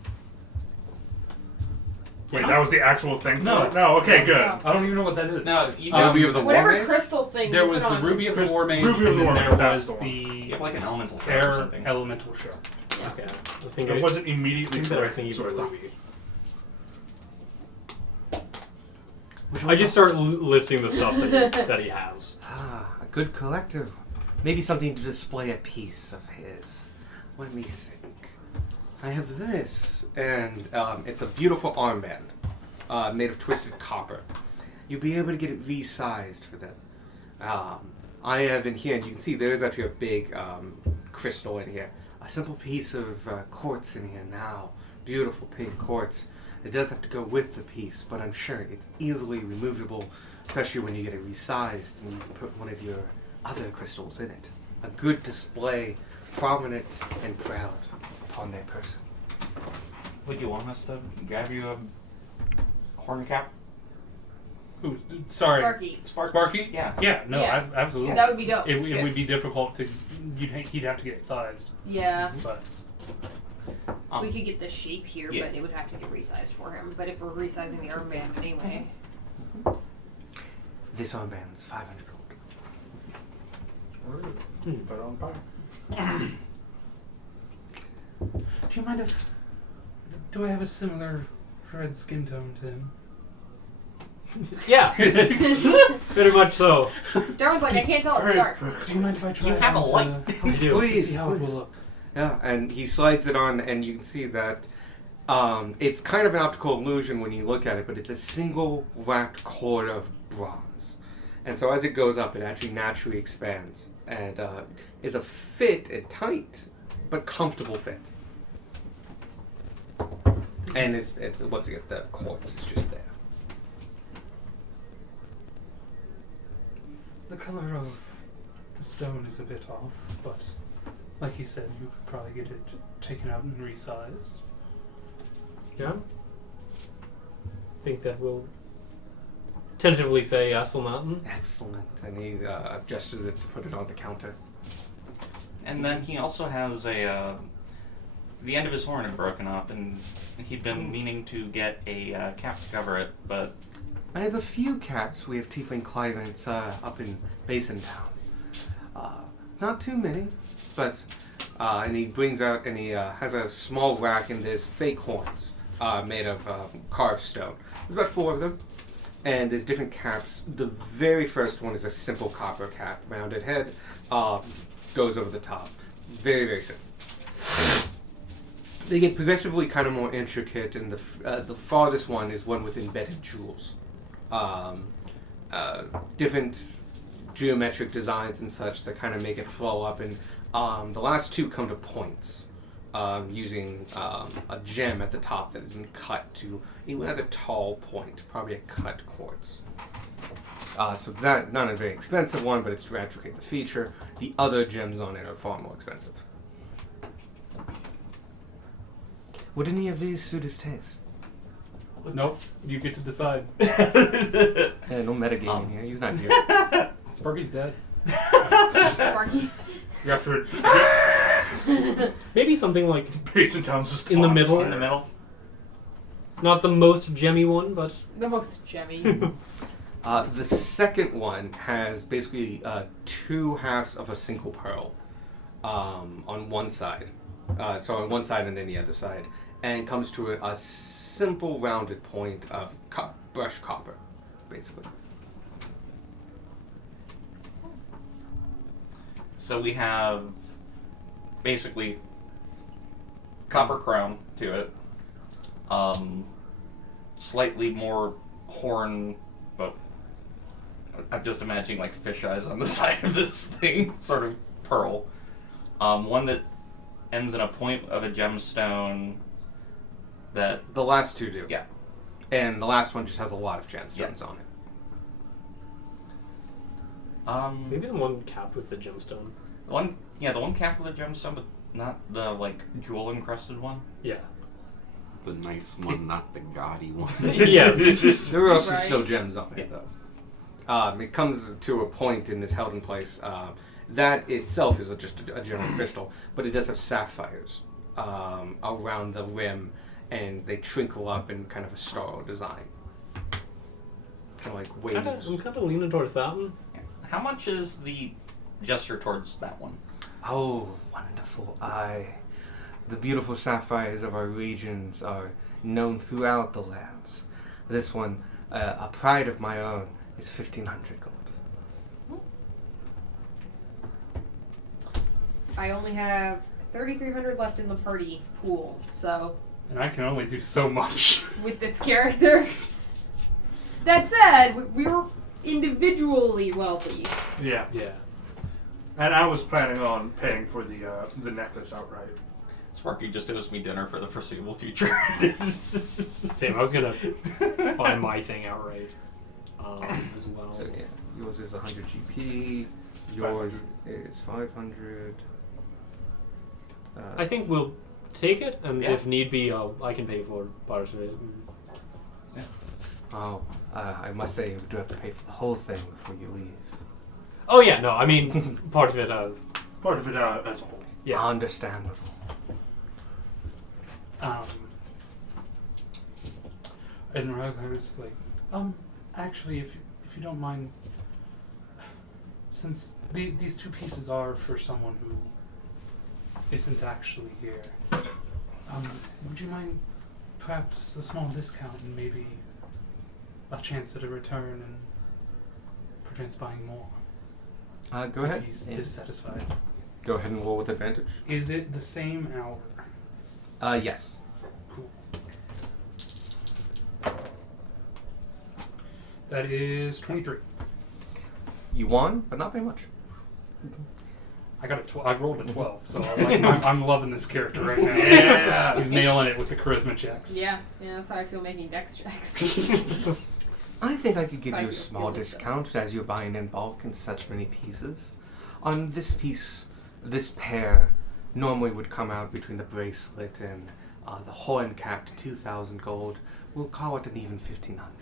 Wait, that was the actual thing? No. No, okay, good. No. I don't even know what that is. No, you Ruby of the Whatever War Mage? crystal thing. There you was put the on- Ruby of the War Mage, Ruby of the and War then Mage, there that's was the one. you have the like an elemental trap or air something. elemental show. Okay. I think It wasn't immediately better correct. thing you so I do. thought- I just start listing the stuff that he has. A good collector. Maybe something to display a piece of his. Let me think. I have this, and it's a beautiful armband made of twisted copper. You'll be able to get it V-sized for them. I have in here, and you can see there's actually a big crystal in here. A simple piece of quartz in here now. Beautiful pink quartz. It does have to go with the piece, but I'm sure it's easily removable, especially when you get it resized and you can put one of your other crystals in it. A good display, prominent and proud upon their person. Would you want us to grab you a horn cap? Who? Sorry. Sparky. Sparky? Yeah. Yeah, no, Yeah. absolutely. That would be dope. It would be difficult to. He'd have to get it sized. Yeah. But We could get the shape here, yeah. but it would have to get resized for him. But if we're resizing the armband anyway. This armband's 500 gold. But on fire. do you mind if? Do I have a similar red skin tone to him? Yeah, very much so. Darwin's like, I can't tell it's dark. Do you mind if I try? You have a it on light. to- You do. Please, see how it will please. look. Yeah, and he slides it on, and you can see that it's kind of an optical illusion when you look at it, but it's a single wrapped cord of bronze. And so as it goes up, it actually naturally expands and is a fit and tight, but comfortable fit. And once again, the quartz is just there. The color of the stone is a bit off, but like you said, you could probably get it taken out and resized. Yeah. Think that will tentatively say yes on that one. Excellent. And he gestures it to put it on the counter. And then he also has a. The end of his horn had broken off, and he'd been meaning to get a cap to cover it, but. I have a few caps. We have tiefling clients up in Basin Town. Not too many, but and he brings out and he has a small rack and there's fake horns made of carved stone. There's about 4 of them, and there's different caps. The very first one is a simple copper cap, rounded head, goes over the top. Very, very simple. They get progressively kind of more intricate, and the farthest one is one with embedded jewels. Different geometric designs and such that kind of make it flow up, and the last 2 come to points using a gem at the top that has been cut to a rather tall point, probably a cut quartz. So that not a very expensive one, but it's to replicate the feature. The other gems on it are far more expensive. Would any of these suit his taste? Nope, you get to decide. Yeah, no metagaming here. He's not here. Sparky's dead. Sparky. You have to. Maybe something like Basin Town's just in the on middle. In the middle? Not the most gemmy one, but The most gemmy. The second one has basically 2 halves of a single pearl on one side. So on one side and then the other side. And comes to a simple rounded point of brushed copper, basically. So we have basically copper crown to it, slightly more horn, but I'm just imagining like fish eyes on the side of this thing, sort of pearl. One that ends in a point of a gemstone that... The last 2 do. Yeah. And the last one just has a lot of gemstones on it. maybe the one capped with the gemstone. The one capped with a gemstone, but not the like jewel encrusted one. Yeah. The nice one, not the gaudy one. Yeah. There are also Right. still gems on it, though. It comes to a point and is held in place. That itself is just a general crystal, but it does have sapphires around the rim, and they trinkle up in kind of a star design. Kind of like waves. I'm kind of leaning towards that one. How much is the gesture towards that one? Oh, wonderful. The beautiful sapphires of our regions are known throughout the lands. This one, a pride of my own, is 1,500 gold. I only have 3,300 left in the party pool, so And I can only do so much. with this character. That said, we were individually wealthy. Yeah. Yeah. And I was planning on paying for the necklace outright. Sparky just owes me dinner for the foreseeable future. Same. I was gonna buy my thing outright as well. So yeah, yours is 100 GP. Yours is 500. I think we'll take it, and Yeah. if need be, I can pay for part of it. Oh, I must say you do have to pay for the whole thing before you leave. Oh yeah, no, I mean part of it. Part of it as a whole. Yeah. Understandable. And Ragnar was like, actually, if you don't mind, since these 2 pieces are for someone who isn't actually here, would you mind perhaps a small discount and maybe a chance at a return and perchance buying more. Go ahead. If he's Yeah. dissatisfied. Go ahead and roll with advantage. Is it the same hour? Yes. Cool. That is 23. You won, but not very much. I got I rolled a 12, so I'm loving this character right now. Yeah. He's nailing it with the charisma checks. Yeah, that's how I feel making dex checks. I think I could give So I you a feel small silly, discount as you're buying in bulk in such many pieces. On this piece, this pair normally would come out between the bracelet and the horn capped 2,000 gold. We'll call it an even 1,500.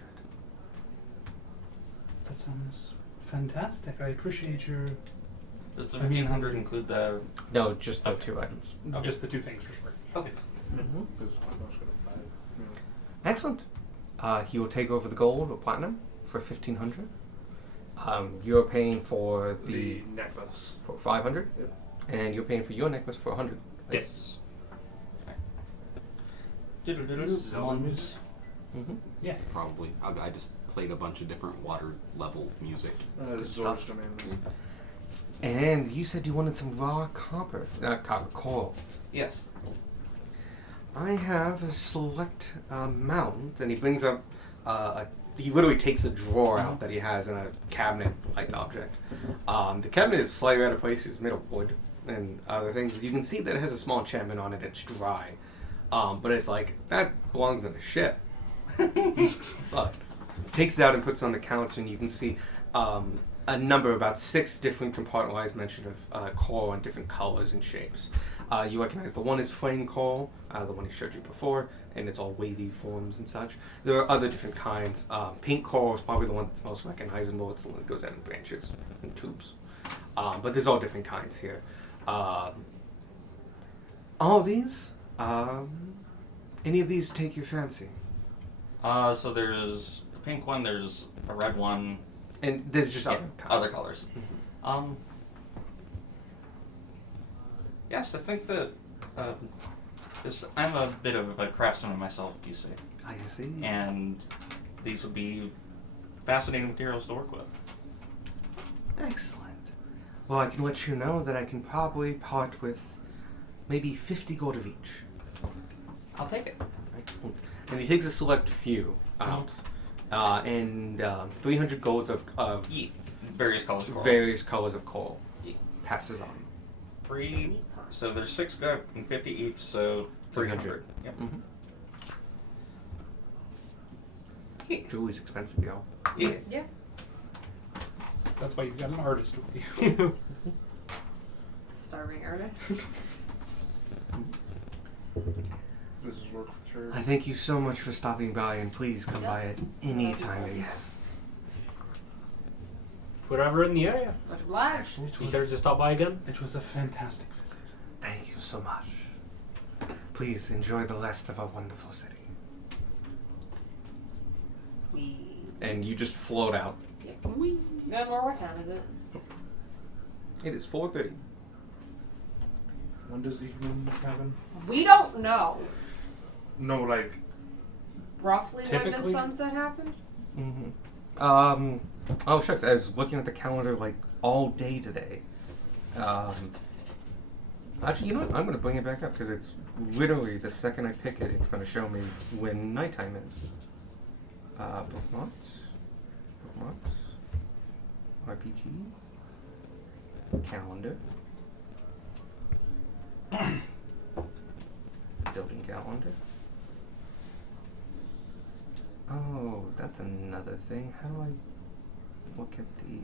That sounds fantastic. I appreciate your... Does the 1,500 include the? No, just the two items. Just the two things for sure. Okay. Because I was going to buy it. You know. Excellent. He will take over the gold or platinum for 1,500. You're paying for The necklace. for 500, Yep. and you're paying for your necklace for 100. Yes. Ones. Mm-hmm. Yeah. Probably. I just played a bunch of different water level music. good Zor's stuff. domain. And you said you wanted some raw coral. Yes. I have a select amount, and he brings up he literally takes a drawer out that he has in a cabinet-like object. The cabinet is slightly out of place. It's made of wood and other things. You can see that it has a small enchantment on it. It's dry, but it's like that belongs in a ship. Takes it out and puts it on the couch, and you can see a number, about 6 different compartmentalized mention of coral in different colors and shapes. You recognize the one is flame coral, the one he showed you before, and it's all wavy forms and such. There are other different kinds. Pink coral is probably the one that's most recognizable. It's the one that goes out in branches and tubes. But there's all different kinds here. All these, any of these take your fancy? So there's the pink one. There's a red one. And there's just Yeah, other kinds. other colors. Yes, I think that I'm a bit of a craftsman myself, you see, I see. and these would be fascinating materials to work with. Excellent. Well, I can let you know that I can probably part with maybe 50 gold of each. I'll take it. Excellent. And he takes a select few out, and 300 golds of Various colors. Of coral. various colors of coral. Yeah. Passes on. 3. So there's 6 go and 50 each. So 300. Yep. Mm-hmm. Jewelry's expensive, y'all. Yeah. Yeah. That's why you've got an artist with you. Starving artist. This is work for sure. I thank you so much for stopping by, and please come by at any Yes. time again. Whatever in the area. Much obliged. You care to stop by again? It was a fantastic visit. Thank you so much. Please enjoy the rest of our wonderful city. And you just float out. Yeah. No more. What time is it? It is 4:30. When does evening happen? We don't know. No, like, Roughly when does Typically- sunset happen? Mm-hmm. Oh shucks, I was looking at the calendar like all day today. Actually, you know what? I'm gonna bring it back up because it's literally the second I pick it, it's gonna show me when nighttime is. Bookmarks, RPG, calendar, building calendar. Oh, that's another thing. How do I look at the...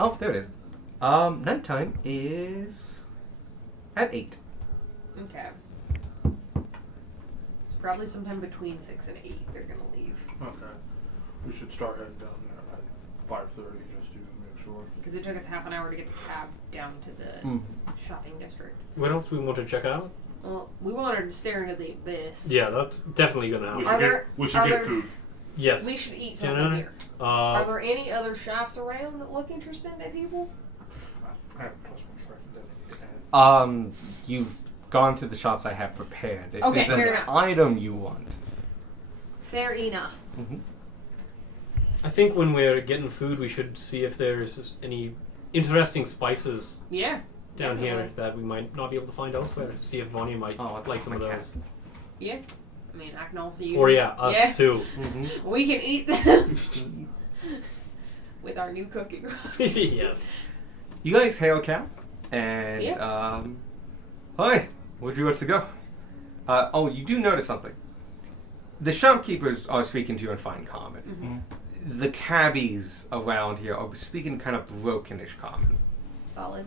Oh, there it is. Nighttime is at 8. Okay. It's probably sometime between 6 and 8 they're gonna leave. okay. We should start heading down there at 5:30 just to make sure. Because it took us half an hour to get the cab down to the shopping district. What else do we want to check out? Well, we wanted to stare into the abyss. Yeah, that's definitely gonna We help. should Are get there- food. Yes. We should eat Yeah, something no, no. here. Are Uh, there any other shops around that look interesting to people? I have +1 strength that I need to add. You've gone to the shops I have prepared. If Okay, there's an fair enough. item you want. Fair enough. Mm-hmm. I think when we're getting food, we should see if there's any interesting spices Yeah. down here Definitely. that we might not be able to find elsewhere. See if Vanya might like some of those. Yeah. I mean, I can also use. Or yeah, us Yeah. too. Mm-hmm. We can eat them with our new cooking. Yes. You guys hail camp, and hi, where'd you want to go? Oh, you do notice something. The shopkeepers are speaking to you in fine common. Mm-hmm. The cabbies around here are speaking kind of brokenish common. Solid.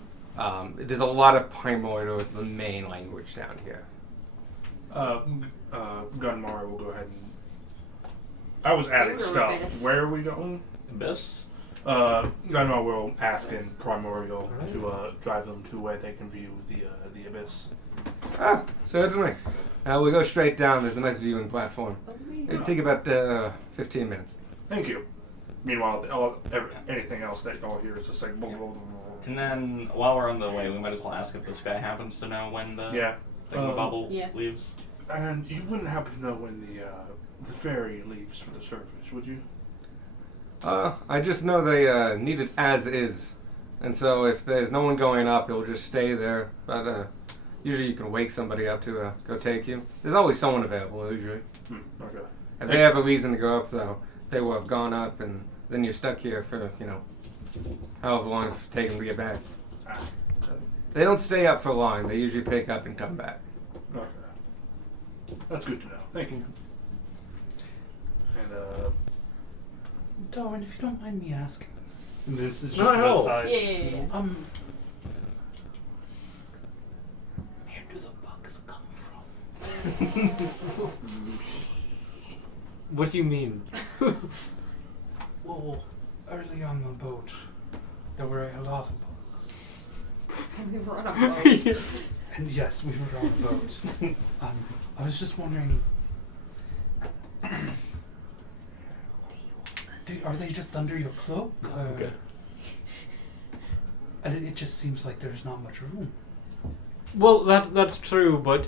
There's a lot of primordial is the main language down here. Gunmar will go ahead and. I was adding Where are stuff. we best? Where are we going? Abyss? Gunmar will ask in Primordial Alright. to drive them to where they can view the abyss. Ah, certainly. We go straight down. There's a nice viewing platform. It'll take about 15 minutes. Thank you. Meanwhile, anything else that y'all hear is just like. Blah, blah, blah, blah. And then, while we're on the way, we might as well ask if this guy happens to know when the Yeah. bubble Yeah. leaves. And you wouldn't happen to know when the ferry leaves for the surface, would you? I just know they need it as is. And so if there's no one going up, it'll just stay there. But usually you can wake somebody up to go take you. There's always someone available, usually. Okay. If they have a reason to go up, though, they will have gone up, and then you're stuck here for, however long it's taken to get back. Ah. They don't stay up for long. They usually pick up and come back. Okay. That's good to know. Thank you. And Darwin, if you don't mind me asking. This is just No, an no. aside. Yeah. Where do the bugs come from? What do you mean? Well, early on the boat, there were a lot of bugs. We were on a boat. And yes, we were on a boat. I was just wondering, are they just under your cloak? Okay. And it just seems like there's not much room. Well, that's true, but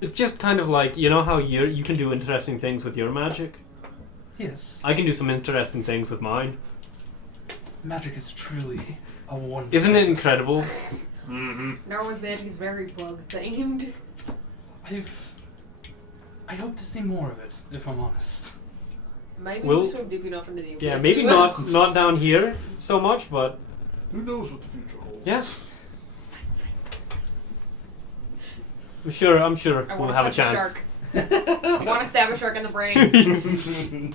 it's just kind of like, you know how you can do interesting things with your magic? Yes. I can do some interesting things with mine. Magic is truly a wonderful. Isn't it incredible? mm-hmm. Norway's magic is very bug themed. I hope to see more of it, if I'm honest. Maybe Well, we swim deep enough into the abyss. Yeah, maybe we will. not down here so much, but Who knows what the future holds? yes. I'm sure I we'll want have a to touch chance. shark. I want to stab a shark in the brain.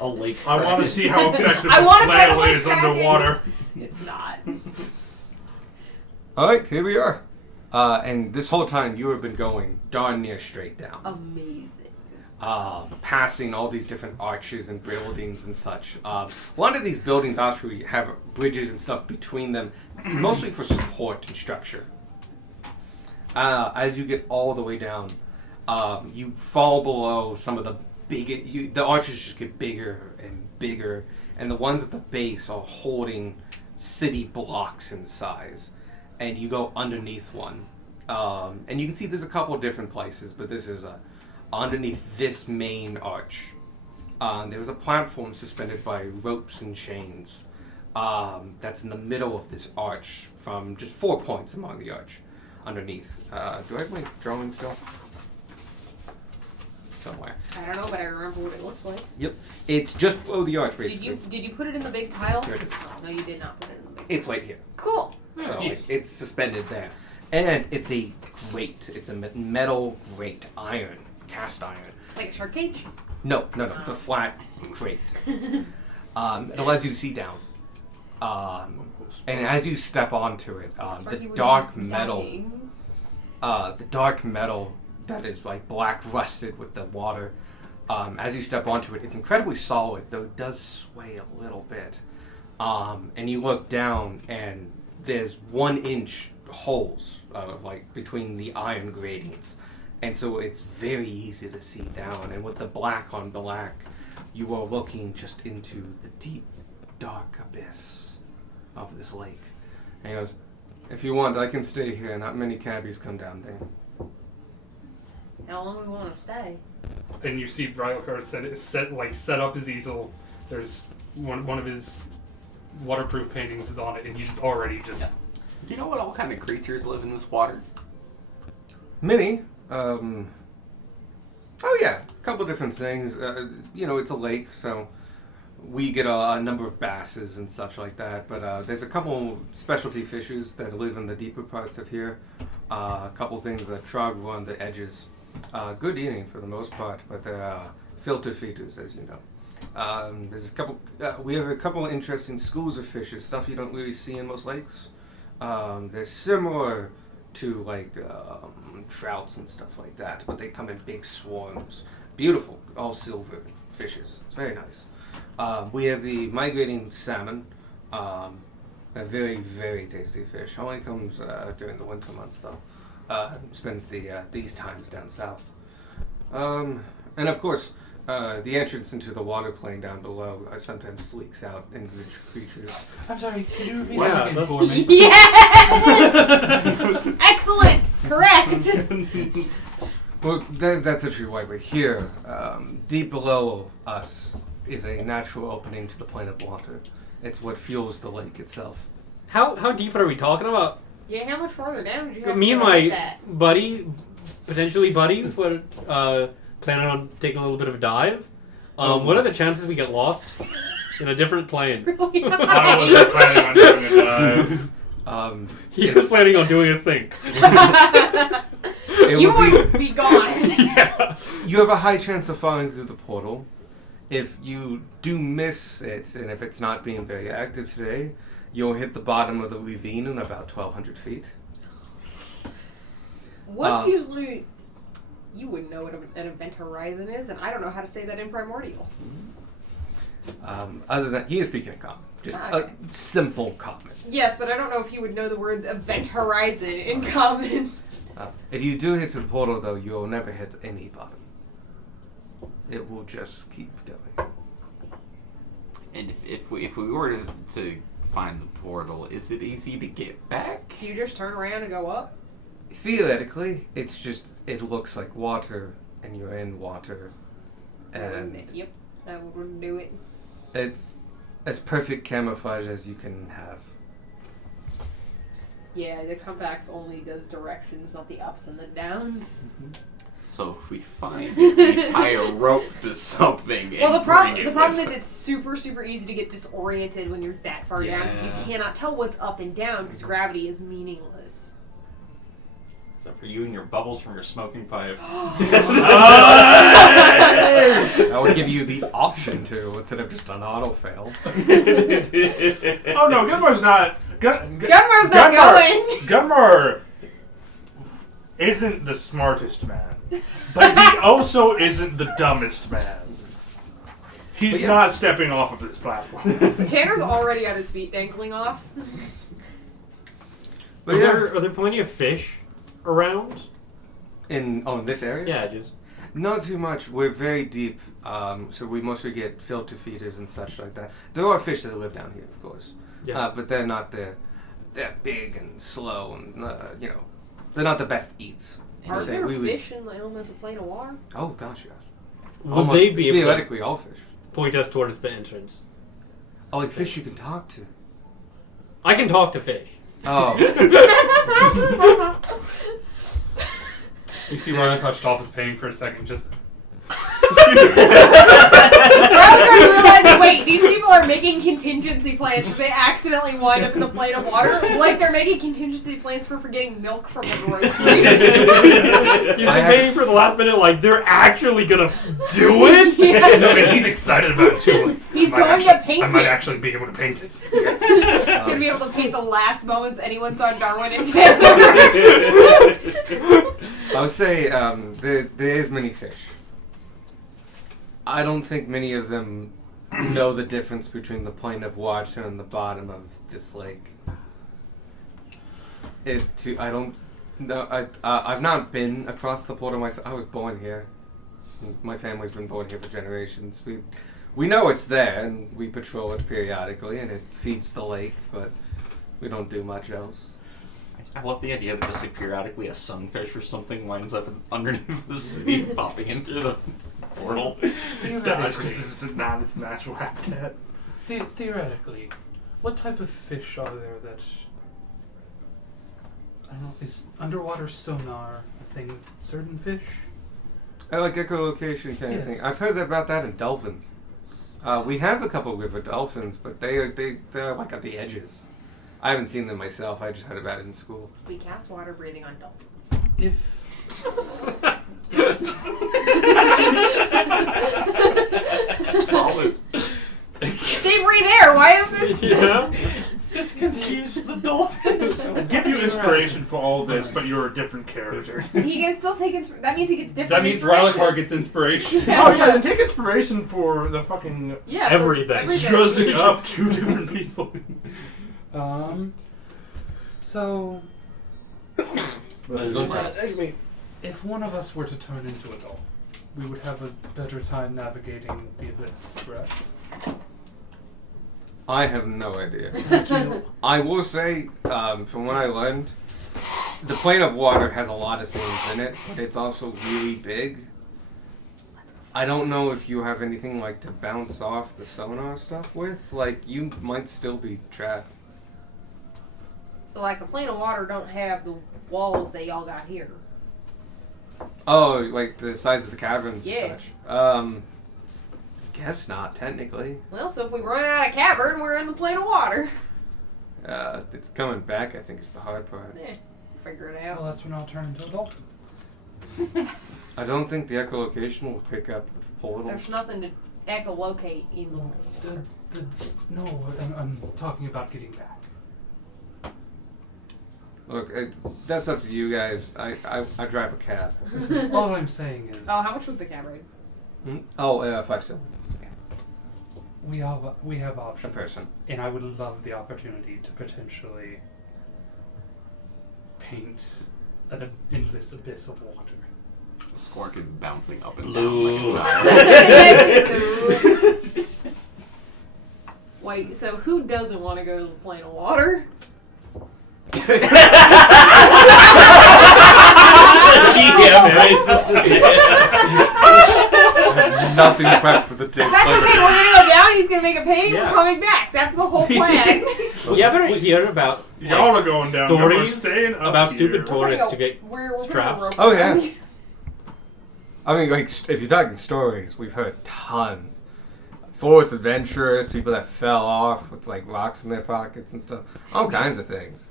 A lake. I want to see how effective I the wanna fight a flail lake is kraken. underwater. It's not. All right, here we are. And this whole time you have been going darn near straight down. Amazing. Passing all these different arches and buildings and such. A lot of these buildings actually have bridges and stuff between them, mostly for support and structure. As you get all the way down, you fall below some of the the arches just get bigger and bigger, and the ones at the base are holding city blocks in size. And you go underneath one, and you can see there's a couple of different places, but this is underneath this main arch. There was a platform suspended by ropes and chains that's in the middle of this arch from just 4 points along the arch underneath. Do I have my drawing still? Somewhere. I don't know, but I remember what it looks like. Yep. It's just below the arch, basically. Did you put it in the big pile? Here it is. No, you did not put it in the big. It's right here. Cool. So it's suspended there. And it's a grate. It's a metal grate. Iron. Cast iron. Like a shark cage. No. It's a flat grate. It allows you to see down. And as you step onto it, the Sparky would dark be metal, dying. that is like black rusted with the water, as you step onto it, it's incredibly solid, though it does sway a little bit. And you look down, and there's 1 inch holes like between the iron gratings, and so it's very easy to see down. And with the black on black, you are looking just into the deep, dark abyss of this lake. And he goes, If you want, I can stay here. Not many cabbies come down there. How long we want to stay? And you see Rylakar set up his easel. There's one of his waterproof paintings is on it, and he's already just. Do you know what all kind of creatures live in this water? Many. Oh yeah, a couple different things. It's a lake, so we get a number of basses and such like that. But there's a couple specialty fishes that live in the deeper parts of here. A couple things that trog on the edges. Good eating for the most part, but they're filter feeders, as you know. There's a couple. We have a couple of interesting schools of fishes, stuff you don't really see in most lakes. They're similar to like trouts and stuff like that, but they come in big swarms. Beautiful, all silver fishes. It's very nice. We have the migrating salmon, a very, very tasty fish. Only comes during the winter months though. Spends these times down south. And of course, the entrance into the water plane down below sometimes leaks out into the creatures. I'm sorry, could you repeat Wow, that again for me? Yes! Excellent! Correct! Well, that's actually why we're here. Deep below us is a natural opening to the plane of water. It's what fuels the lake itself. How deep are we talking about? Yeah, how much farther down did you have Me to and go like my that? buddy, potentially buddies, were planning on taking a little bit of a dive. What are the chances we get lost in a different plane? Really? I wasn't planning on doing a dive. He was planning on doing his thing. You would be gone. Yeah. You have a high chance of falling through the portal. If you do miss it, and if it's not being very active today, you'll hit the bottom of the ravine in about 1,200 feet. What's usually... You wouldn't know what an event horizon is, and I don't know how to say that in Primordial. Other than he is speaking in common, just Okay. a simple common. Yes, but I don't know if he would know the words event horizon in common. If you do hit the portal, though, you'll never hit any bottom. It will just keep going. And if we were to find the portal, is it easy to get back? You just turn around and go up? Theoretically, it's just it looks like water, and you're in water, and Yep, that would do it. it's as perfect camouflage as you can have. Yeah, the compass only does directions, not the ups and the downs. So if we find it, we tie a rope to something. Well, and the bring problem it is with it's super easy to get disoriented when you're that far down because you Yeah. cannot tell what's up and down because gravity is meaningless. Except for you and your bubbles from your smoking pipe. I would give you the option to instead of just an auto fail. Oh no, Gunmar's not. Gunmar's not going! Gunmar isn't the smartest man, but he also isn't the dumbest man. He's But yeah. not stepping off of this platform. Tanner's already got his feet dangling off. But yeah, Are there plenty of fish around? in this area, Yeah, just not too much. We're very deep, so we mostly get filter feeders and such like that. There are fish that live down here, of course, yeah. but they're not they're big and slow, and they're not the best eats. Are So there we would- fish in the elemental plane of water? Oh gosh, yes. Would Almost they be able to theoretically all fish? point us towards the entrance? Oh, like fish you can talk to. I can talk to fish. Oh, You see Rylakar stop his painting for a second, just Rylakar realizes, wait, these people are making contingency plans if they accidentally wind up in the plane of water. Like they're making contingency plans for getting milk from the grocery. He's been I have- waiting for the last minute, like, they're actually gonna do it? Yeah. no, and he's excited about it too. Like, He's I might going to actually- paint I might it. actually be able to paint it. He's gonna be able to paint the last moments anyone saw Darwin and Taylor. I would say there is many fish. I don't think many of them know the difference between the plane of water and the bottom of this lake. I don't know. I've not been across the portal myself. I was born here. My family's been born here for generations. We know it's there, and we patrol it periodically, and it feeds the lake, but we don't do much else. I love the idea that just like periodically a sunfish or something winds up underneath the city, popping in through the portal. It does because this is not its natural habitat. Theoretically, what type of fish are there that... I don't know, is underwater sonar a thing with certain fish? I like echolocation kind of thing. I've heard about that in dolphins. We have a couple river dolphins, but they're like at the edges. I haven't seen them myself. I just heard about it in school. We cast water breathing on dolphins. If... Solid. They breathe air. Why is this? Yeah. Just confuse the dolphins. I give you inspiration for all this, but you're a different character. He can still take that means he gets different. That means inspiration. Rylikar gets inspiration. Oh yeah, and take inspiration for the fucking Yeah, for Everything. juzzing up two different people. So... Yes. If one of us were to turn into a dolphin, we would have a better time navigating the abyss, correct? I have no idea. I will say, from what I learned, the plane of water has a lot of things in it, but it's also really big. I don't know if you have anything like to bounce off the sonar stuff with. Like, you might still be trapped. Like a plane of water don't have the walls they all got here. Oh, like the sides of the caverns Yeah. and such. Guess not, technically. Well, so if we run out of cavern, we're in the plane of water. It's coming back, I think, is the hard part. Yeah, figure it Well, out. that's when I'll turn into a dolphin. I don't think the echolocation will pick up the portal. There's nothing to echolocate in the plane. No, I'm talking about getting back. Look, that's up to you guys. I drive a cab. Listen, all I'm saying is... Oh, how much was the cab ride? Oh, 5 silver. We have options. A person. And I would love the opportunity to potentially paint an endless abyss of water. Squark is bouncing up and Blue. down like a child. Wait, so who doesn't want to go to the plane of water? Nothing prepped for the day. That's okay, we're gonna go down, he's gonna make a painting, Yeah. we're coming back. That's the whole plan. You ever hear about Y'all are going down. Y'all are stories staying up about here. stupid tourists to get we're straps? rope Oh, around yeah. you. I mean, like, if you're talking stories, we've heard tons. Forest adventurers, people that fell off with, like, rocks in their pockets and stuff. All kinds of things.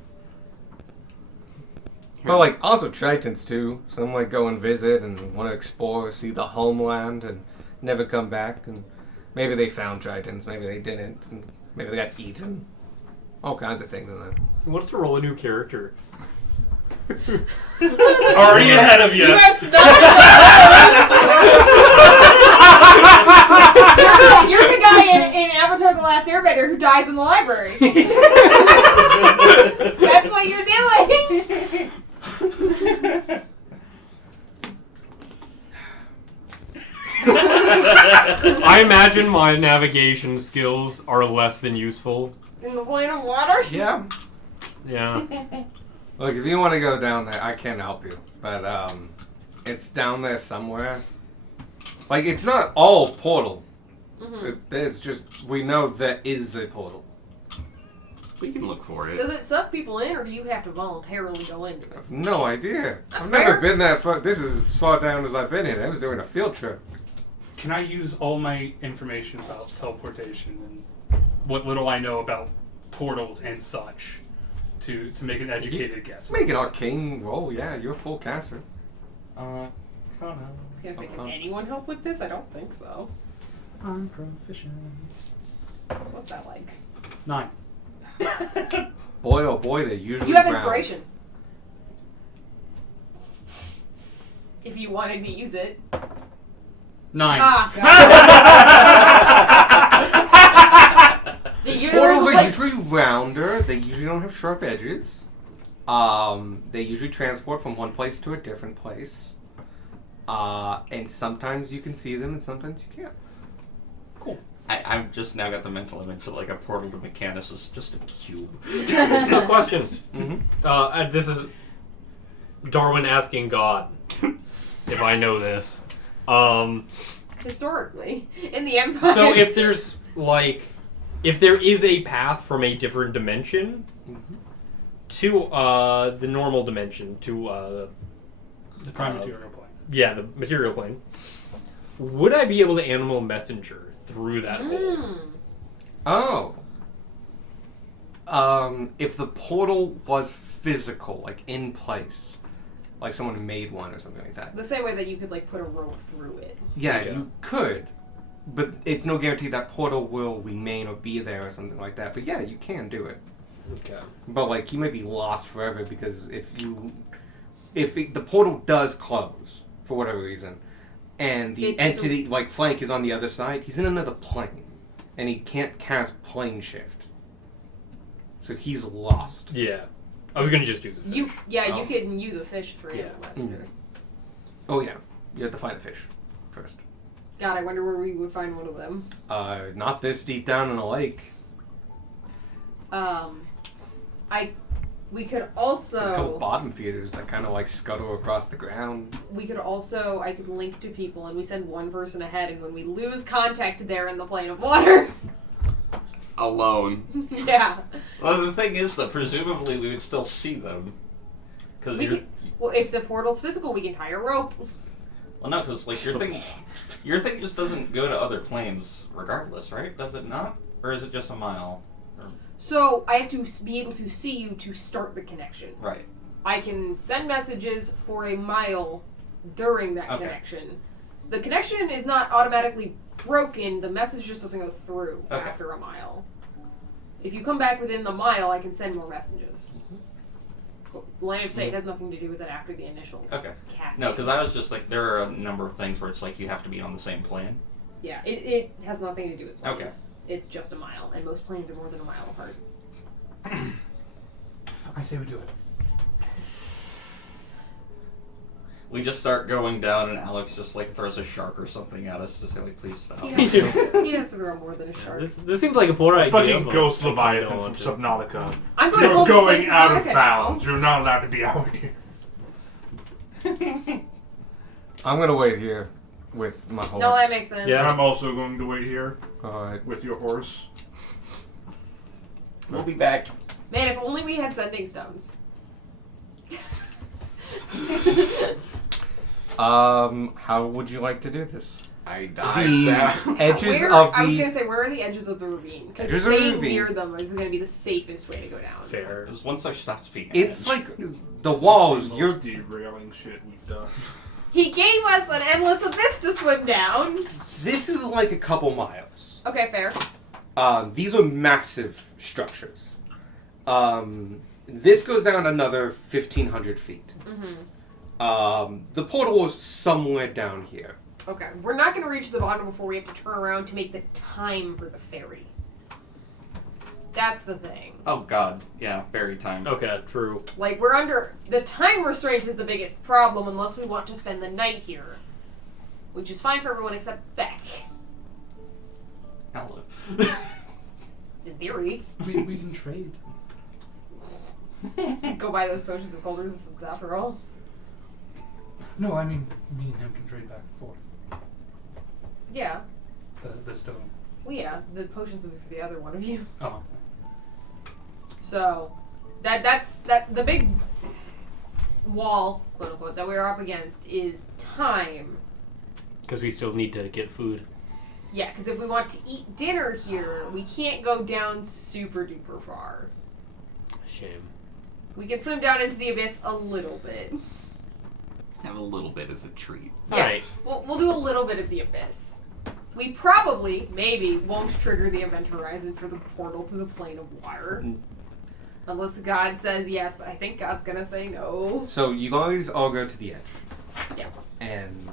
But, like, also Tritons, too. Some, like, go and visit and want to explore, see the homeland, and never come back. And maybe they found Tritons, maybe they didn't. And maybe they got eaten. All kinds of things in there. What's to roll a new character? Already ahead of you. You have nothing you're the guy in Avatar The Last Airbender who dies in the library. That's what you're doing. I imagine my navigation skills are less than useful. In the plane of water? Yeah. Yeah. Look, if you want to go down there, I can help you. But, it's down there somewhere. Like, it's not all portal. There's just, we know there is a portal. We can look for it. Does it suck people in, or do you have to voluntarily go in? I have no idea. That's I've fair. never been that far. This is as far down as I've been here. I was doing a field trip. Can I use all my information about teleportation and what little I know about portals and such to make an educated guess? Make an arcane roll, yeah. You're a full caster. I was gonna say, can anyone help with this? I don't think so. I'm proficient. What's that like? 9. Boy, oh boy, they usually You have round. inspiration. If you wanted to use it. 9. Ah, God. The universe Portals is are like, usually rounder. They usually don't have sharp edges. They usually transport from one place to a different place. And sometimes you can see them and sometimes you can't. Cool. I've just now got the mental image that like a portal to Mechanus is just a cube. So, question. Mm-hmm. This is Darwin asking God if I know this. Historically, in the Empire. So if there's if there is a path from a different dimension to the normal dimension to The prime material plane. the material plane, would I be able to animal messenger through that hole? If the portal was physical, like in place, like someone made one or something like that. The same way that you could like put a rope through it. Yeah, Okay. you could, but it's no guarantee that portal will remain or be there or something like that. But yeah, you can do it. Okay. But like, you might be lost forever because if the portal does close for whatever reason, and the It doesn't- entity like Flank is on the other side, he's in another plane, and he can't cast plane shift, so he's lost. Yeah. I was gonna just use a fish. You can use a fish for Yeah. animal messenger. Oh yeah, you have to find a fish first. God, I wonder where we would find one of them. Not this deep down in a lake. We could There's a couple also bottom feeders that kind of like scuttle across the ground. I could link to people and we send one person ahead, and when we lose contact, they're in the plane of water. Alone. Yeah. Well, the thing is that presumably we would still see them. Because Well, if the portal's physical, we can tie a rope. Well, no, because like your thing just doesn't go to other planes regardless, right? Does it not? Or is it just a mile? So I have to be able to see you to start the connection. Right. I can send messages for a mile during that Okay. connection. The connection is not automatically broken, the message just doesn't go through Okay. after a mile. If you come back within the mile, I can send more messages. Line of sight has nothing to do with it after the initial Okay. casting. No, because I was just like, there are a number of things where it's like you have to be on the same plane. Yeah, it has nothing to do with planes. Okay. It's just a mile, and most planes are more than a mile apart. I say we do it. We just start going down, and Alex just like throws a shark or something at us to say like, please stop. He'd have to throw more than a shark. This seems like a poor idea. Fucking but Ghost I kinda Leviathan want from to. Subnautica. I'm going to You're hold the going place out of Nautica bounds. now. You're not allowed to be out here. I'm gonna wait here with my horse. No, that makes sense. Yeah. I'm also going to wait here Alright. with your horse. We'll be back. Man, if only we had sending stones. How would you like to do this? I dive The down. edges Where, of I was the going to say, where are the edges of the ravine? Because Edges of the staying ravine. near them is going to be the safest way to go down. Fair. Because once I stop speaking, it's like the walls. Most You're derailing shit we've done. He gave us an endless abyss to swim down. this is like a couple miles. Okay, fair. These are massive structures. This goes down another 1,500 feet. Mm-hmm. The portal is somewhere down here. Okay, we're not going to reach the bottom before we have to turn around to make the time for the ferry. That's the thing. oh god, yeah, very time. Okay, true. Like, we're under... The time restraint is the biggest problem unless we want to spend the night here. Which is fine for everyone except Beck. Hello. In theory. We can trade. Go buy those potions of cold resistance after all. No, I mean, me and him can trade back and forth. Yeah. The stone. Well, yeah. The potions will be for the other one of you. Oh. So, that's the big wall, quote unquote, that we're up against is time. Because we still need to get food. Yeah, because if we want to eat dinner here, we can't go down super duper far. Shame. We can swim down into the abyss a little bit. Have a little bit as a treat. Yeah, Alright. we'll do a little bit of the abyss. We probably, maybe, won't trigger the event horizon for the portal to the plane of water. Unless God says yes, but I think God's gonna say no. So you guys all go to the edge. Yeah. And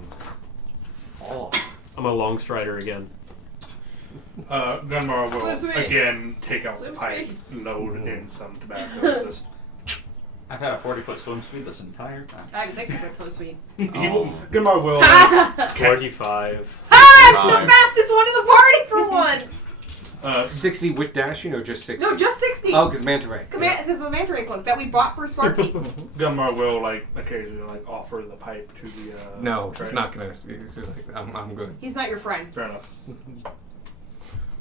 fall off. I'm a long strider again. Gunmar will Swim, swim. again take out Swim, the pipe, swim. load in some tobacco. Just I've had a 40-foot swim speed this entire time. I have a 60-foot swim speed. he will, Gunmar will 45. I'm the fastest one in the party for once. 60 with dashing or just 60? No, just 60. Oh, because manta ray. Because the manta ray cloak that we bought for Sparky. Gunmar will occasionally offer the pipe to the. No, train. it's not gonna. It's just like, I'm good. He's not your friend. Fair enough.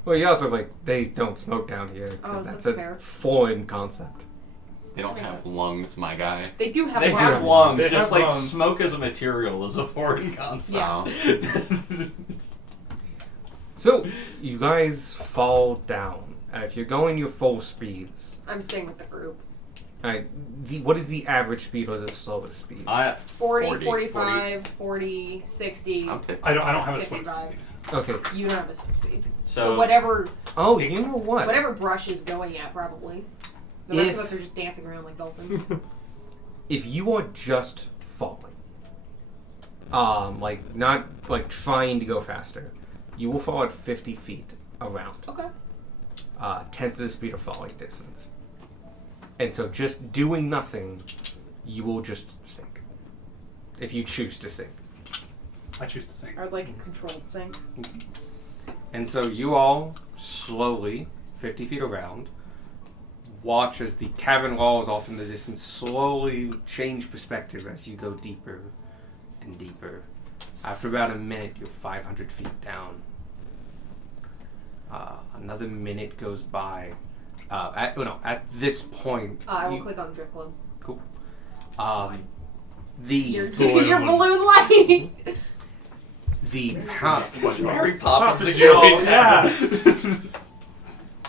Well, you also they don't smoke down here because Oh, that's that's a fair. foreign concept. They don't Makes have sense. lungs, my guy. They do have They lungs. have lungs, They just have like lungs. smoke as a material is a foreign concept. Yeah. So you guys fall down. If you're going your full speeds, I'm staying with the group. alright. What is the average speed or the slowest speed? 40, 40, 45, 40, 60, I'm 50. I don't have a swim 55. speed. Okay. You don't have a swim speed. So So whatever Oh, you know what? Brush is going at, probably. The rest If- of us are just dancing around like dolphins. If you are just falling, not trying to go faster, you will fall at 50 feet around. Okay. 10th of the speed of falling distance. And so just doing nothing, you will just sink. If you choose to sink. I choose to sing. I would like a controlled sink. And so you all slowly, 50 feet around, watch as the cavern walls off in the distance slowly change perspective as you go deeper and deeper. After about a minute, you're 500 feet down. Another minute goes by. At this point, I will click on Drift Globe. cool. Your The balloon light! the path, Mary Poppins Oh, again. yeah.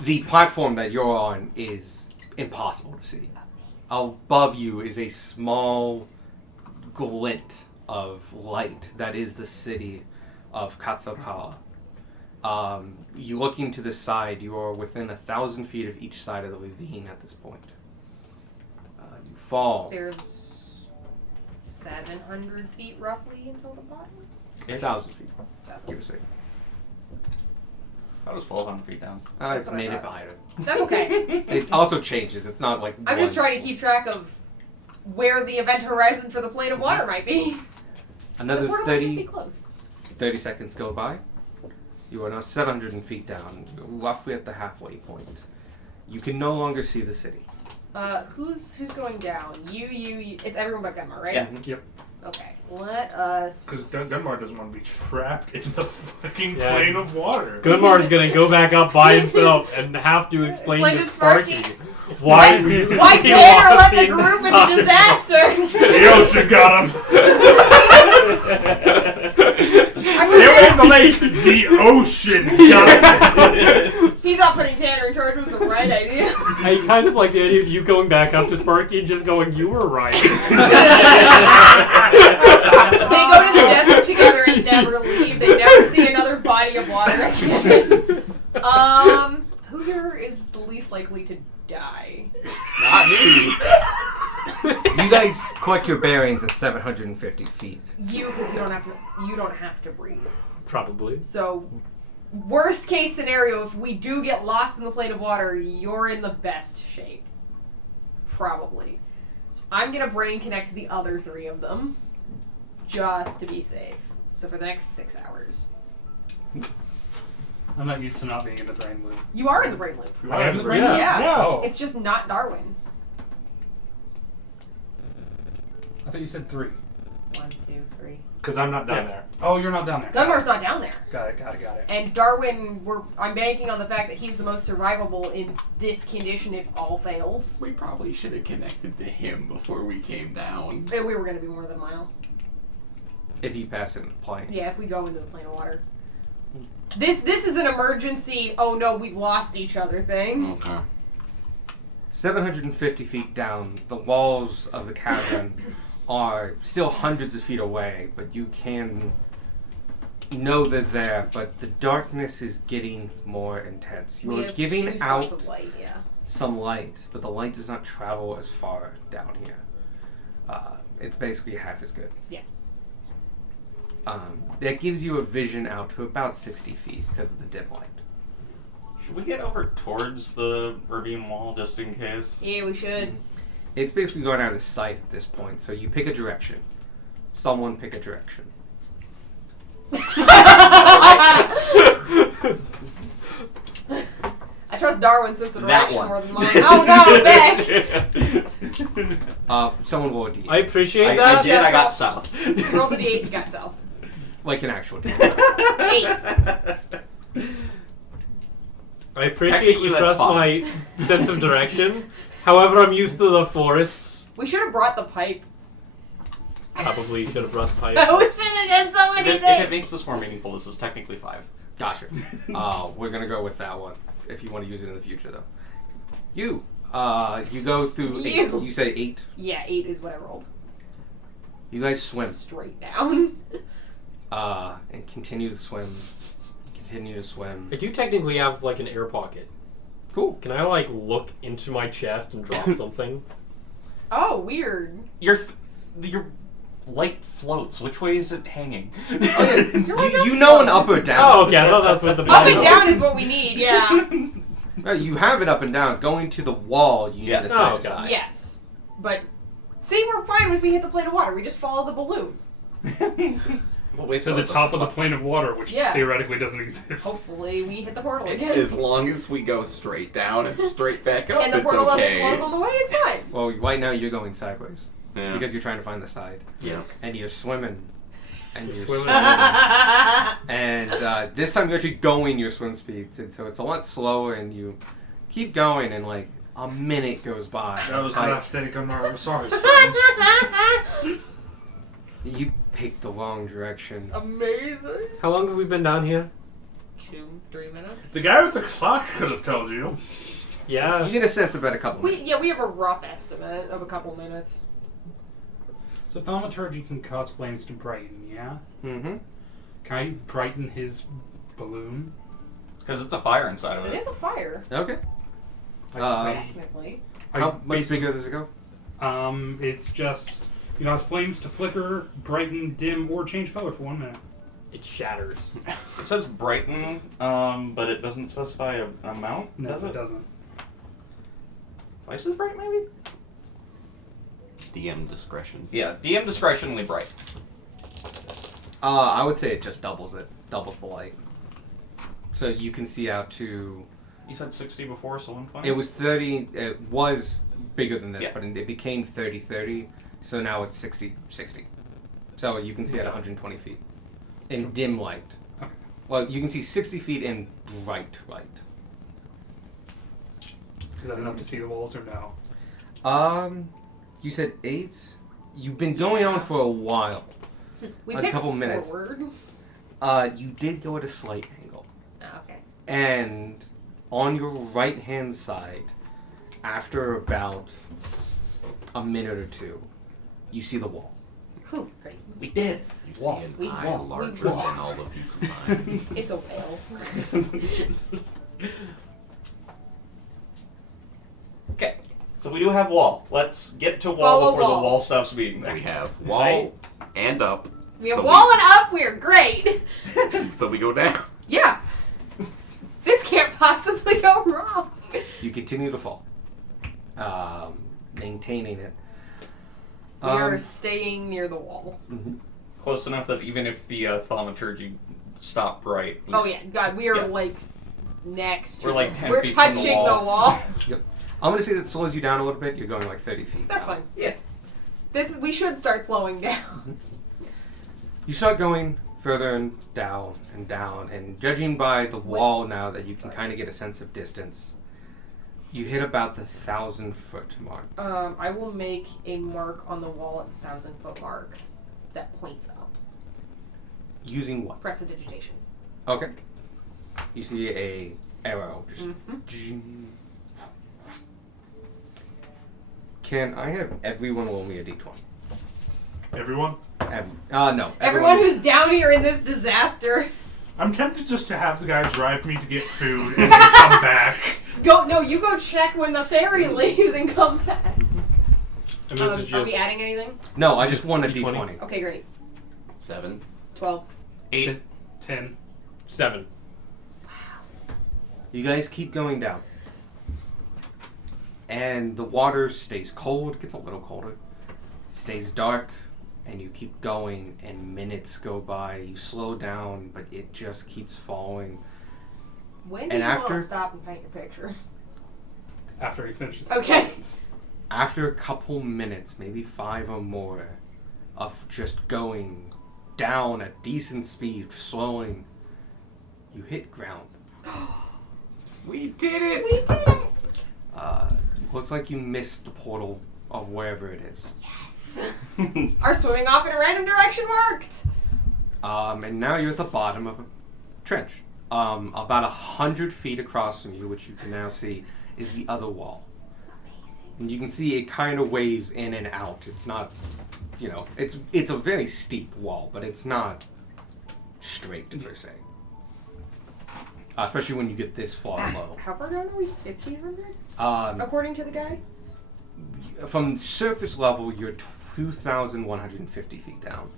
the platform that you're on is impossible to see. Above you is a small glint of light that is the city of Katsukala. You looking to the side, you are within 1,000 feet of each side of the ravine at this point. You fall There's 700 feet roughly until the bottom. 1,000 feet, That's give or take. That was 1,200 feet down. That's It's what I made it thought. higher. That's okay. It also changes. It's not like I'm just one- trying to keep track of where the event horizon for the plane of water might be. Another The portal might just be 30 close. 30 seconds go by. You are now 700 feet down, roughly at the halfway point. You can no longer see the city. Who's going down? You. It's everyone but Gunmar, right? Yeah. Yep. Okay. Let us. Because Gunmar doesn't want to be trapped in the fucking Yeah. plane of water. Gunmar's gonna go back up by himself and have to explain Explain to to Sparky Sparky. why Why Tanner let the group into disaster? The ocean got him. I'm It pretending was the lake. The ocean got him. he thought putting Tanner in charge was the right idea. I kind of like the idea of you going back up to Sparky and just going, "You were right." They go to the desert together and never leave. They never see another body of water again. Who here is the least likely to die? Not me. You guys collect your bearings at 750 feet. You, because you don't have to breathe. Probably. So, worst case scenario, if we do get lost in the plane of water, you're in the best shape. Probably. So I'm gonna brain connect the other three of them, just to be safe. So for the next 6 hours. I'm not used to not being in the brain loop. You are in the brain loop. I am in the brain Yeah. loop? Yeah. Oh. It's just not Darwin. I thought you said 3. 1, 2, 3. Because I'm not down Yeah. there. Oh, you're not down there. Gunmar's not down there. Got it. And Darwin, I'm banking on the fact that he's the most survivable in this condition if all fails. We probably should have connected to him before we came down. And we were going to be more than a mile. If you pass it in the plane. Yeah, if we go into the plane of water. This is an emergency, oh no, we've lost each other thing. Okay. 750 feet down, the walls of the cavern are still hundreds of feet away, but you can know they're there, but the darkness is getting more intense. You We are have giving two spots out of light, yeah. some light, but the light does not travel as far down here. It's basically half as good. Yeah. That gives you a vision out to about 60 feet because of the dim light. Should we get over towards the ravine wall just in case? Yeah, we should. It's basically going out of sight at this point, so you pick a direction. Someone pick a direction. I trust Darwin's sense of That direction one. more than mine. Oh no, Vic! Someone roll a d8. I appreciate I that. did. I Yes, got roll. south. You rolled a d8, you got south. Like an actual d8. 8. I appreciate Technically, you that's trust fine. my sense of direction. However, I'm used to the forests. We should have brought the pipe. Probably should have brought the pipe. We should have done so many If it things. makes this more meaningful, this is technically 5. Gotcha. We're gonna go with that one if you want to use it in the future, though. You go through 8. You. You said 8. Yeah, 8 is what I rolled. You guys swim. Straight down. And continue to swim. Continue to swim. I do technically have like an air pocket. Cool. Can I like look into my chest and drop something? Oh, weird. Your light floats. Which way is it hanging? You're like You know an up or down. Oh, okay. I thought that's what the Up and down is what we need, yeah. You have it up and down. Going to the wall, you need Yeah. to side Oh, to side. Yes. But, see, we're fine if we hit the plate of water. We just follow the balloon. Well, wait To the top of the plane of water, which Yeah. theoretically doesn't exist. Hopefully we hit the portal again. As long as we go straight down and straight back up, And the it's portal okay. doesn't close on the way, it's fine. Well, right now you're going sideways Yeah. because you're trying to find the side, Yes. and you're swimming, and you're Swimming. swimming. And this time you're actually going your swim speeds, and so it's a lot slower, and you keep going, and like a minute goes by. That was the Like, last take on our sorry, friends. you picked the wrong direction. Amazing. How long have we been down here? 2-3 minutes. The guy with the clock could have told you. Yeah. You get a sense about a couple We minutes. have a rough estimate of a couple minutes. So thaumaturgy can cause flames to brighten, yeah? Mm-hmm. Can I brighten his balloon? Because it's a fire inside of It it. is a fire, Okay. technically. How much bigger does it go? It's just, you know, flames to flicker, brighten, dim, or change color for 1 minute. It shatters. It says brighten, but it doesn't specify an amount, No, does it it? doesn't. Twice as bright, maybe? DM discretion. Yeah, DM discretionally bright. I would say it just doubles it. Doubles the light. So you can see out to... You said 60 before, so 120? It was 30... It was bigger than this, Yeah. but it became 30-30. So now it's 60-60. So you can see at 120 feet. In dim light. Okay. Well, you can see 60 feet in bright light. Is that enough to see the walls or no? You said 8? You've been going on for a while. We A picked couple minutes. forward. You did go at a slight angle. Oh, okay. And on your right-hand side, after about a minute or two, you see the wall. Whew, great. We did! You Wall. see an We eye wall. larger We than wall. all of you combined. It's a whale. Okay, so we do have wall. Let's get to wall Follow before wall. the wall stops being there. We have wall and up. We have so wall and up, we're great. So we go down. Yeah. This can't possibly go wrong. You continue to fall, maintaining it. We are staying near the wall. Close enough that even if the thaumaturgy stopped bright, we Oh yeah, God, we are Yeah. like next. We're like 10 We're feet from the touching wall. the wall. I'm going to say that slows you down a little bit. You're going like 30 feet. That's now. fine. Yeah. We should start slowing down. You start going further and down, and judging by the wall now that you can kind of get a sense of distance, you hit about the 1,000-foot mark. I will make a mark on the wall at the 1,000-foot mark that points up. Using what? Prestidigitation. Okay. You see a arrow. Just Can I have everyone roll me a d20? Everyone? No. Everyone who's down here in this disaster. I'm tempted just to have the guy drive me to get food and then come back. You go check when the ferry leaves and come back. And this is Are just we adding anything? No, I just won a D20. d20. Okay, great. 7. 12. 8. 10. 7. You guys keep going down. And the water stays cold, gets a little colder. Stays dark. and you keep going, and minutes go by. You slow down, but it just keeps falling. When do And you want after- to stop and paint your picture? After he finishes. Okay. After a couple minutes, maybe 5 or more, of just going down at decent speed, slowing, you hit ground. We did it! We did it! Looks like you missed the portal of wherever it is. Yes! Our swimming off in a random direction worked! And now you're at the bottom of a trench. About 100 feet across from you, which you can now see, is the other wall. Amazing. And you can see it kind of waves in and out. It's not, it's a very steep wall, but it's not straight per se. Especially when you get this far low. How far down are we? 1,500? Um, According to the guy? from surface level, you're 2,150 feet down.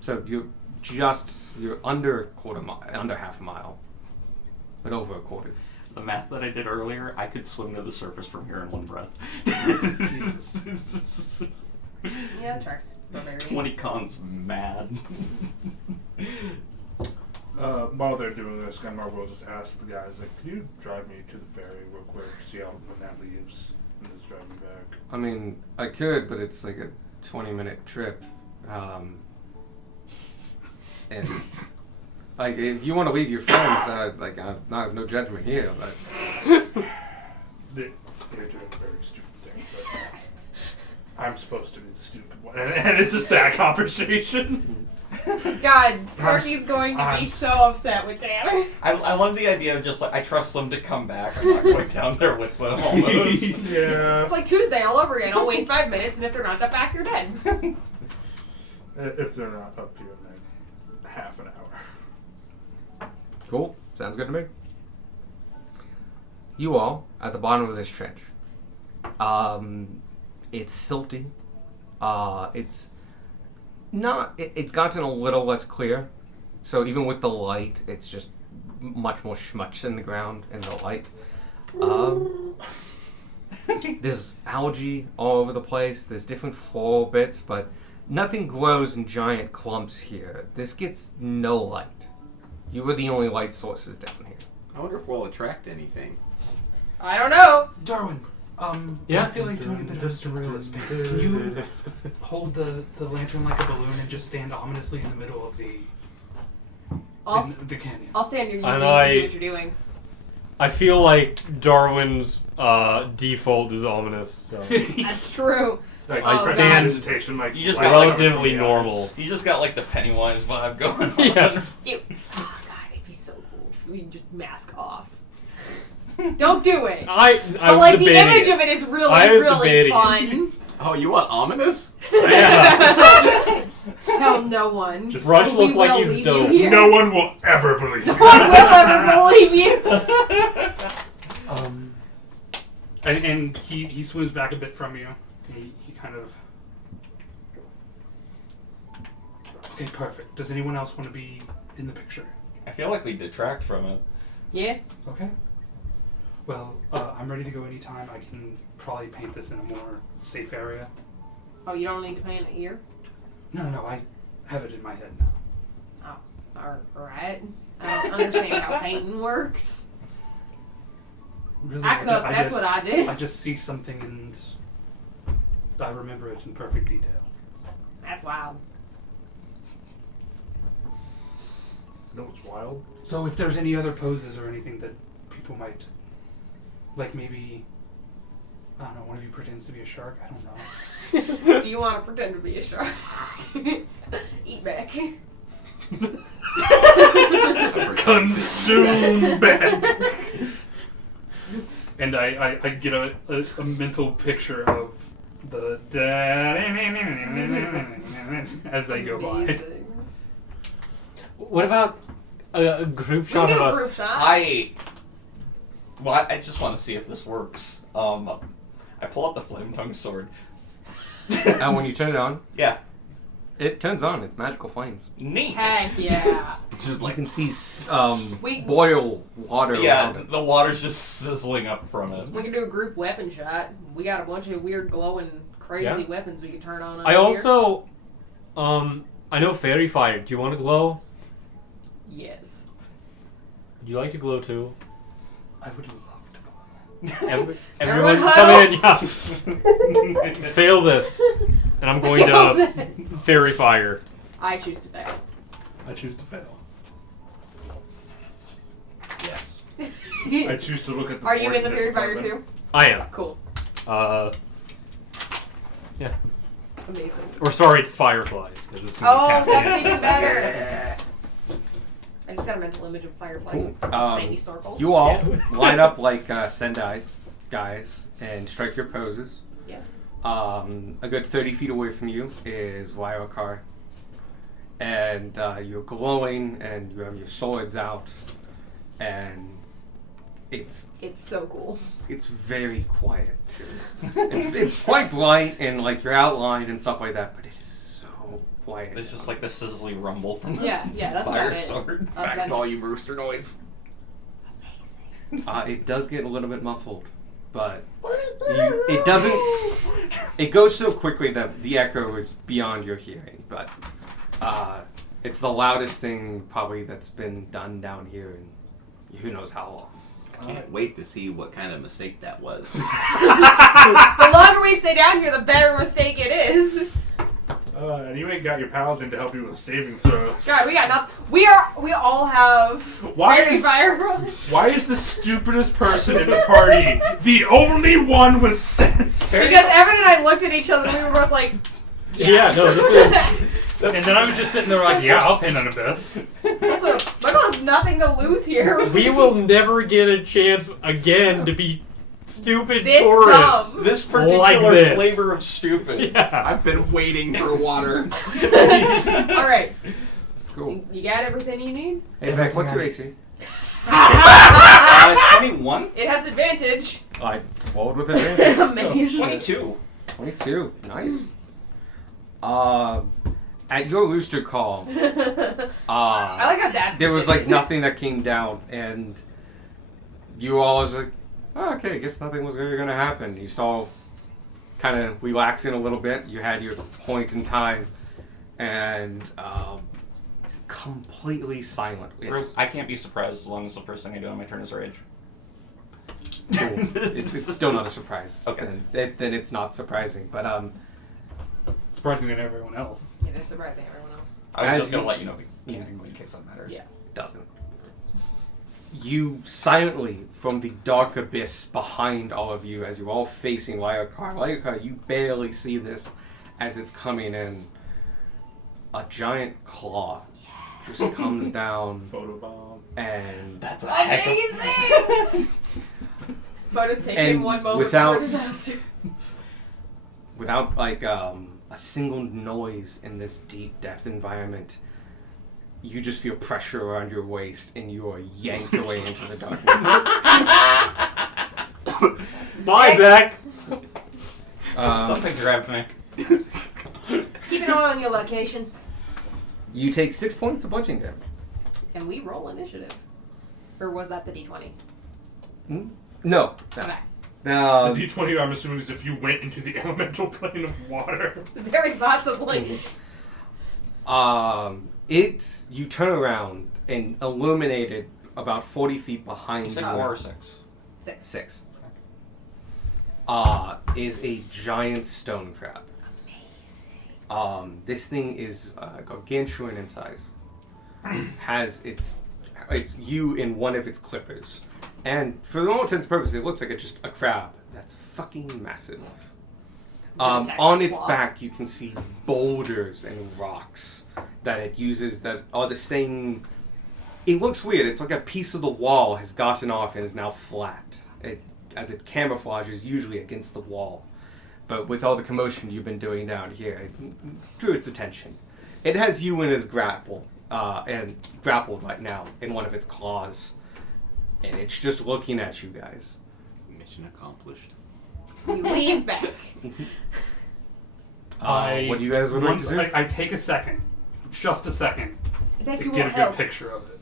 So you're under a quarter mile, under half a mile, but over a quarter. The math that I did earlier, I could swim to the surface from here in one breath. Yeah, tracks. Barbarian. 20 cons mad. While they're doing this, Gunmar will just ask the guys, like, can you drive me to the ferry real quick, see how when that leaves, and just drive me back? I mean, I could, but it's like a 20-minute trip. And like, if you want to leave your friends, like, I'm not no judgment here, but They're doing a very stupid thing, but I'm supposed to be the stupid one, and it's just that conversation. God, Sparky's going to be so upset with Tanner. I love the idea of just like, I trust them to come back. I'm not going down there with them almost. Yeah. It's like Tuesday all over again. I'll wait 5 minutes, and if they're not back, they're dead. If they're not up to it, then half an hour. cool. Sounds good to me. You all at the bottom of this trench. It's silty. It's not. It's gotten a little less clear. So even with the light, it's just much more schmutz in the ground in the light. There's algae all over the place. There's different floral bits, but nothing grows in giant clumps here. This gets no light. You are the only light sources down here. I wonder if we'll attract anything. I don't know. Darwin, Yeah? I'm feeling doing a bit of surrealist. Can you hold the lantern like a balloon and just stand ominously in the middle of the canyon? I'll stand near you so And you can see what you're doing. I feel like Darwin's default is ominous, so That's true. Like, I fresh stand- hesitation, like, You just light got, like, relatively yeah. normal. You just got like the Pennywise vibe going on. Yeah. Ew. Oh God, it'd be so cool if we just mask off. Don't do it. I But was like the debating image it. of it is really, I was really debating fun. Oh, you want ominous? Yeah. Tell no one. Just Rush We looks like will he's leave dope. You here. No one will ever believe No you. one will ever believe you. And he swims back a bit from you. He kind of. Okay, perfect. Does anyone else want to be in the picture? I feel like we detract from it. Yeah. Okay. Well, I'm ready to go anytime. I can probably paint this in a more safe area. Oh, you don't need to paint it here? No, I have it in my head now. Oh, alright. I don't understand how painting works. Really, I cook, that's what I do. I just see something and I remember it in perfect detail. That's wild. You know what's wild? So if there's any other poses or anything that people might, like maybe, I don't know, one of you pretends to be a shark? I don't know. Do you want to pretend to be a shark? Eat back. Consume back. And I get a mental picture of the as they go by. Amazing. What about a group We shot can of do a us? group shot. I just want to see if this works. I pull out the flame tongue sword. And when you turn it on, Yeah, it turns on. It's magical flames. neat. Heck yeah. Just You like can see We- boil water yeah, around it. the water's just sizzling up from it. We can do a group weapon shot. We got a bunch of weird glowing crazy Yeah. weapons we could turn on. I here. also, I know fairy fire. Do you want to glow? Yes. Would you like to glow too? I would love to go. Everyone huddle. come in. Yeah. Fail this, and I'm going Fail to this. fairy fire. I choose to fail. I choose to fail. Yes. I choose to look at the Are you board in the this fairy fire apartment. too? I am. Cool. Yeah. Amazing. Or sorry, it's fireflies. 'Cause it's gonna Oh, cast that's it. even better. I just got a mental image of fireflies Cool. with tiny snorkels. You all line up like Sendai guys and strike your poses. Yeah. A good 30 feet away from you is Lyokar. And you're glowing and you have your swords out. And it's so cool. very quiet too. it's quite bright and like you're outlined and stuff like that, but it is so quiet. It's just like the sizzly rumble from the Yeah, that's fire about it. sword. Max volume rooster noise. It does get a little bit muffled, but it doesn't. It goes so quickly that the echo is beyond your hearing. But it's the loudest thing probably that's been done down here in who knows how long. I can't wait to see what kind of mistake that was. The longer we stay down here, the better mistake it is. And you ain't got your paladin to help you with saving throws. God, we got nothing. We all have Why fairy is- fire. Why is the stupidest person in the party the only one with sense? Because Evan and I looked at each other and we were both like, Yeah, no, this is. And then I was just sitting there like, yeah, I'll pin an abyss. also, Michael has nothing to lose here. We will never get a chance again to be stupid This tourists. dumb. This Like particular this. flavor of stupid. Yeah. I've been waiting for water. All right, Cool. you got everything you need. Hey, Vic, what's your AC? 21? It has advantage. I rolled with advantage. Amazing. 22. 22. Nice. At your rooster call, I like how Dad's. there was like nothing that came down, and you all was like, oh, okay, I guess nothing was really gonna happen. You saw kind of relaxing a little bit. You had your point in time, and completely silent. It's, I can't be surprised as long as the first thing I do on my turn is rage. it's still not a surprise. Okay. Then it's not surprising, but Surprising than everyone else. It is surprising everyone else. I was As just going you- to let you know mechanically in case that matters. Yeah. doesn't. You silently, from the dark abyss behind all of you, as you're all facing Lyokar. Lyokar, you barely see this as it's coming in. A giant claw just comes down Photobomb. and That's a heck of Amazing. Photos taken in And one moment without- before disaster. without like a single noise in this deep depth environment, you just feel pressure around your waist and you are yanked away into the darkness. Bye, Beck. Something's grabbed me. Keep an eye on your location. You take 6 points of bludgeoning damage. Can we roll initiative? Or was that the D20? No. No. Okay. The D20, I'm assuming, is if you went into the elemental plane of water. Very possibly. You turn around and illuminated about 40 feet You behind said you. 4 or 6? 6. 6. Is a giant stone crab. This thing is gargantuan in size. Has it's you in one of its clippers. And for all intents and purposes, it looks like it's just a crab that's fucking massive. On its back, you can see boulders and rocks that it uses that are the same. It looks weird. It's like a piece of the wall has gotten off and is now flat. As it camouflages usually against the wall. But with all the commotion you've been doing down here, it drew its attention. It has you in its grapple, and grappled right now in one of its claws. And it's just looking at you guys. Mission accomplished. We leave back. What do you guys would like to do? I take a second, just a second, Beck, to you get a won't good help. picture of it.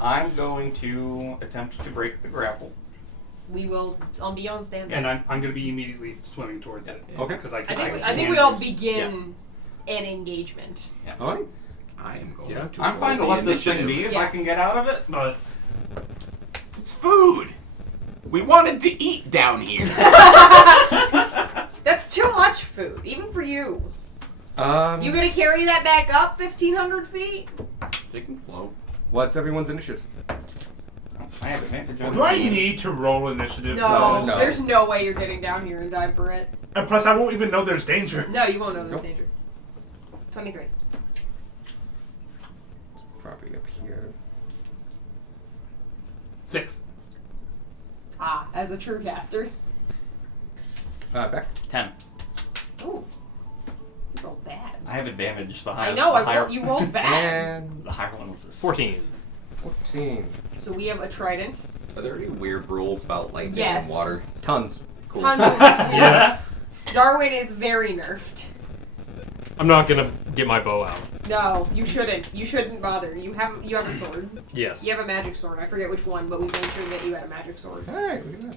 I'm going to attempt to break the grapple. we will be on standby. And I'm going to be immediately swimming towards it. Okay. Because I I can. think we all begin an engagement. All right. I am going Yeah. to. I'm fine to roll let the this thing be initiative. if Yeah. I can get out of it. But It's food. We wanted to eat down here. That's too much food, even for you. You Um, gonna carry that back up 1,500 feet? They can float. what's everyone's initiative? I have advantage on do I the need to roll initiative? No, for no. there's no way you're getting down here and die for it. And plus, I won't even know there's danger. No, you won't know there's Nope. danger. 23. Property up here. 6. Ah, as a true caster. Back. 10. Ooh. You rolled bad. I have advantage. The higher, I know, the higher, you rolled bad. And The higher one was this. 14. 14. So we have a trident. Are there any weird rules about lightning Yes. and water? Tons. Cool. Tons of Yeah. Darwin is very nerfed. I'm not gonna get my bow out. No, you shouldn't. You shouldn't bother. You have a sword. Yes. You have a magic sword. I forget which one, but we made sure that you had a magic sword. Alright, look at that.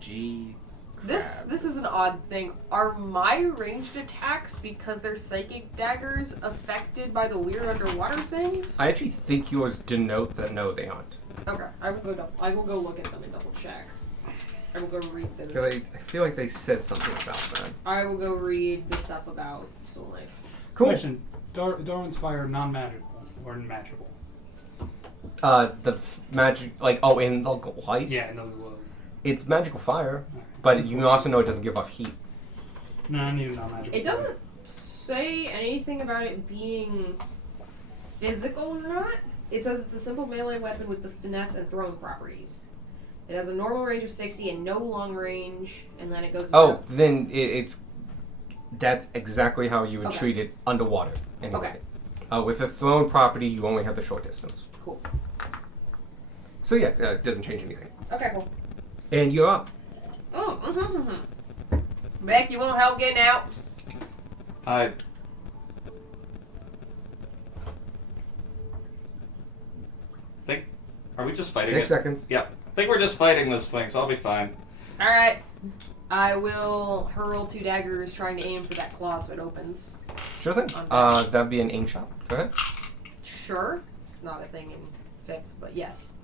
G. This is an odd thing. Are my ranged attacks, because they're psychic daggers, affected by the weird underwater things? I actually think yours denote that no, they aren't. Okay, I will go look at them and double check. I will go read those. 'Cause I feel like they said something about that. I will go read the stuff about Soul Knife. Cool. Question: Darwin's fire non-magical or magical? Magic, like, oh, in the light? Yeah, no. It's magical fire, but you also know it doesn't give off heat. No, I need non-magical. It doesn't say anything about it being physical or not. It says it's a simple melee weapon with the finesse and throwing properties. It has a normal range of 60 and no long range, and then it goes. Oh, then that's exactly how you would Okay. treat it underwater. Anyway. Okay. With a thrown property, you only have the short distance. Cool. So yeah, it doesn't change anything. Okay, cool. And you're up. Oh, Beck, you want help getting out? Think. Are we just fighting 6 it? seconds. Yeah. I think we're just fighting this thing, so I'll be fine. All right. I will hurl 2 daggers, trying to aim for that claw so it opens. Sure thing. On That'd be an aim shot. Go ahead. Sure. It's not a thing in 5th, but yes.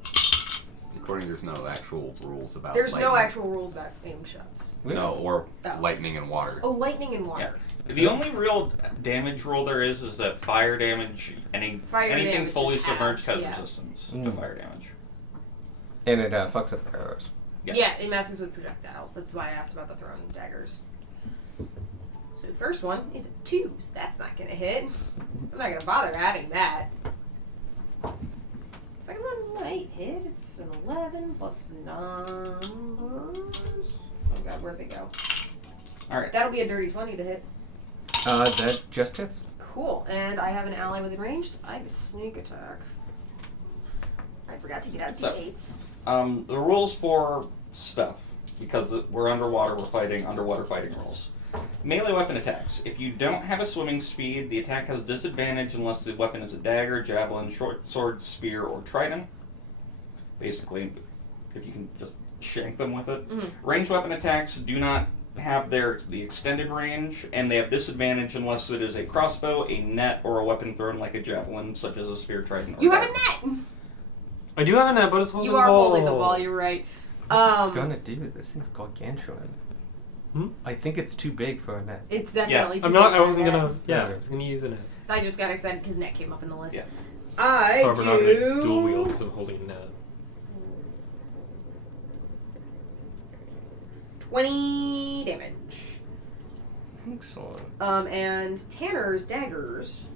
According, there's no actual rules about. There's no lightning. actual rules about aim shots. No, or Oh. lightning and water. Oh, lightning and water. The only real damage rule there is that fire damage, anything damage fully is submerged has yeah. resistance to Mm. fire damage. And it fucks up the arrows. Yeah. Yeah, it messes with projectiles. That's why I asked about the thrown daggers. So the first one is a 2, so that's not gonna hit. I'm not gonna bother adding that. Second one might hit. It's an 11 plus numbers. Oh god, where'd they go? Alright. That'll be a dirty 20 to hit. That just hits. Cool, and I have an ally within range, so I get sneak attack. I forgot to get out So- D8s. The rules for stuff, because we're underwater, we're fighting underwater fighting rules. Melee weapon attacks. If you don't have a swimming speed, the attack has disadvantage unless the weapon is a dagger, javelin, short sword, spear, or trident. Basically, if you can just shank them with it. Mhm. Ranged weapon attacks do not have the extended range, and they have disadvantage unless it is a crossbow, a net, or a weapon thrown like a javelin, such as a spear, trident, or You have a dagger. net! I do have a net, but it's holding You are the ball. holding the ball, you're right. What's it gonna do? This thing's gargantuan. Hmm? I think it's too big for a net. It's definitely too I'm not. big I for wasn't that. gonna. Yeah, I was gonna use a net. I just got excited because net came up in the list. Yeah. I However, not gonna dual wield because I'm holding a net. 20 damage. Excellent. And Tanner's daggers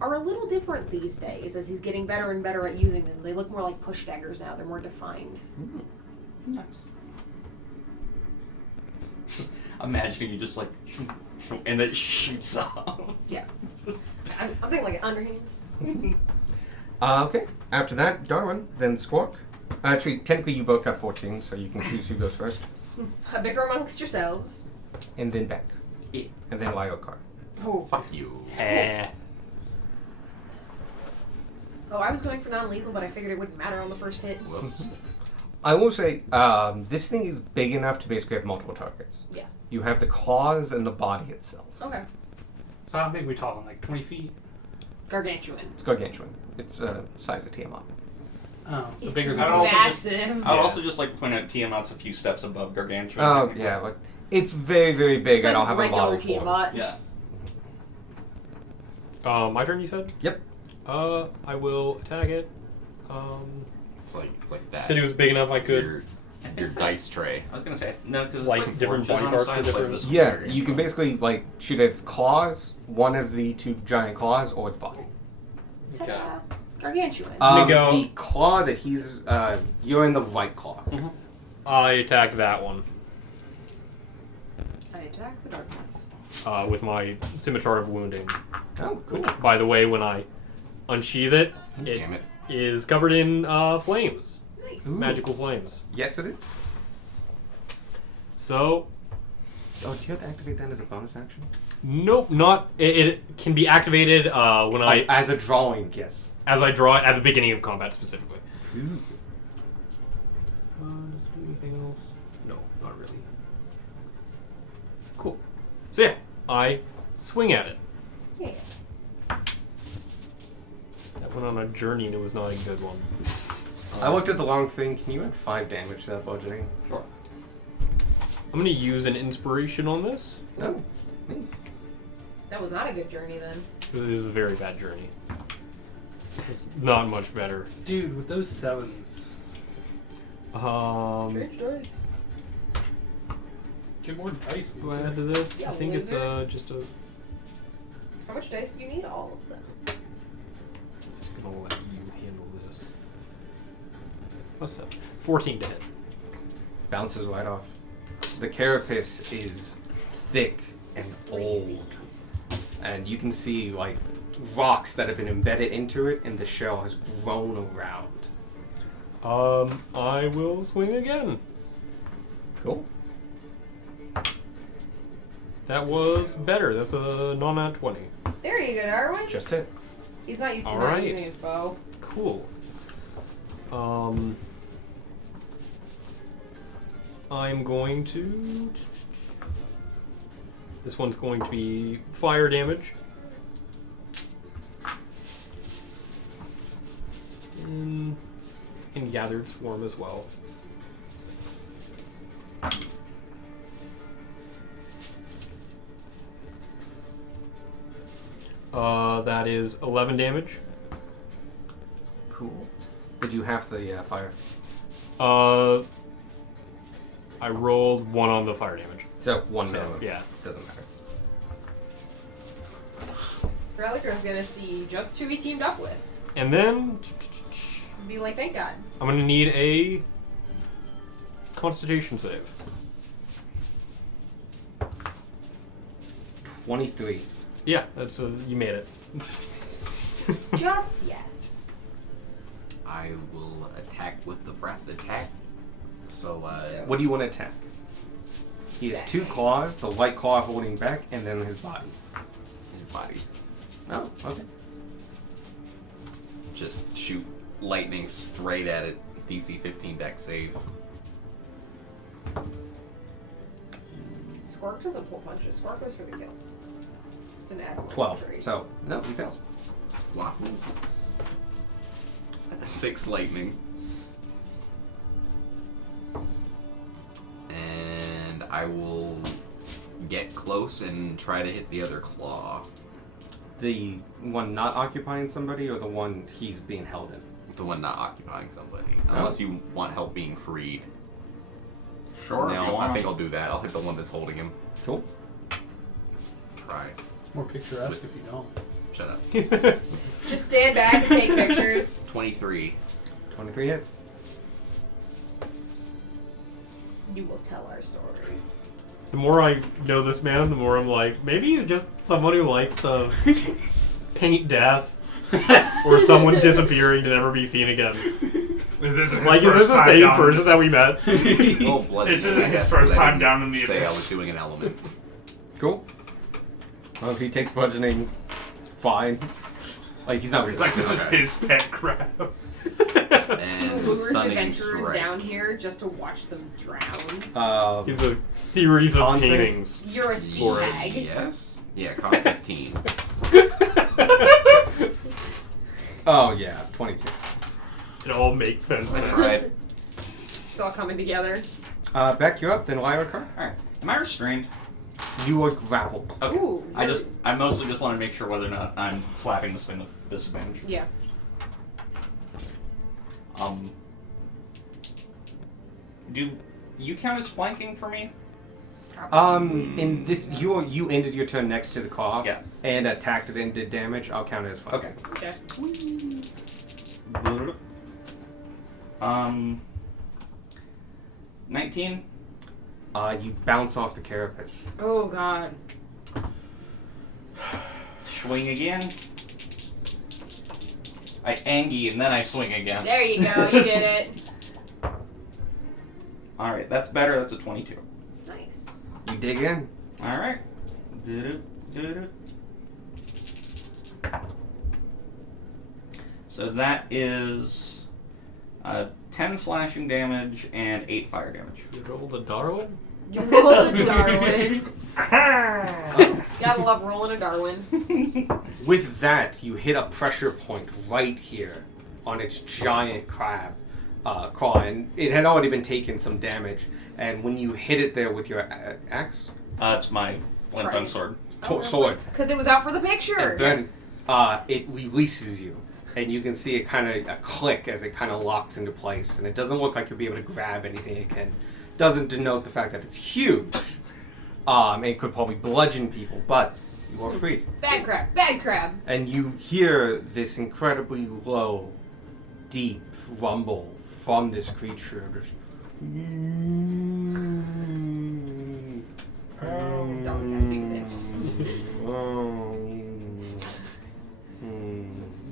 are a little different these days as he's getting better and better at using them. They look more like push daggers now. They're more defined. Nice. Imagining you just like, and then it shoots off. Yeah. I'm thinking like underhands. Okay. After that, Darwin, then Squawk. Actually, technically, you both got 14, so you can choose who goes first. Bicker amongst yourselves. And then Beck. Yeah. And then Lyokar. Oh. Fuck you. Eh. Oh, I was going for non-lethal, but I figured it wouldn't matter on the first hit. Whoops. I will say, this thing is big enough to basically have multiple targets. Yeah. You have the claws and the body itself. Okay. So how big are we talking? Like 20 feet? Gargantuan. It's gargantuan. It's size of Tiamat. Oh, so It's bigger than I'd also just- massive. I would also just like to point out Tiamat's a few steps above Gargantuan. Oh, yeah. Like, it's very, very big. I Says don't have a regular model for it. Tiamat. Yeah. My turn, you said? Yep. I will attack it. It's like that. Said it was big enough I It's could. your dice tray. I was gonna say no because Like, it's different forges body on parts for sides like different- this Yeah, Gargantuan. you can basically, like, shoot its claws, one of the two giant claws, or its body. Okay. Ta-da. Gargantuan. Let me go. The claw that he's, you're in the right claw. I attack that one I attack the darkness. with my Scimitar of Wounding. Oh, cool. Which, by the way, when I unsheath it, it Damn it. is covered in flames. Nice. Magical flames. Yes, it is. So, Oh, do you have to activate that as a bonus action? nope, not. It can be activated when As a drawing, yes. as I draw it at the beginning of combat specifically. Ooh. Does it do anything else? No, not really. Cool. So yeah, I swing at it. Yeah. That went on a journey and it was not a good one. I looked at the long thing. Can you add 5 damage to that bludgeoning? Sure. I'm gonna use an inspiration on this. Oh, neat. That was not a good journey then. It was a very bad journey. It's not much better. Dude, with those 7s. Strange dice. Get more dice. Do I add to this? Yeah, I think it's loser. just a. How much dice do you need? All of them. Just gonna let you handle this. What's up? 14 to hit. Bounces right off. The carapace is thick and old, and you can see like rocks that have been embedded into it, and the shell has grown around. I will swing again. Cool. That was better. That's a non-nat 20. There you go, Darwin. Just hit. He's not used to All not right. using his bow. Cool. I'm going to. This one's going to be fire damage. And gathered swarm as well. That is 11 damage. Cool. Did you have the fire? I rolled 1 on the fire damage. So 1 So, minimum. yeah. Doesn't matter. Reliker's gonna see just who he teamed up with. And then Be like, thank God. I'm going to need a Constitution save. 23. Yeah, that's you made it. Just yes. I will attack with the breath attack. So, What do you want to attack? He has 2 claws, the white claw holding back, and then his body. his body. Oh, okay. Just shoot lightning straight at it. DC 15 dex save. Squark doesn't pull punches. Squark goes for the kill. It's an admirable 12. trait. So, no, he fails. Wow. 6 lightning. And I will get close and try to hit the other claw. The one not occupying somebody, or the one he's being held in? The one not occupying somebody. Unless you want help being freed. Sure. if you No, I want. think I'll do that. I'll hit the one that's holding him. Cool. Try. More picturesque if you don't. Shut up. Just stand back and take pictures. 23. 23 hits. You will tell our story. The more I know this man, the more I'm like, maybe he's just someone who likes to paint death. Or someone disappearing to never be seen again. This is Like, is this the same person that we met? Oh, bloody This shit, is I his guess, first 'cause I time didn't down in the say I abyss. was doing an element. Cool. Well, if he takes bludgeoning, fine. Like he's not really Like this is his pet crab. And Lures stunning adventurers strike. down here just to watch them drown. It's a series of Con save? paintings. You're a sea For it. hag. Yes. Yeah, con 15. Oh yeah, 22. It all makes sense I now. tried. It's all coming together. Back you up, then Lyra Carr. Alright. Am I restrained? You are grappled. Okay. Ooh, I mostly just want to make sure whether or not I'm slapping this thing with disadvantage. Yeah. Do you count as flanking for me? In this, you ended your turn next to the car. Yeah. And attacked it and did damage. I'll count it as fine. Okay. Okay. 19. You bounce off the carapace. Oh god. Swing again. I angie and then I swing again. There you go. You did it. Alright, that's better. That's a 22. Nice. You dig in. Alright. So that is 10 slashing damage and 8 fire damage. You rolled a Darwin? You rolled a Darwin. Gotta love rolling a Darwin. With that, you hit a pressure point right here on its giant claw, and it had already been taking some damage. And when you hit it there with your axe, It's my flint Trident. gun sword. sword, Because it was out for the picture. and then it releases you, and you can see it kind of a click as it kind of locks into place, and it doesn't look like you'll be able to grab anything again. Doesn't denote the fact that it's huge, and it could probably bludgeon people, but you are free. Bad crab. Bad crab. And you hear this incredibly low, deep rumble from this creature. Just Don't cast me with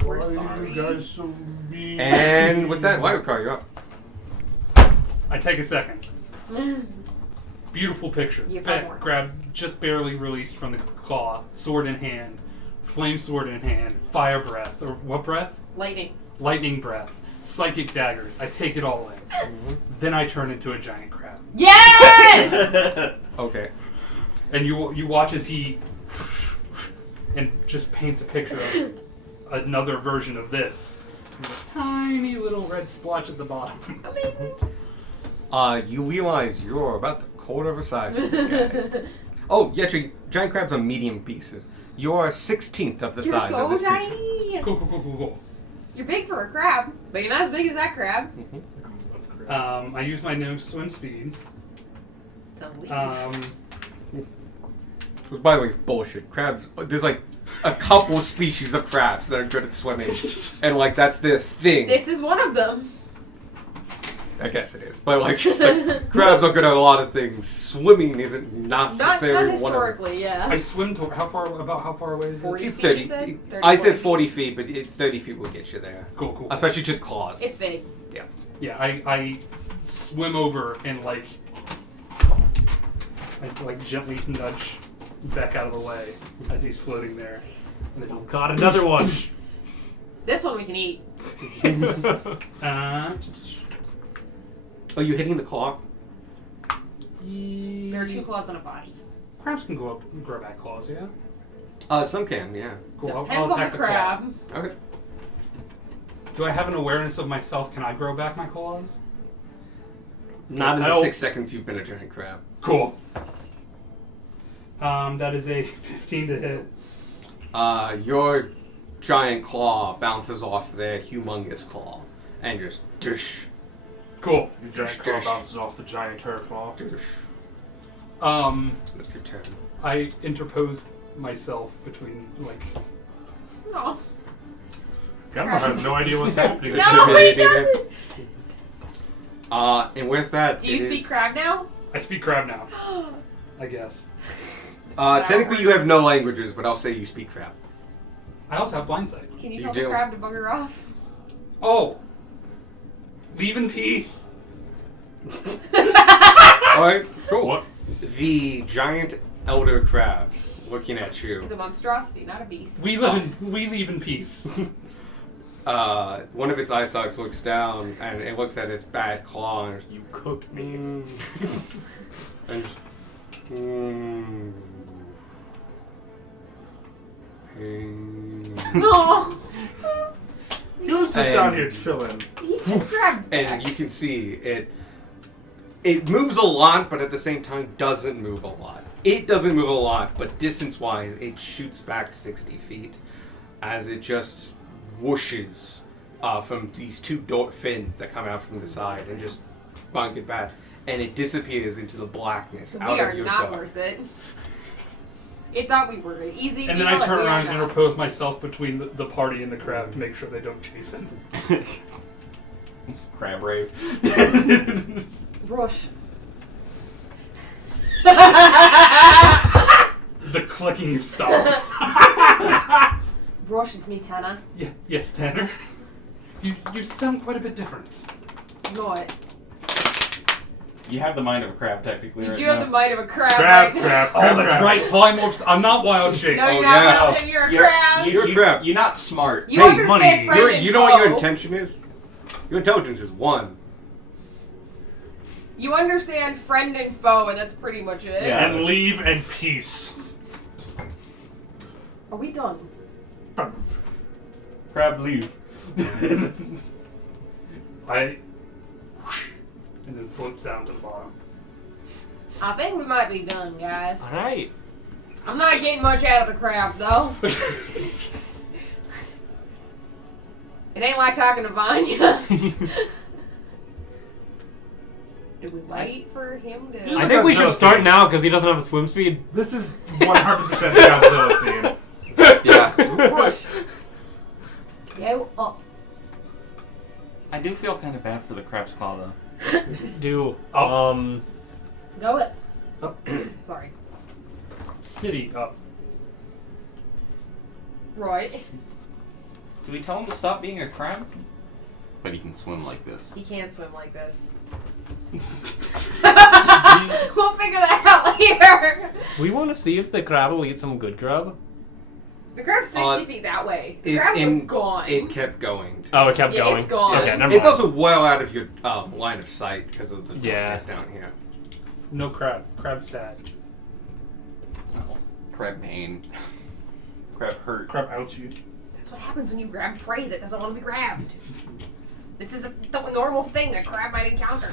We're Why are sorry. you guys so mean? And with that, Lyra, you're up. I take a second. Beautiful picture. You Pet found more. grab just barely released from the claw, sword in hand, flame sword in hand, fire breath, or what breath? Lightning. Lightning breath, psychic daggers. I take it all in. Then I turn into a giant crab. Yes! Okay. And you watch as he and just paints a picture of another version of this. With a tiny little red splotch at the bottom. You realize you're about the quarter of a size of this guy. Oh, yeah, actually, giant crabs are medium pieces. You're 16th of the You're size so of this creature. tiny. Cool. You're big for a crab, but you're not as big as that crab. I use my no swim speed. To leave. Which, by the way, is bullshit. Crabs, there's like a couple species of crabs that are good at swimming. And, like, that's their thing. This is one of them. I guess it is. But, like, just like, crabs are good at a lot of things. Swimming isn't Not necessarily one of them. historically, yeah. I swim to how far away is it? 40 feet, 30, you said? 30, I said 40 40 feet, but 30 feet will get you there. Cool. Especially to the claws. It's big. Yeah, I swim over and like gently nudge Beck out of the way as he's floating there. And then, God, another one! This one we can eat. Oh, you hitting the claw? There are 2 claws on a body. Crabs can go up and grow back claws, yeah? Some can, yeah. Cool. Depends I'll on the attack claw. crab. Okay. Do I have an awareness of myself? Can I grow back my claws? Not in the Help. 6 seconds you've been a giant crab. Cool. That is a 15 to hit. Your giant claw bounces off their humongous claw and just dish, Cool. Your giant claw bounces off the giant her claw. dish. That's your turn. I interpose myself between Aw. Gamma has no idea what's happening. No, he doesn't! And with that, Do you speak crab now? I speak crab now, I guess. Technically, you have no languages, but I'll say you speak crab. I also have blindsight. Can you You tell do. the crab to bugger off? Oh! Leave in peace! All right, cool. What? The giant elder crab looking at you. He's a monstrosity, not a beast. We leave in peace. One of its eye stalks looks down and it looks at its bad claw and You cooked me. and just, pain. No. He was just And- down here chilling. He's grabbed And back. you can see it moves a lot, but at the same time doesn't move a lot. It doesn't move a lot, but distance-wise, it shoots back 60 feet as it just whooshes from these two fins that come out from the side and just bunk it back. And it disappears into the blackness We out are of your not dark. worth it. It thought we were an easy And meal, then I turn we are around and not. interpose myself between the party and the crab to make sure they don't chase him. Crab rave. Rush. The clicking stops. Rush, it's me, Tana. Yes, Tanner. You sound quite a bit different. What? You have the mind of a crab, technically, You right do now. have the mind of a crab, Crab, right? crab, crab. Oh, that's right. Polymorphs. I'm not wild shape. No, you're Oh, not yeah. Wilton, you're a crab. You're a crab. You're not smart. You Hey, understand money. friend and You know what your foe. intention is? Your intelligence is 1. You understand friend and foe, and that's pretty much it. Yeah. And leave and peace. Are we done? Crab leave. And then floats down to the bottom. I think we might be done, guys. Alright. I'm not getting much out of the crab, though. It ain't like talking to Vanya. Did we wait for him to... I think we should start now because he doesn't have a swim speed. This is 100% Godzilla theme. Yeah. Push. Go up. I do feel kind of bad for the crab's claw, though. Do Go up. Sorry. City up. Roy. Do we tell him to stop being a crab? But he can swim like this. He can't swim like this. We'll figure that out later. we want to see if the crab will eat some good grub. The crab's 60 feet that way. The It- crabs are in- gone. It kept going. Oh, it kept Yeah, going. it's gone. Okay, never It's mind. also well out of your line of sight because of the Yeah. darkness down here. No crab. Crab sad. Crab pain. Crab hurt. Crab ouchie. That's what happens when you grab prey that doesn't want to be grabbed. This is the normal thing a crab might encounter.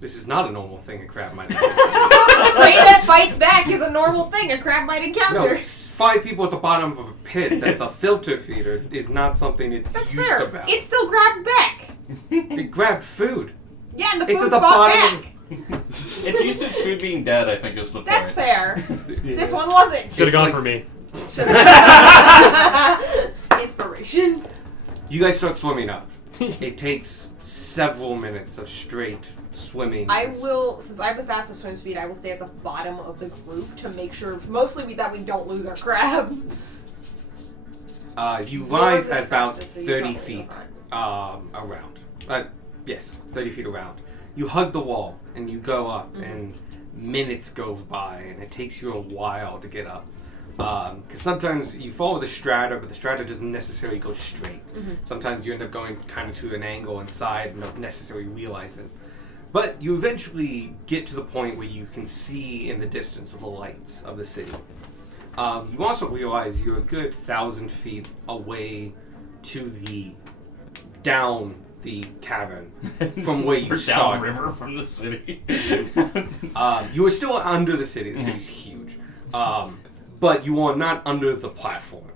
This is not a normal thing a crab might Prey that fights back is a normal thing a crab might No, encounter. 5 people at the bottom of a pit that's a filter feeder is not something it's That's used fair. about. It still grabbed back. It grabbed food. Yeah, and the It's food at the fought bottom back. It's used to its food being dead, I think, is the point. That's fair. Yeah. This one wasn't. Should have gone like- for me. Inspiration. You guys start swimming up. It takes several minutes of straight swimming. I will, since I have the fastest swim speed, I will stay at the bottom of the group to make sure, mostly that we don't lose our crab. You Yours rise is at about fastest, so you 30 probably feet go around. Yes, 30 feet around. You hug the wall and you go up, and minutes go by, and it takes you a while to get up. Because sometimes you follow the strata, but the strata doesn't necessarily go straight. Sometimes you end up going kind of to an angle inside and don't necessarily realize it. But you eventually get to the point where you can see in the distance the lights of the city. You also realize you're a good 1,000 feet away to the down the cavern from where you We're started. downriver from the city. You are still under the city. The city's huge, but you are not under the platform.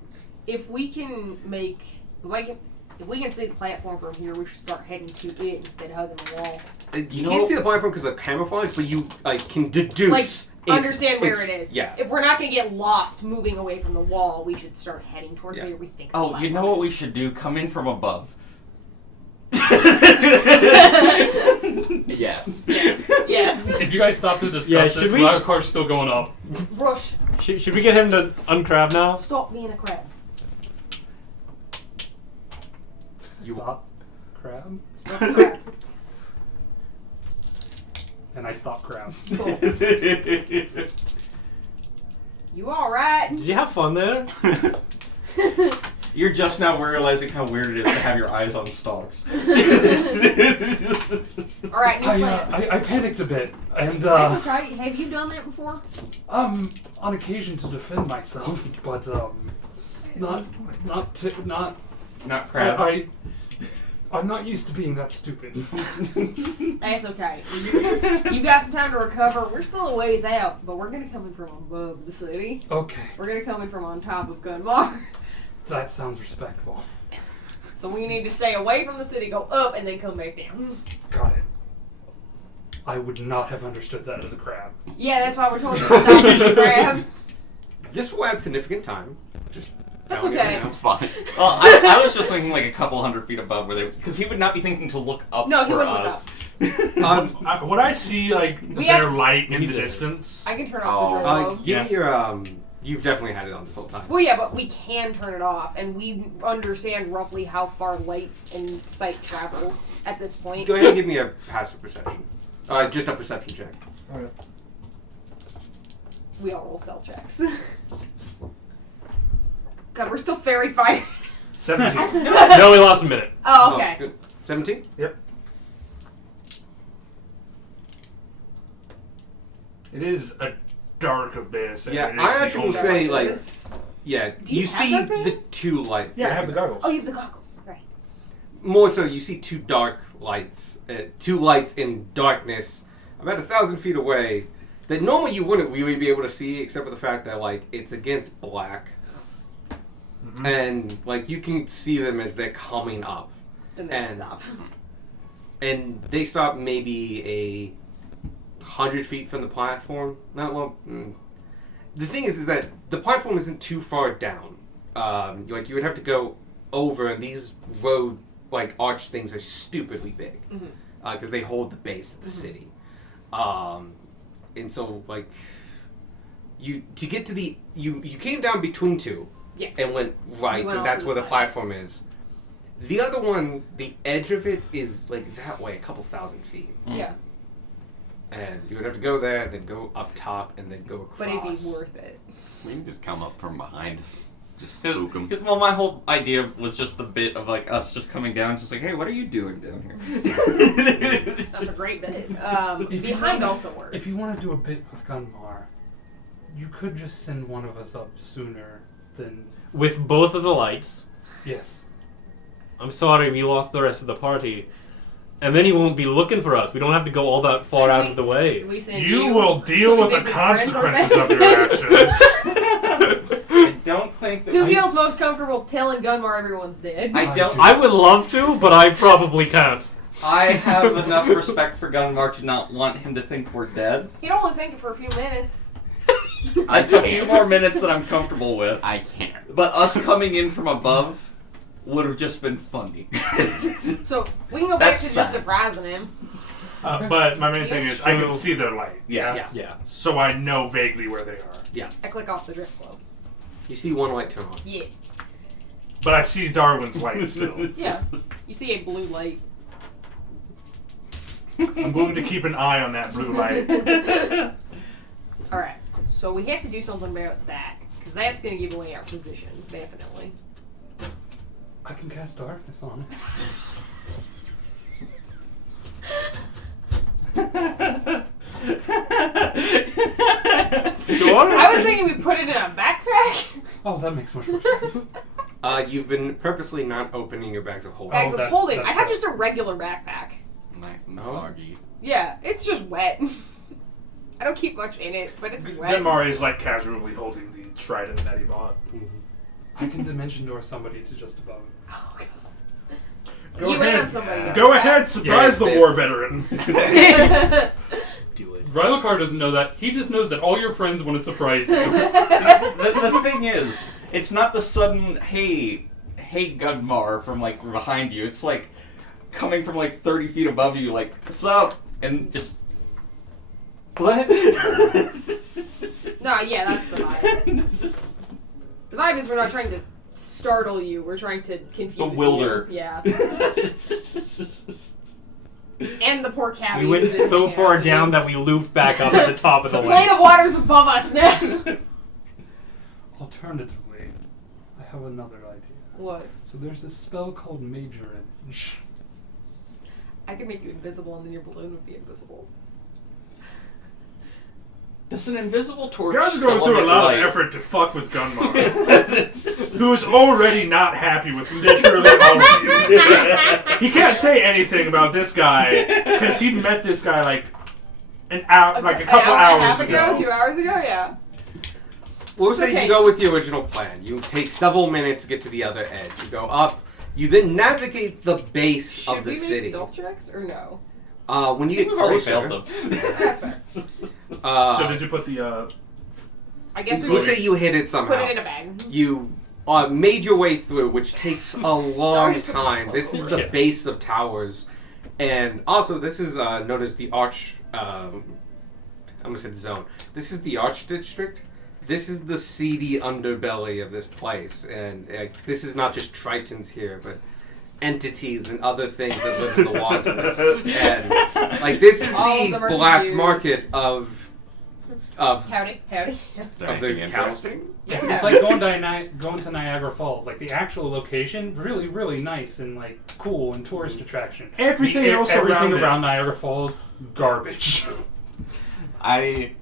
If we can make, if we can see the platform from here, we should start heading to it instead of hugging the wall. You can't see the platform because of camouflage, but you can deduce. Like, it's- understand where it's- it is. Yeah. If we're not going to get lost moving away from the wall, we should start heading towards Yeah. where we think. Oh, the you know what we platform should do? Come in from above. Yes. is. Yes. If you guys stop to discuss Yeah, this, should we- my car's still going up. Rush, Should we get him to uncrab now? stop being a crab. Stop crab. Stop crab. And I stop crab. Cool. You alright? Did you have fun there? You're just now realizing how weird it is to have your eyes on stalks. Alright, new plan. I panicked a bit, and That's okay. Have you done that before? on occasion to defend myself, but not Not crab. I'm not used to being that stupid. That's okay. You got some time to recover. We're still a ways out, but we're gonna come in from above the city. Okay, We're gonna come in from on top of Gunmar. that sounds respectable. So we need to stay away from the city, go up, and then come back down. Got it. I would not have understood that as a crab. Yeah, that's why we're told you to stop as a crab. This will add significant time. Just That's telling you okay. now. That's fine. Well, I was just thinking like a couple hundred feet above where they, because he would not be thinking to look up No, he for wouldn't look us. Would I see like We their have- light in the distance? I can turn off the Oh. drone. Give Yeah. me your You've definitely had it on this whole time. Well, yeah, but we can turn it off, and we understand roughly how far light and sight travels at this point. Go ahead and give me a passive perception. Just a perception check. Alright. We all roll stealth checks. God, we're still fairy fired. 17. No, we lost a minute. Oh, okay. Good. 17? Yep. It is a dark abyss. And Yeah, it is I the actually will only- say, like, This- yeah, Do you you have see that thing? the two lights. Yeah, I have the goggles. Oh, you have the goggles. Right. More so, you see two dark lights. Two lights in darkness, about 1,000 feet away, that normally you wouldn't really be able to see, except for the fact that, like, it's against black. Mhm. And, like, you can see them as they're coming up. Then they And- stop. And they stop maybe 100 feet from the platform. Not well. The thing is that the platform isn't too far down. Like you would have to go over, and these road like arch things are stupidly big because they hold the base of the city. And so like you to get to the you came down between two, Yeah. and went right, You went and off that's to where the the side. platform is. The other one, the edge of it is like that way, a couple thousand feet. Yeah, And you would have to go there, then go up top, and then go across. but it'd be worth it. We can just come up from behind. Just spook them. Well, my whole idea was just the bit of like us just coming down, just like, hey, what are you doing down here? That's a great bit. If you Behind wanna- also works. If you want to do a bit with Gunmar, you could just send one of us up sooner than. With both of the lights. Yes. I'm sorry, we lost the rest of the party. And then he won't be looking for us. We don't have to go all that far Should out we- of the way. we send You will deal so with he the thinks his friends are consequences dead? of your actions. I don't think that Who feels most comfortable telling Gunmar everyone's dead? I don't. I would love to, but I probably can't. I have enough respect for Gunmar to not want him to think we're dead. He'd only think it for a few minutes. It's a few more minutes that I'm comfortable with. I can't. But us coming in from above would have just been funny. So we can go back That's to just sad. surprising him. But my main thing Yes. is, I can see their light. Yeah. Yeah. So I know vaguely where they are. I click off the drift globe. You see one light turn on. Yeah. But I see Darwin's light still. Yeah. You see a blue light. I'm going to keep an eye on that blue light. Alright. So we have to do something about that. Because that's going to give away our position. Definitely. I can cast darkness on it. Sure? I was thinking we put it in a backpack. Oh, that makes much more sense. You've been purposely not opening your bags of holding. Bags of that's- holding. that's I have right. just a regular backpack. Nice and Oh. soggy. Yeah, it's just wet. I don't keep much in it, but it's wet. Denmar is like casually holding the trident that he bought. I can dimension door somebody to just above. Oh, God. Go You ahead. and somebody. Go ahead, surprise the babe. war veteran. Do it. Rylakar doesn't know that. He just knows that all your friends want to surprise you. The thing is, it's not the sudden, hey Gunmar from like behind you. It's like coming from like 30 feet above you, like, what's up? And just. What? No, yeah, that's the vibe. The vibe is we're not trying to startle you. We're trying to confuse Bewilder. you. Yeah. And the poor cabby. We went who didn't so hang far out. down that we looped back up at the top of the The plane lake. of water's above us now. Alternatively, I have another idea. What? So there's this spell called Major Image. I could make you invisible and then your balloon would be invisible. Does an invisible torch You guys are going through a lot of effort to fuck with Gunmar, who's already not happy with literally all of you. He can't say anything about this guy because he met this guy like an hour, like a couple hour and a hours half ago, ago. 2 hours ago, yeah. We'll say Okay. you go with the original plan. You take several minutes to get to the other edge. You go up. You then navigate the base Should of the we make city. stealth checks or no? When you get We've already closer, failed them. That's fair. So did you put the? I guess we we'll would say you hit it somehow. put it in a bag. You made your way through, which takes a long Sorry, time. This is the Yeah. base of towers, and also this is known as the Arch. I'm gonna say zone. This is the Arch District. This is the seedy underbelly of this place, and this is not just Tritons here, but entities and other things that live in the water. And like this is All of the them are black confused. market of Howdy. of the Anything counting. Yeah. It's like going to Niagara Falls. Like the actual location, really, really nice and like cool and tourist attraction. Everything else everything around around Niagara Falls, garbage. I'm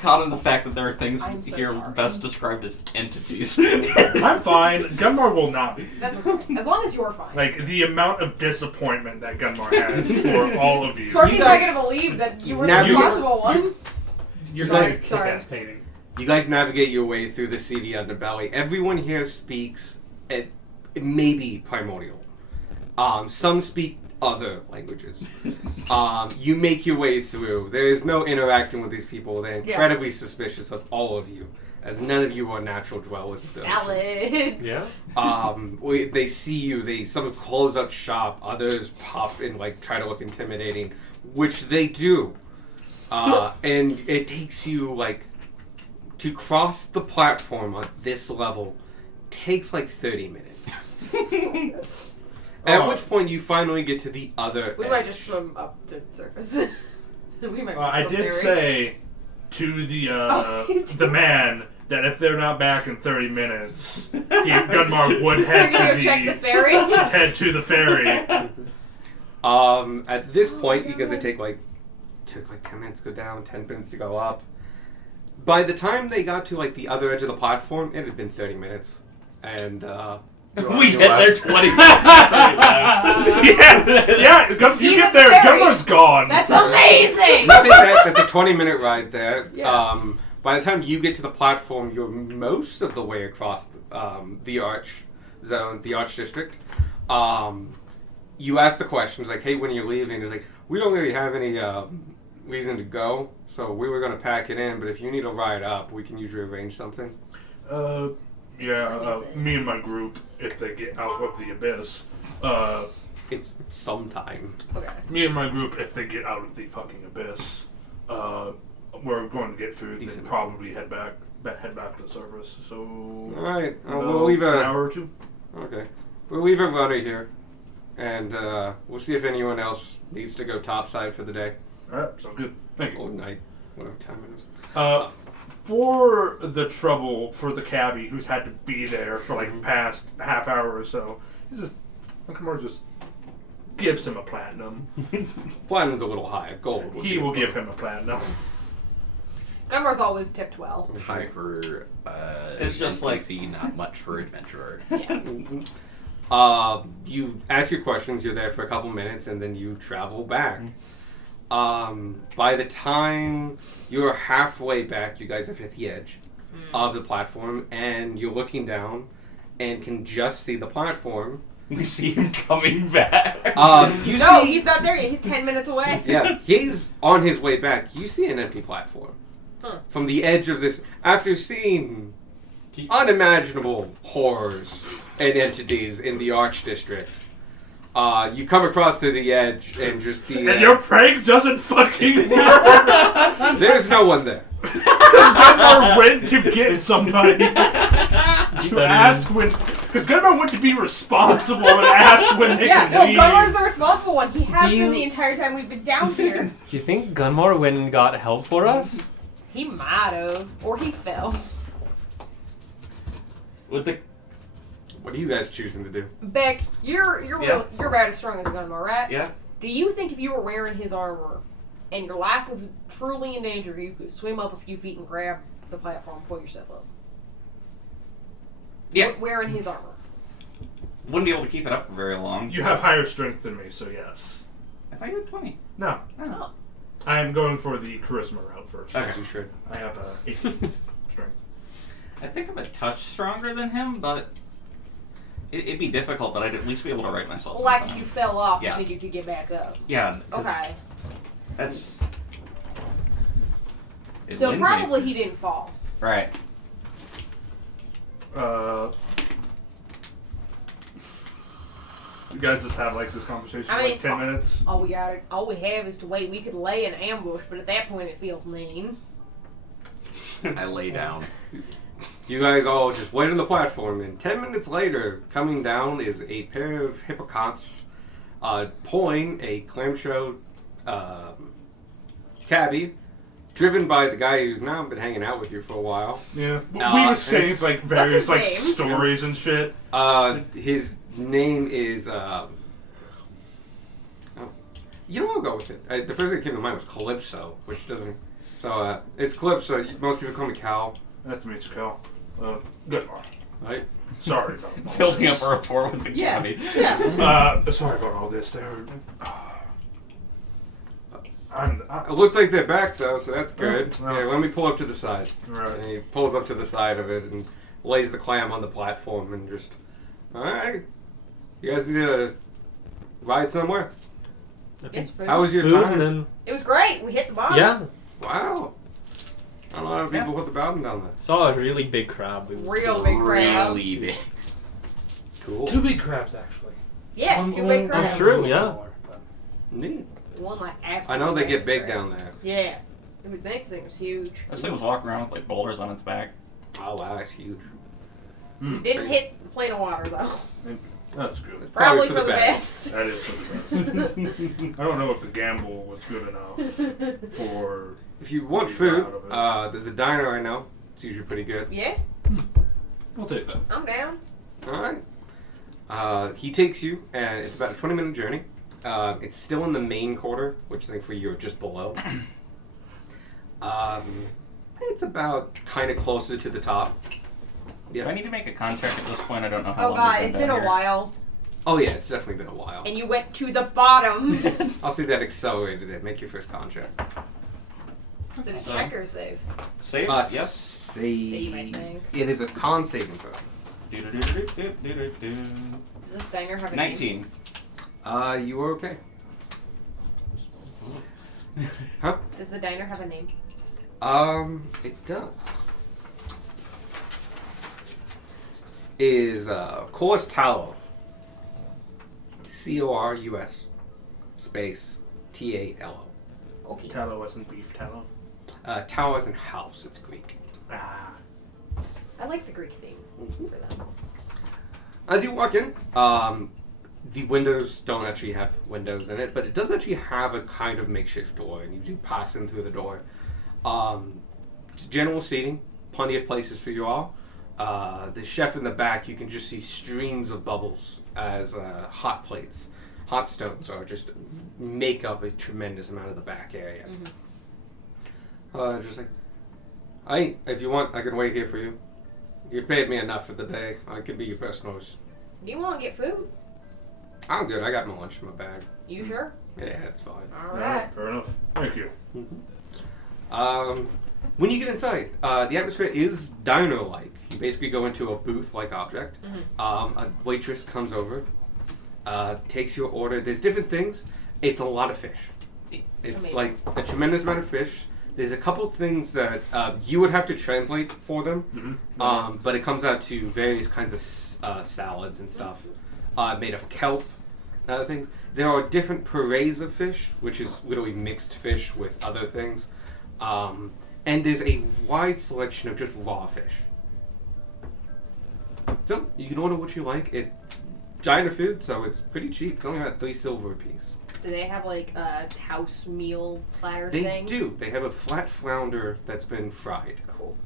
caught in the fact that there are things I'm so here sorry. best described as entities. I'm fine. Gunmar will not be. That's okay. As long as you're fine. Like the amount of disappointment that Gunmar has for all of you. Sparky's You not guys- gonna believe that you were Now the you- responsible one. You're Sorry, going to sorry. kick-ass painting. You guys navigate your way through the seedy underbelly. Everyone here speaks maybe primordial. Some speak other languages. You make your way through. There is no interacting with these people. They're incredibly suspicious of all of you, as none of you are natural dwellers of the oceans. Valid. Yeah. They see you. Some close up shop. Others puff and like try to look intimidating, which they do. And it takes you like to cross the platform on this level takes like 30 minutes. At which point you finally get to the other We edge. might just swim up to surface. We might. I still did bury. say to the man that if they're not back in 30 minutes, Gunmar would We're head gonna go to check the the ferry. head to the ferry. At this point, because it took like 10 minutes to go down, 10 minutes to go up. By the time they got to like the other edge of the platform, it had been 30 minutes, and We get there 20 minutes after we left. yeah. You He's get at the there, ferry. Gunmar's gone. That's amazing. You take that. That's a 20-minute ride there. Yeah. By the time you get to the platform, you're most of the way across the Arch Zone, the Arch District. You ask the questions like, "Hey, when are you leaving?" It's like, "We don't really have any reason to go, so we were going to pack it in. But if you need a ride up, we can usually arrange something." Me and my group, if they get out of the abyss, It's sometime. Okay. me and my group, if they get out of the fucking abyss, we're going to get food and Decent. then probably head back to the surface. So All right, no, we'll leave an a. hour or two. Okay, we'll leave a runner here, and we'll see if anyone else needs to go topside for the day All right, sounds good. Thank you. or night, whatever time it is. For the trouble for the cabbie who's had to be there for like past half hour or so, Gunmar just gives him a platinum. Platinum's a little high. Gold. would He be will a give him a platinum. Gunmar's always tipped well. High for It's just like- NPC, not much for adventurer. Yeah. You ask your questions. You're there for a couple minutes, and then you travel back. By the time you're halfway back, you guys have hit the edge of the platform, and you're looking down, and can just see the platform. We see him coming back. You No, see, he's not there yet. He's 10 minutes away. yeah, he's on his way back. You see an empty platform Huh. from the edge of this. After seeing unimaginable horrors and entities in the Arch District, you come across to the edge and just the. And your prank doesn't fucking work! There's no one there. Because Gunmar went to get somebody to ask when. Because Gunmar went to be responsible and ask when they Yeah, can no, leave. Gunmar's the responsible one. He has Do been you- the entire time we've been down here. Do you think Gunmar went and got help for us? He might have, or he fell. With the What are you guys choosing to do? Beck, you're Yeah. you're about as strong as a gun, right? yeah. Do you think if you were wearing his armor and your life was truly in danger, you could swim up a few feet and grab the platform and pull yourself up? Yeah. Wearing his armor. Wouldn't be able to keep it up for very long. You have higher strength than me, so yes. I thought you had 20. No, Oh. I am going for the charisma route first. Okay. As you should. I have a 8 strength. I think I'm a touch stronger than him, but it'd be difficult, but I'd at least be able to write myself. Well, like in if you time. fell off, Yeah. you think you could get back up. Yeah. 'cause Okay. That's. it So wins me. probably he didn't fall. Right. You guys just have like this conversation I for mean, like 10 minutes. All we have is to wait. We could lay an ambush, but at that point it feels mean. I lay down. You guys all just wait on the platform, and 10 minutes later, coming down is a pair of hippocampes pulling a clamshell cabbie, driven by the guy who's now been hanging out with you for a while. Yeah. No, We've exchanged like various his like name? stories and shit. His name is. You know, I'll go with it. The first thing that came to mind was Calypso, which doesn't. So it's Calypso. Most people call me Cal, Nice to meet you, Cal. Good luck. right? Sorry about Building up a rapport with the Yeah. cabbie. Yeah. Sorry about all this. There. It looks like they're back though, so that's good. Oh. Yeah, let me pull up to the side. Right. And he pulls up to the side of it and lays the clam on the platform and just, all right, you guys need to ride somewhere. Yes, food. How was your Food time? and then It was great. We hit the bottom. yeah, Wow. Not a lot of people hit the bottom down there. saw a really big crab. It was Real big crab. Really big. Cool. 2 big crabs, actually. Yeah, One- two big one- crabs. true, one yeah. smaller, but- Neat. One like I absolutely. know they get massive big crab. down there. Yeah. The next thing was huge. This thing was walking around with like boulders on its back. Oh wow, that's huge. It didn't hit the plane of water though. That's good. It's Probably for the best. That is for the best. I don't know if the gamble was good enough for. If you want Be food, proud of it. there's a diner I know. It's usually pretty good. Yeah, We'll take that. I'm down. All right. He takes you, and it's about a 20-minute journey. It's still in the main quarter, which I think for you are just below. It's about kind of closer to the top. Do I need to make a contract at this point? I don't know how Oh long god, we've it's been a here. while. Oh yeah, it's definitely been a while. And you went to the bottom. I'll see that accelerated it. Make your first contract. Is it a So- check or a save? Save? Yep. Yep. Save, I think. It is a con saving throw. Do-do-do-do-do-do-do. Does this diner have a name? 19. You are okay. Huh? Does the diner have a name? It does. Is Corus Tallow. Corus space Tallo. Okay. Tallow wasn't beef tallow. Tallow as in house. It's Greek. Ah. I like the Greek theme for them. As you walk in, the windows don't actually have windows in it, but it does actually have a kind of makeshift door, and you do pass in through the door. It's general seating, plenty of places for you all. The chef in the back, you can just see streams of bubbles as hot plates, hot stones, are just make up a tremendous amount of the back area. Just like, if you want, I can wait here for you. You've paid me enough for the day. I can be your personal. Do you want to get food? I'm good. I got my lunch in my bag. You sure? Yeah, it's fine. Alright. Fair enough. Thank you. When you get inside, the atmosphere is diner-like. You basically go into a booth-like object. A waitress comes over, takes your order. There's different things. It's a lot of fish. It's Amazing. like a tremendous amount of fish. There's a couple things that you would have to translate for them, but it comes out to various kinds of salads and stuff made of kelp and other things. There are different purees of fish, which is literally mixed fish with other things. And there's a wide selection of just raw fish. So, you can order what you like. It's giant food, so it's pretty cheap. It's only about 3 silver a piece. Do they have like a house meal platter They thing? do. They have a flat flounder that's been fried. Cool.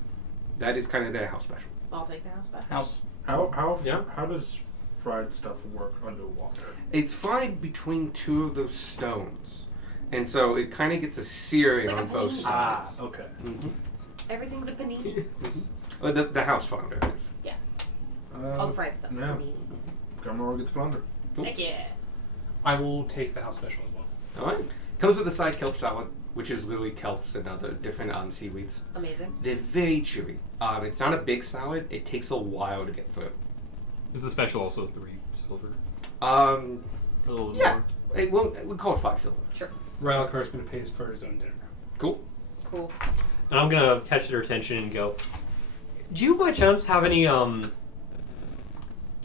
That is kind of their house special. I'll take the house back. House. How does fried stuff work underwater? It's fried between two of those stones, and so it kind of gets a searing It's like on a both panini. sides. Okay. Mm-hmm. Everything's a panini. The house flounder is. All the fried stuff's a yeah. panini. Gumroar gets flounder. Cool. Heck yeah. I will take the house special as well. All right. Comes with a side kelp salad, which is literally kelps and other different seaweeds. Amazing. They're very chewy. It's not a big salad. It takes a while to get through. Is the special also 3 silver? A little yeah. more. We call it 5 silver. Sure. Ryalkar's going to pay for his own dinner. Cool. Cool. And I'm gonna catch their attention and go, do you by chance have any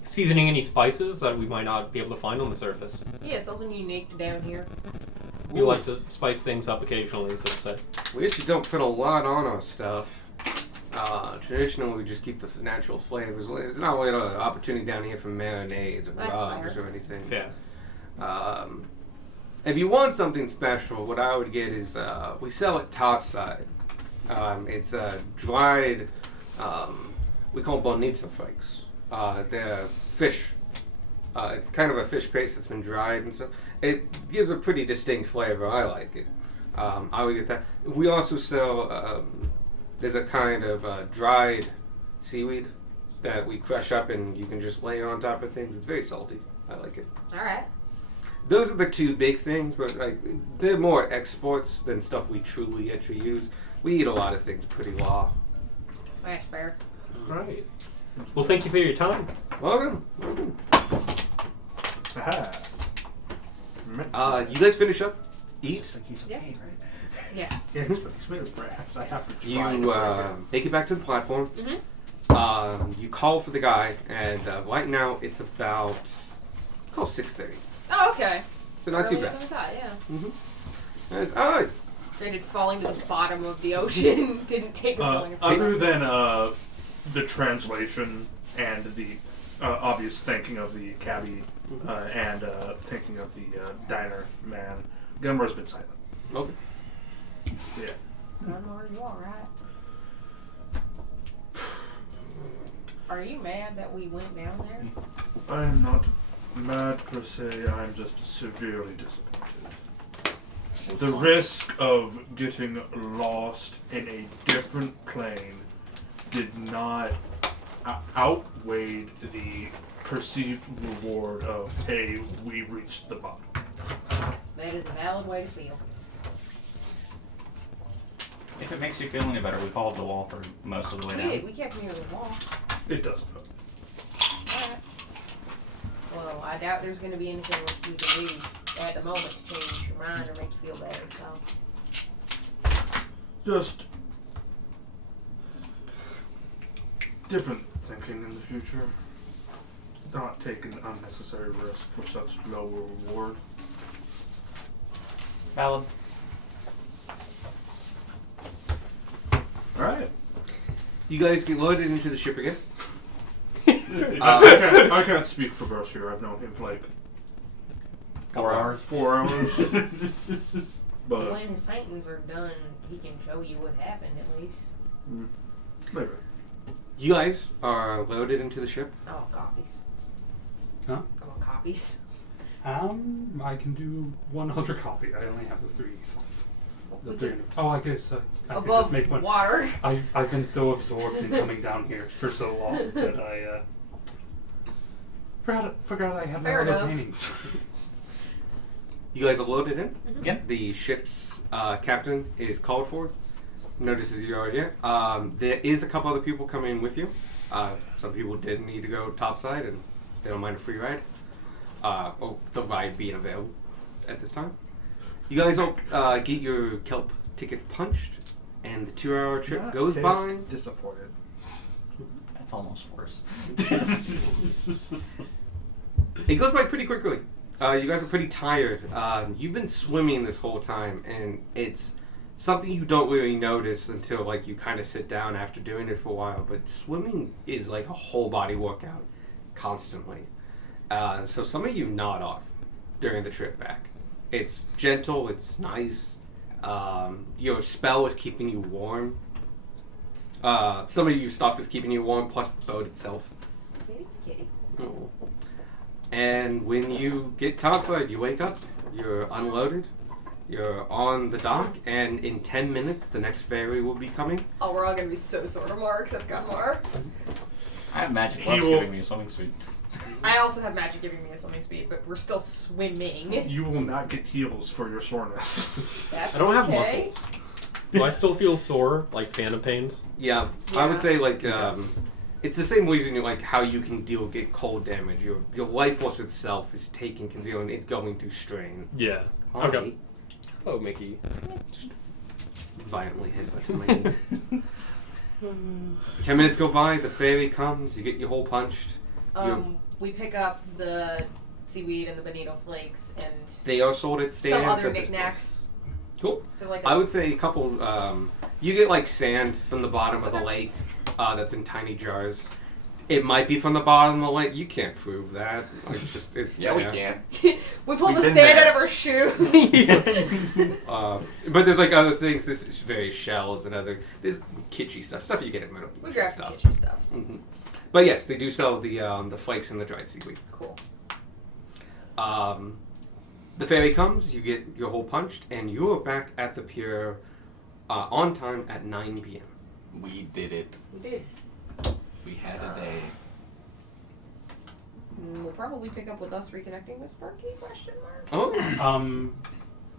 seasoning, any spices that we might not be able to find on the surface? Yeah, something unique down here. We like to spice things up occasionally, so to say. We actually don't put a lot on our stuff. Traditionally, we just keep the natural flavors. There's not really an opportunity down here for marinades or That's rubs fair. or anything. Fair. If you want something special, what I would get is we sell it topside. It's dried, we call bonito flakes. They're fish. It's kind of a fish paste that's been dried and stuff. It gives a pretty distinct flavor. I like it. I would get that. We also sell, there's a kind of dried seaweed that we crush up and you can just lay on top of things. It's very salty. I like it. Alright. Those are the two big things, but like they're more exports than stuff we truly actually use. We eat a lot of things pretty raw. That's fair. Right. Well, thank you for your time. Welcome. Welcome. Aha. You guys finish up, eat. Looks like he's Yeah. okay, right? Yeah. Yeah, he's made of brass. I have to try. You make it back to the platform. Mm-hmm. You call for the guy, and right now it's about 6:30. Oh, okay. So not too Earlier bad. than I thought, yeah. Alright. Granted, falling to the bottom of the ocean didn't take as long as I Other thought. than the translation and the obvious thanking of the cabbie and thanking of the diner man, Gumroar's been silent. Okay. Yeah. I don't know where you are, right? Are you mad that we went down there? I am not mad per se, I'm just severely disappointed. The risk of getting lost in a different plane did not outweigh the perceived reward of, hey, we reached the bottom. That is a valid way to feel. If it makes you feel any better, we followed the wall for most of the way We down. did. We kept near the wall. It does though. Alright. Well, I doubt there's going to be anything you can do at the moment to change your mind or make you feel better, so. Just different thinking in the future. Not taking unnecessary risk for such low reward. Valid. Alright. You guys get loaded into the ship again. I can't speak for Berkshire. I've known him for like 4 hours. 4 hours. But When his paintings are done, he can show you what happened at least. maybe. You guys are loaded into the ship. I want copies. Huh? I want copies. I can do one other copy. I only have the 3 easels. The We 3. could- Oh, I guess I could Above just make one. water. I've been so absorbed in coming down here for so long that I forgot I have Fair no other enough. paintings. You guys are loaded in. Yeah. The ship's captain is called for. Notices you are here. There is a couple other people coming in with you. Some people did need to go topside, and they don't mind a free ride. The ride being available at this time. You guys all get your kelp tickets punched, and the 2-hour trip goes by. Disappointed. That's almost worse. It goes by pretty quickly. You guys are pretty tired. You've been swimming this whole time, and it's something you don't really notice until like you kind of sit down after doing it for a while. But swimming is like a whole body workout, constantly. So some of you nod off during the trip back. It's gentle. It's nice. Your spell is keeping you warm. Some of your stuff is keeping you warm, plus the boat itself. Okay. Oh. And when you get topside, you wake up. You're unloaded. You're on the dock, and in 10 minutes, the next ferry will be coming. Oh, we're all gonna be so sore tomorrow, except Gunmar. I have magic He gloves will- giving me a swimming speed. I also have magic giving me a swimming speed, but we're still swimming. You will not get heals for your soreness. That's I don't have okay. muscles. Do I still feel sore, like phantom pains? Yeah, I would say like it's the same reason you like how you can get cold damage. Your life force itself is taking concealing. It's going to strain. Yeah. Hi. Okay. Hello, Mickey. Violently hit by Tulane. 10 minutes go by. The ferry comes. You get your hole punched. We pick up the seaweed and the bonito flakes and They are sold at stands. some other at this knickknacks. place. Cool. So like I would say a couple. You get like sand from the bottom of the lake. That's in tiny jars. It might be from the bottom of the lake. You can't prove that. Like, it's Yeah, we there. can. we pull the We've been sand there. out of our shoes. But there's like other things. This is very shells and other. There's kitschy stuff you get at Myrtle Beach. We grab and some stuff. kitchen stuff. hmm But yes, they do sell the flakes and the dried seaweed. Cool. The ferry comes, you get your hole punched, and you are back at the pier on time at 9 p.m. We did it. We did. We had a day. We'll probably pick up with us reconnecting with Sparky? Question mark. Oh,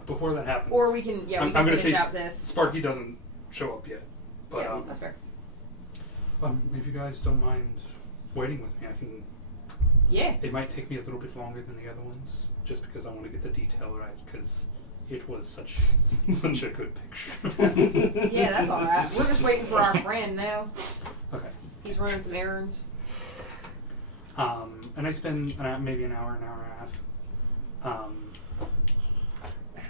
Before that happens, Or we can, yeah, we I'm can gonna finish say out this. Sparky doesn't show up yet, but Yeah, that's fair. if you guys don't mind waiting with me, I can. Yeah. It might take me a little bit longer than the other ones, just because I want to get the detail right, because it was such a good picture. Yeah, that's alright. We're just waiting for our friend now. Okay. He's running some errands. And I spend maybe an hour and a half.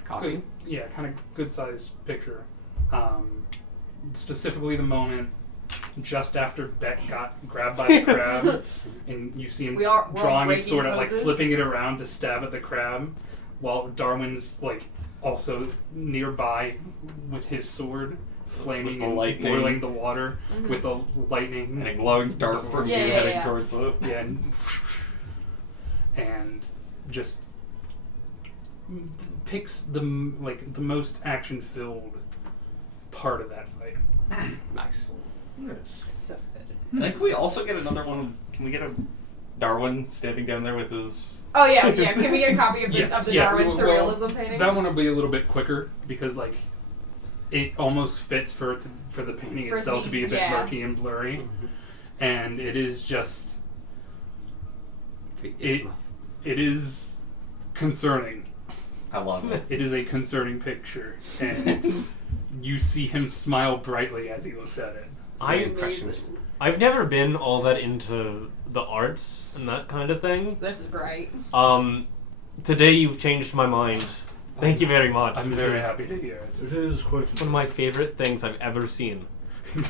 coffee. Good, yeah, kind of good sized picture. Specifically, the moment just after Beck got grabbed by the crab, and you see him We're all drawing his breaking sword and like poses. flipping it around to stab at the crab, while Darwin's like also nearby with his sword, flaming With the and lightning. boiling the water Mhm. with the lightning. And a glowing dart from Yeah, you yeah, heading yeah. towards it. Yeah, and just picks the most action filled part of that fight. Nice. So good. And can we also get another one? Can we get a Darwin standing down there with his? Oh yeah, yeah. Can we get a copy of the Darwin well, surrealism painting? That one will be a little bit quicker because like it almost fits for the painting For it to itself to be- be a bit yeah. murky and blurry, and it is just it is concerning. I love it. It is a concerning picture, and you see him smile brightly as he looks at it. Amazing. I've never been all that into the arts and that kind of thing. This is great. Today you've changed my mind. Thank you very much. I'm This very is happy to hear it. It is quite one of my favorite things I've ever seen. I'll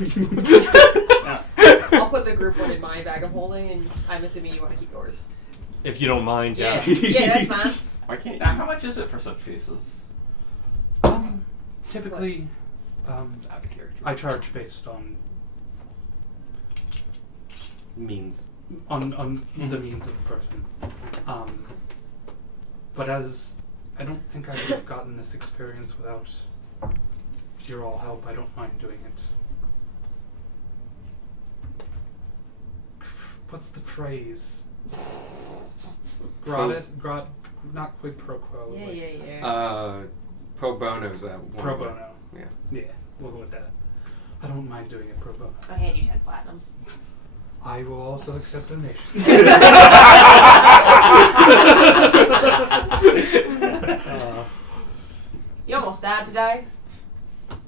put the group one in my bag of holding, and I'm assuming you want to keep yours. If you don't mind, Yeah, yeah. yeah, that's fine. Why can't? How much is it for such pieces? Typically, Out of character. I charge based on means. the means of the person. But as I don't think I would have gotten this experience without your all help, I don't mind doing it. What's the phrase? Gratis, not quid pro quo. Yeah, like yeah, yeah. Pro bono's one. Pro of the- bono. Yeah. Yeah, we'll go with that. I don't mind doing it pro bono. I'll hand you 10 platinum. I will also accept donations. You almost died today.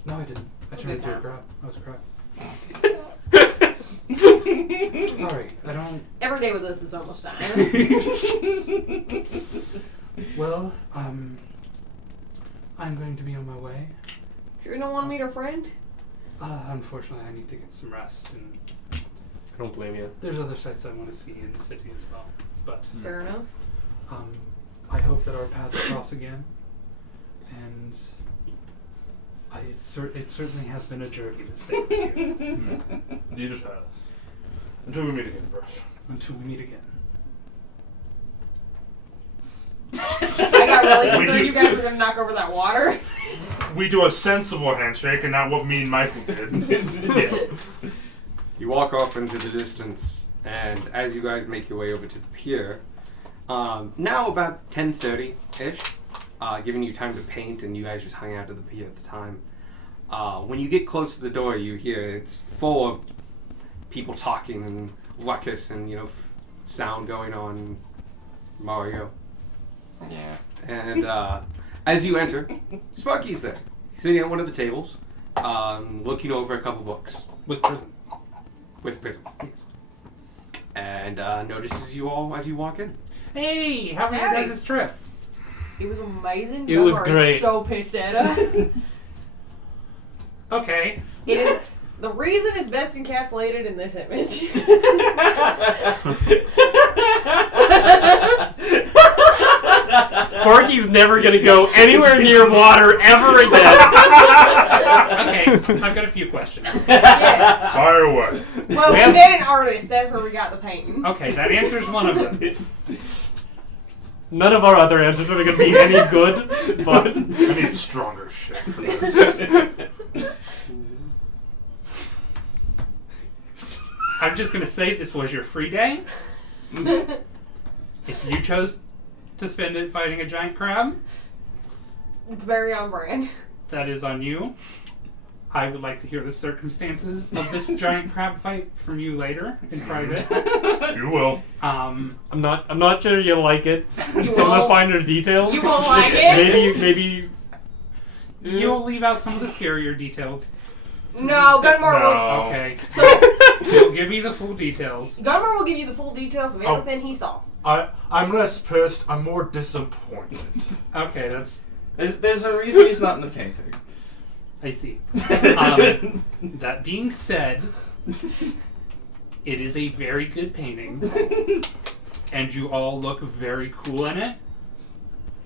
No, I didn't. I turned into a time. crab. I was a crab. Sorry, I don't. Every day with this is almost dying. Well, I'm going to be on my way. You don't want to meet our friend? Unfortunately, I need to get some rest, and I don't blame you. there's other sites I want to see in the city as well. But Fair enough. I hope that our paths cross again. And it certainly has been a journey to stay with you. Indeed it has. Until we meet again, Brush. Until we meet again. I got really concerned you guys were gonna knock over that water. We do a sensible handshake and not what me and Michael did. Yeah. You walk off into the distance, and as you guys make your way over to the pier, now about 10:30-ish, giving you time to paint, and you guys just hung out at the pier at the time. When you get close to the door, you hear it's full of people talking and ruckus and, sound going on. Mario. Yeah. And as you enter, Sparky's there, sitting at one of the tables, looking over a couple books. With Prism. With Prism. And notices you all as you walk in. Hey, how are Howdy. you guys' trip? It was amazing. It was Gunnar great. is so pissed at us. Okay. It is. The reason is best encapsulated in this image. Sparky's never gonna go anywhere near water ever again. Okay, I've got a few questions. Yeah. Fire away. Well, we have- met an artist. That's where we got the painting. Okay, that answers one of them. None of our other answers are gonna be any good, but I need stronger shit for this. I'm just gonna say this was your free day. If you chose to spend it fighting a giant crab, It's very on brand. that is on you. I would like to hear the circumstances of this giant crab fight from you later in private. You will. Um, I'm not sure you'll like it. You Some of the won't. finer details. You won't like it. Maybe. you'll leave out some of the scarier details. No, Gunmar will. No. Okay. So You'll give me the full details. Gunmar will give you the full details of everything he saw. I'm less pissed. I'm more disappointed. Okay, that's... There's a reason he's not in the painting. I see. That being said, it is a very good painting, and you all look very cool in it.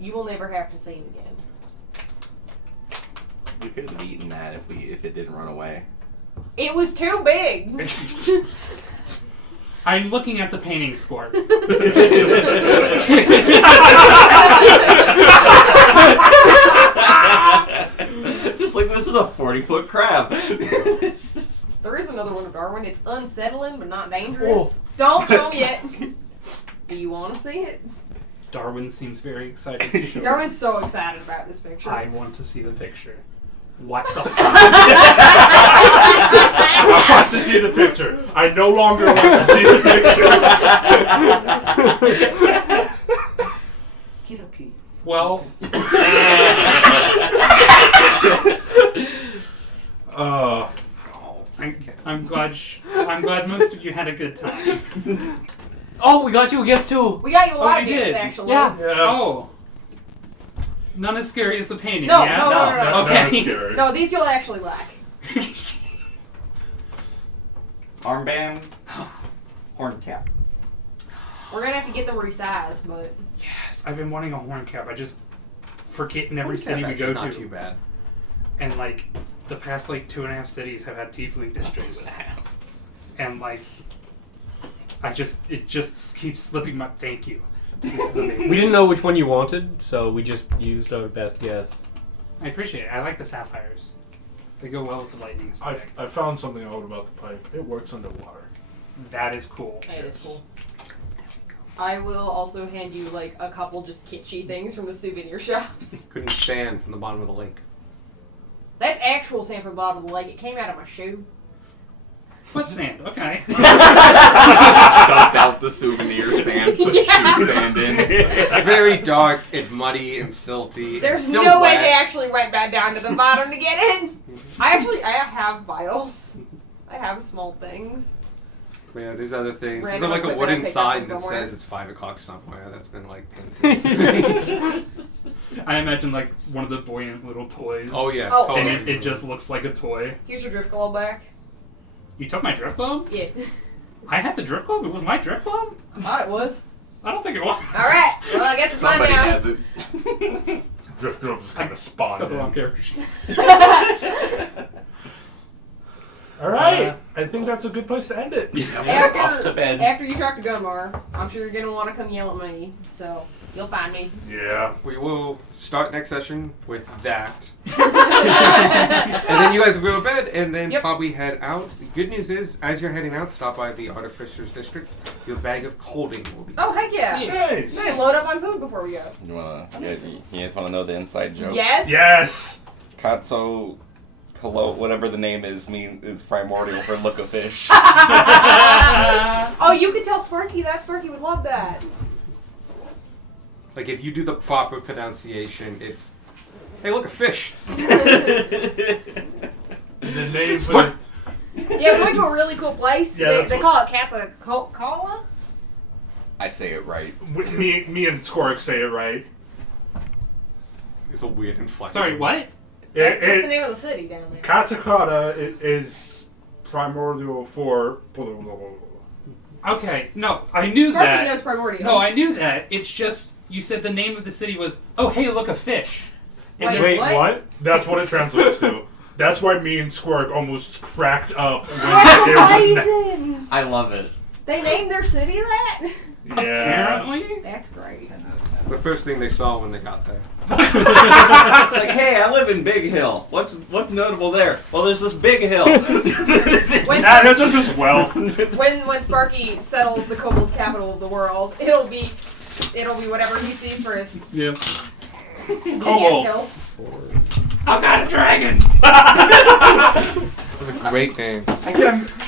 You will never have to see it again. We could have eaten that if it didn't run away. It was too big. I'm looking at the painting score. Just like this is a 40-foot crab. There is another one of Darwin. It's unsettling but not dangerous. Don't show me it. Do you want to see it? Darwin seems very excited to show it. Darwin's so excited about this picture. I want to see the picture. What the fuck? I want to see the picture. I no longer want to see the picture. Get up here. Well, I'm glad most of you had a good time. Oh, we got you a gift too. We got you a lot Oh, of you gifts, did? actually. Yeah. Oh. None as scary as the painting, No, yeah? no. Okay. That's scary. No, these you'll actually like. Armband. Horn cap. We're gonna have to get them resized, but Yes, I've been wanting a horn cap. I just forget in every Horn city cap we go actually not to. too bad. And like the past like 2.5 cities have had tiefling districts. And like it just keeps slipping my thank you. This is amazing. We didn't know which one you wanted, so we just used our best guess. I appreciate it. I like the sapphires. They go well with the lightning aesthetic. I found something out about the pipe. It works underwater. That is cool. it is cool. I will also hand you like a couple just kitschy things from the souvenir shops. Couldn't stand from the bottom of the lake. That's actual sand from the bottom of the lake. It came out of my shoe. Foot sand, okay. Dumped out the souvenir sand, put Yes. shoe sand in. It's very dark and muddy and silty. There's and still no way wet. they actually went back down to the bottom to get in. I have vials. I have small things. Yeah, there's other things. There's Random like a equipment I wooden picked up sign from that somewhere. says it's 5 o'clock somewhere. That's been like painted. I imagine like one of the buoyant little toys. Oh yeah, Oh, And totally. it just looks like a toy. Here's your drift globe back. You took my drift globe? Yeah. I had the drift globe? It was my drift globe? I thought it was. I don't think it was. Alright. Well, I guess it's mine Somebody now. has it. Drifter just kind of spawned Got the wrong in. character sheet. All right, I think that's a good place to end it. Off to bed. After you talk to Gunmar, I'm sure you're gonna want to come yell at me. So you'll find me. Yeah. We will start next session with that. And then you guys will go to bed and then Yep. probably head out. The good news is, as you're heading out, stop by the Artificers District. Your bag of colding will be. Oh heck yeah! Nice. Hey, load up on food before we go. You guys want to know the inside joke? Yes. Yes. Katso, whatever the name is, is primordial for look of fish. Oh, you could tell Sparky that. Sparky would love that. Like, if you do the proper pronunciation, it's, hey, look, a fish. The name for the, Yeah, we went to a really cool place. Yeah, that's they call it Katsakala. I say it right. me and Skorik say it right. It's a weird inflection. Sorry, what? That's the name of the city down there. Katakata is primordial for. Okay, no, I knew Sparky that. knows Primordial. No, I knew that. It's just you said the name of the city was. Oh, hey, look, a fish. And Wait, there's- Wait, what? what? That's what it translates to. That's why me and Squirk almost cracked up when That's it was amazing. I love it. They named their city that. Yeah. Apparently. That's great. It's the first thing they saw when they got there. It's like, hey, I live in Big Hill. What's notable there? Well, there's this big hill. When, Nah, that's just as well. when Sparky settles the kobold capital of the world, it'll be whatever he sees first. Yeah. Kobold. Hill. I got a dragon. It was a great name. I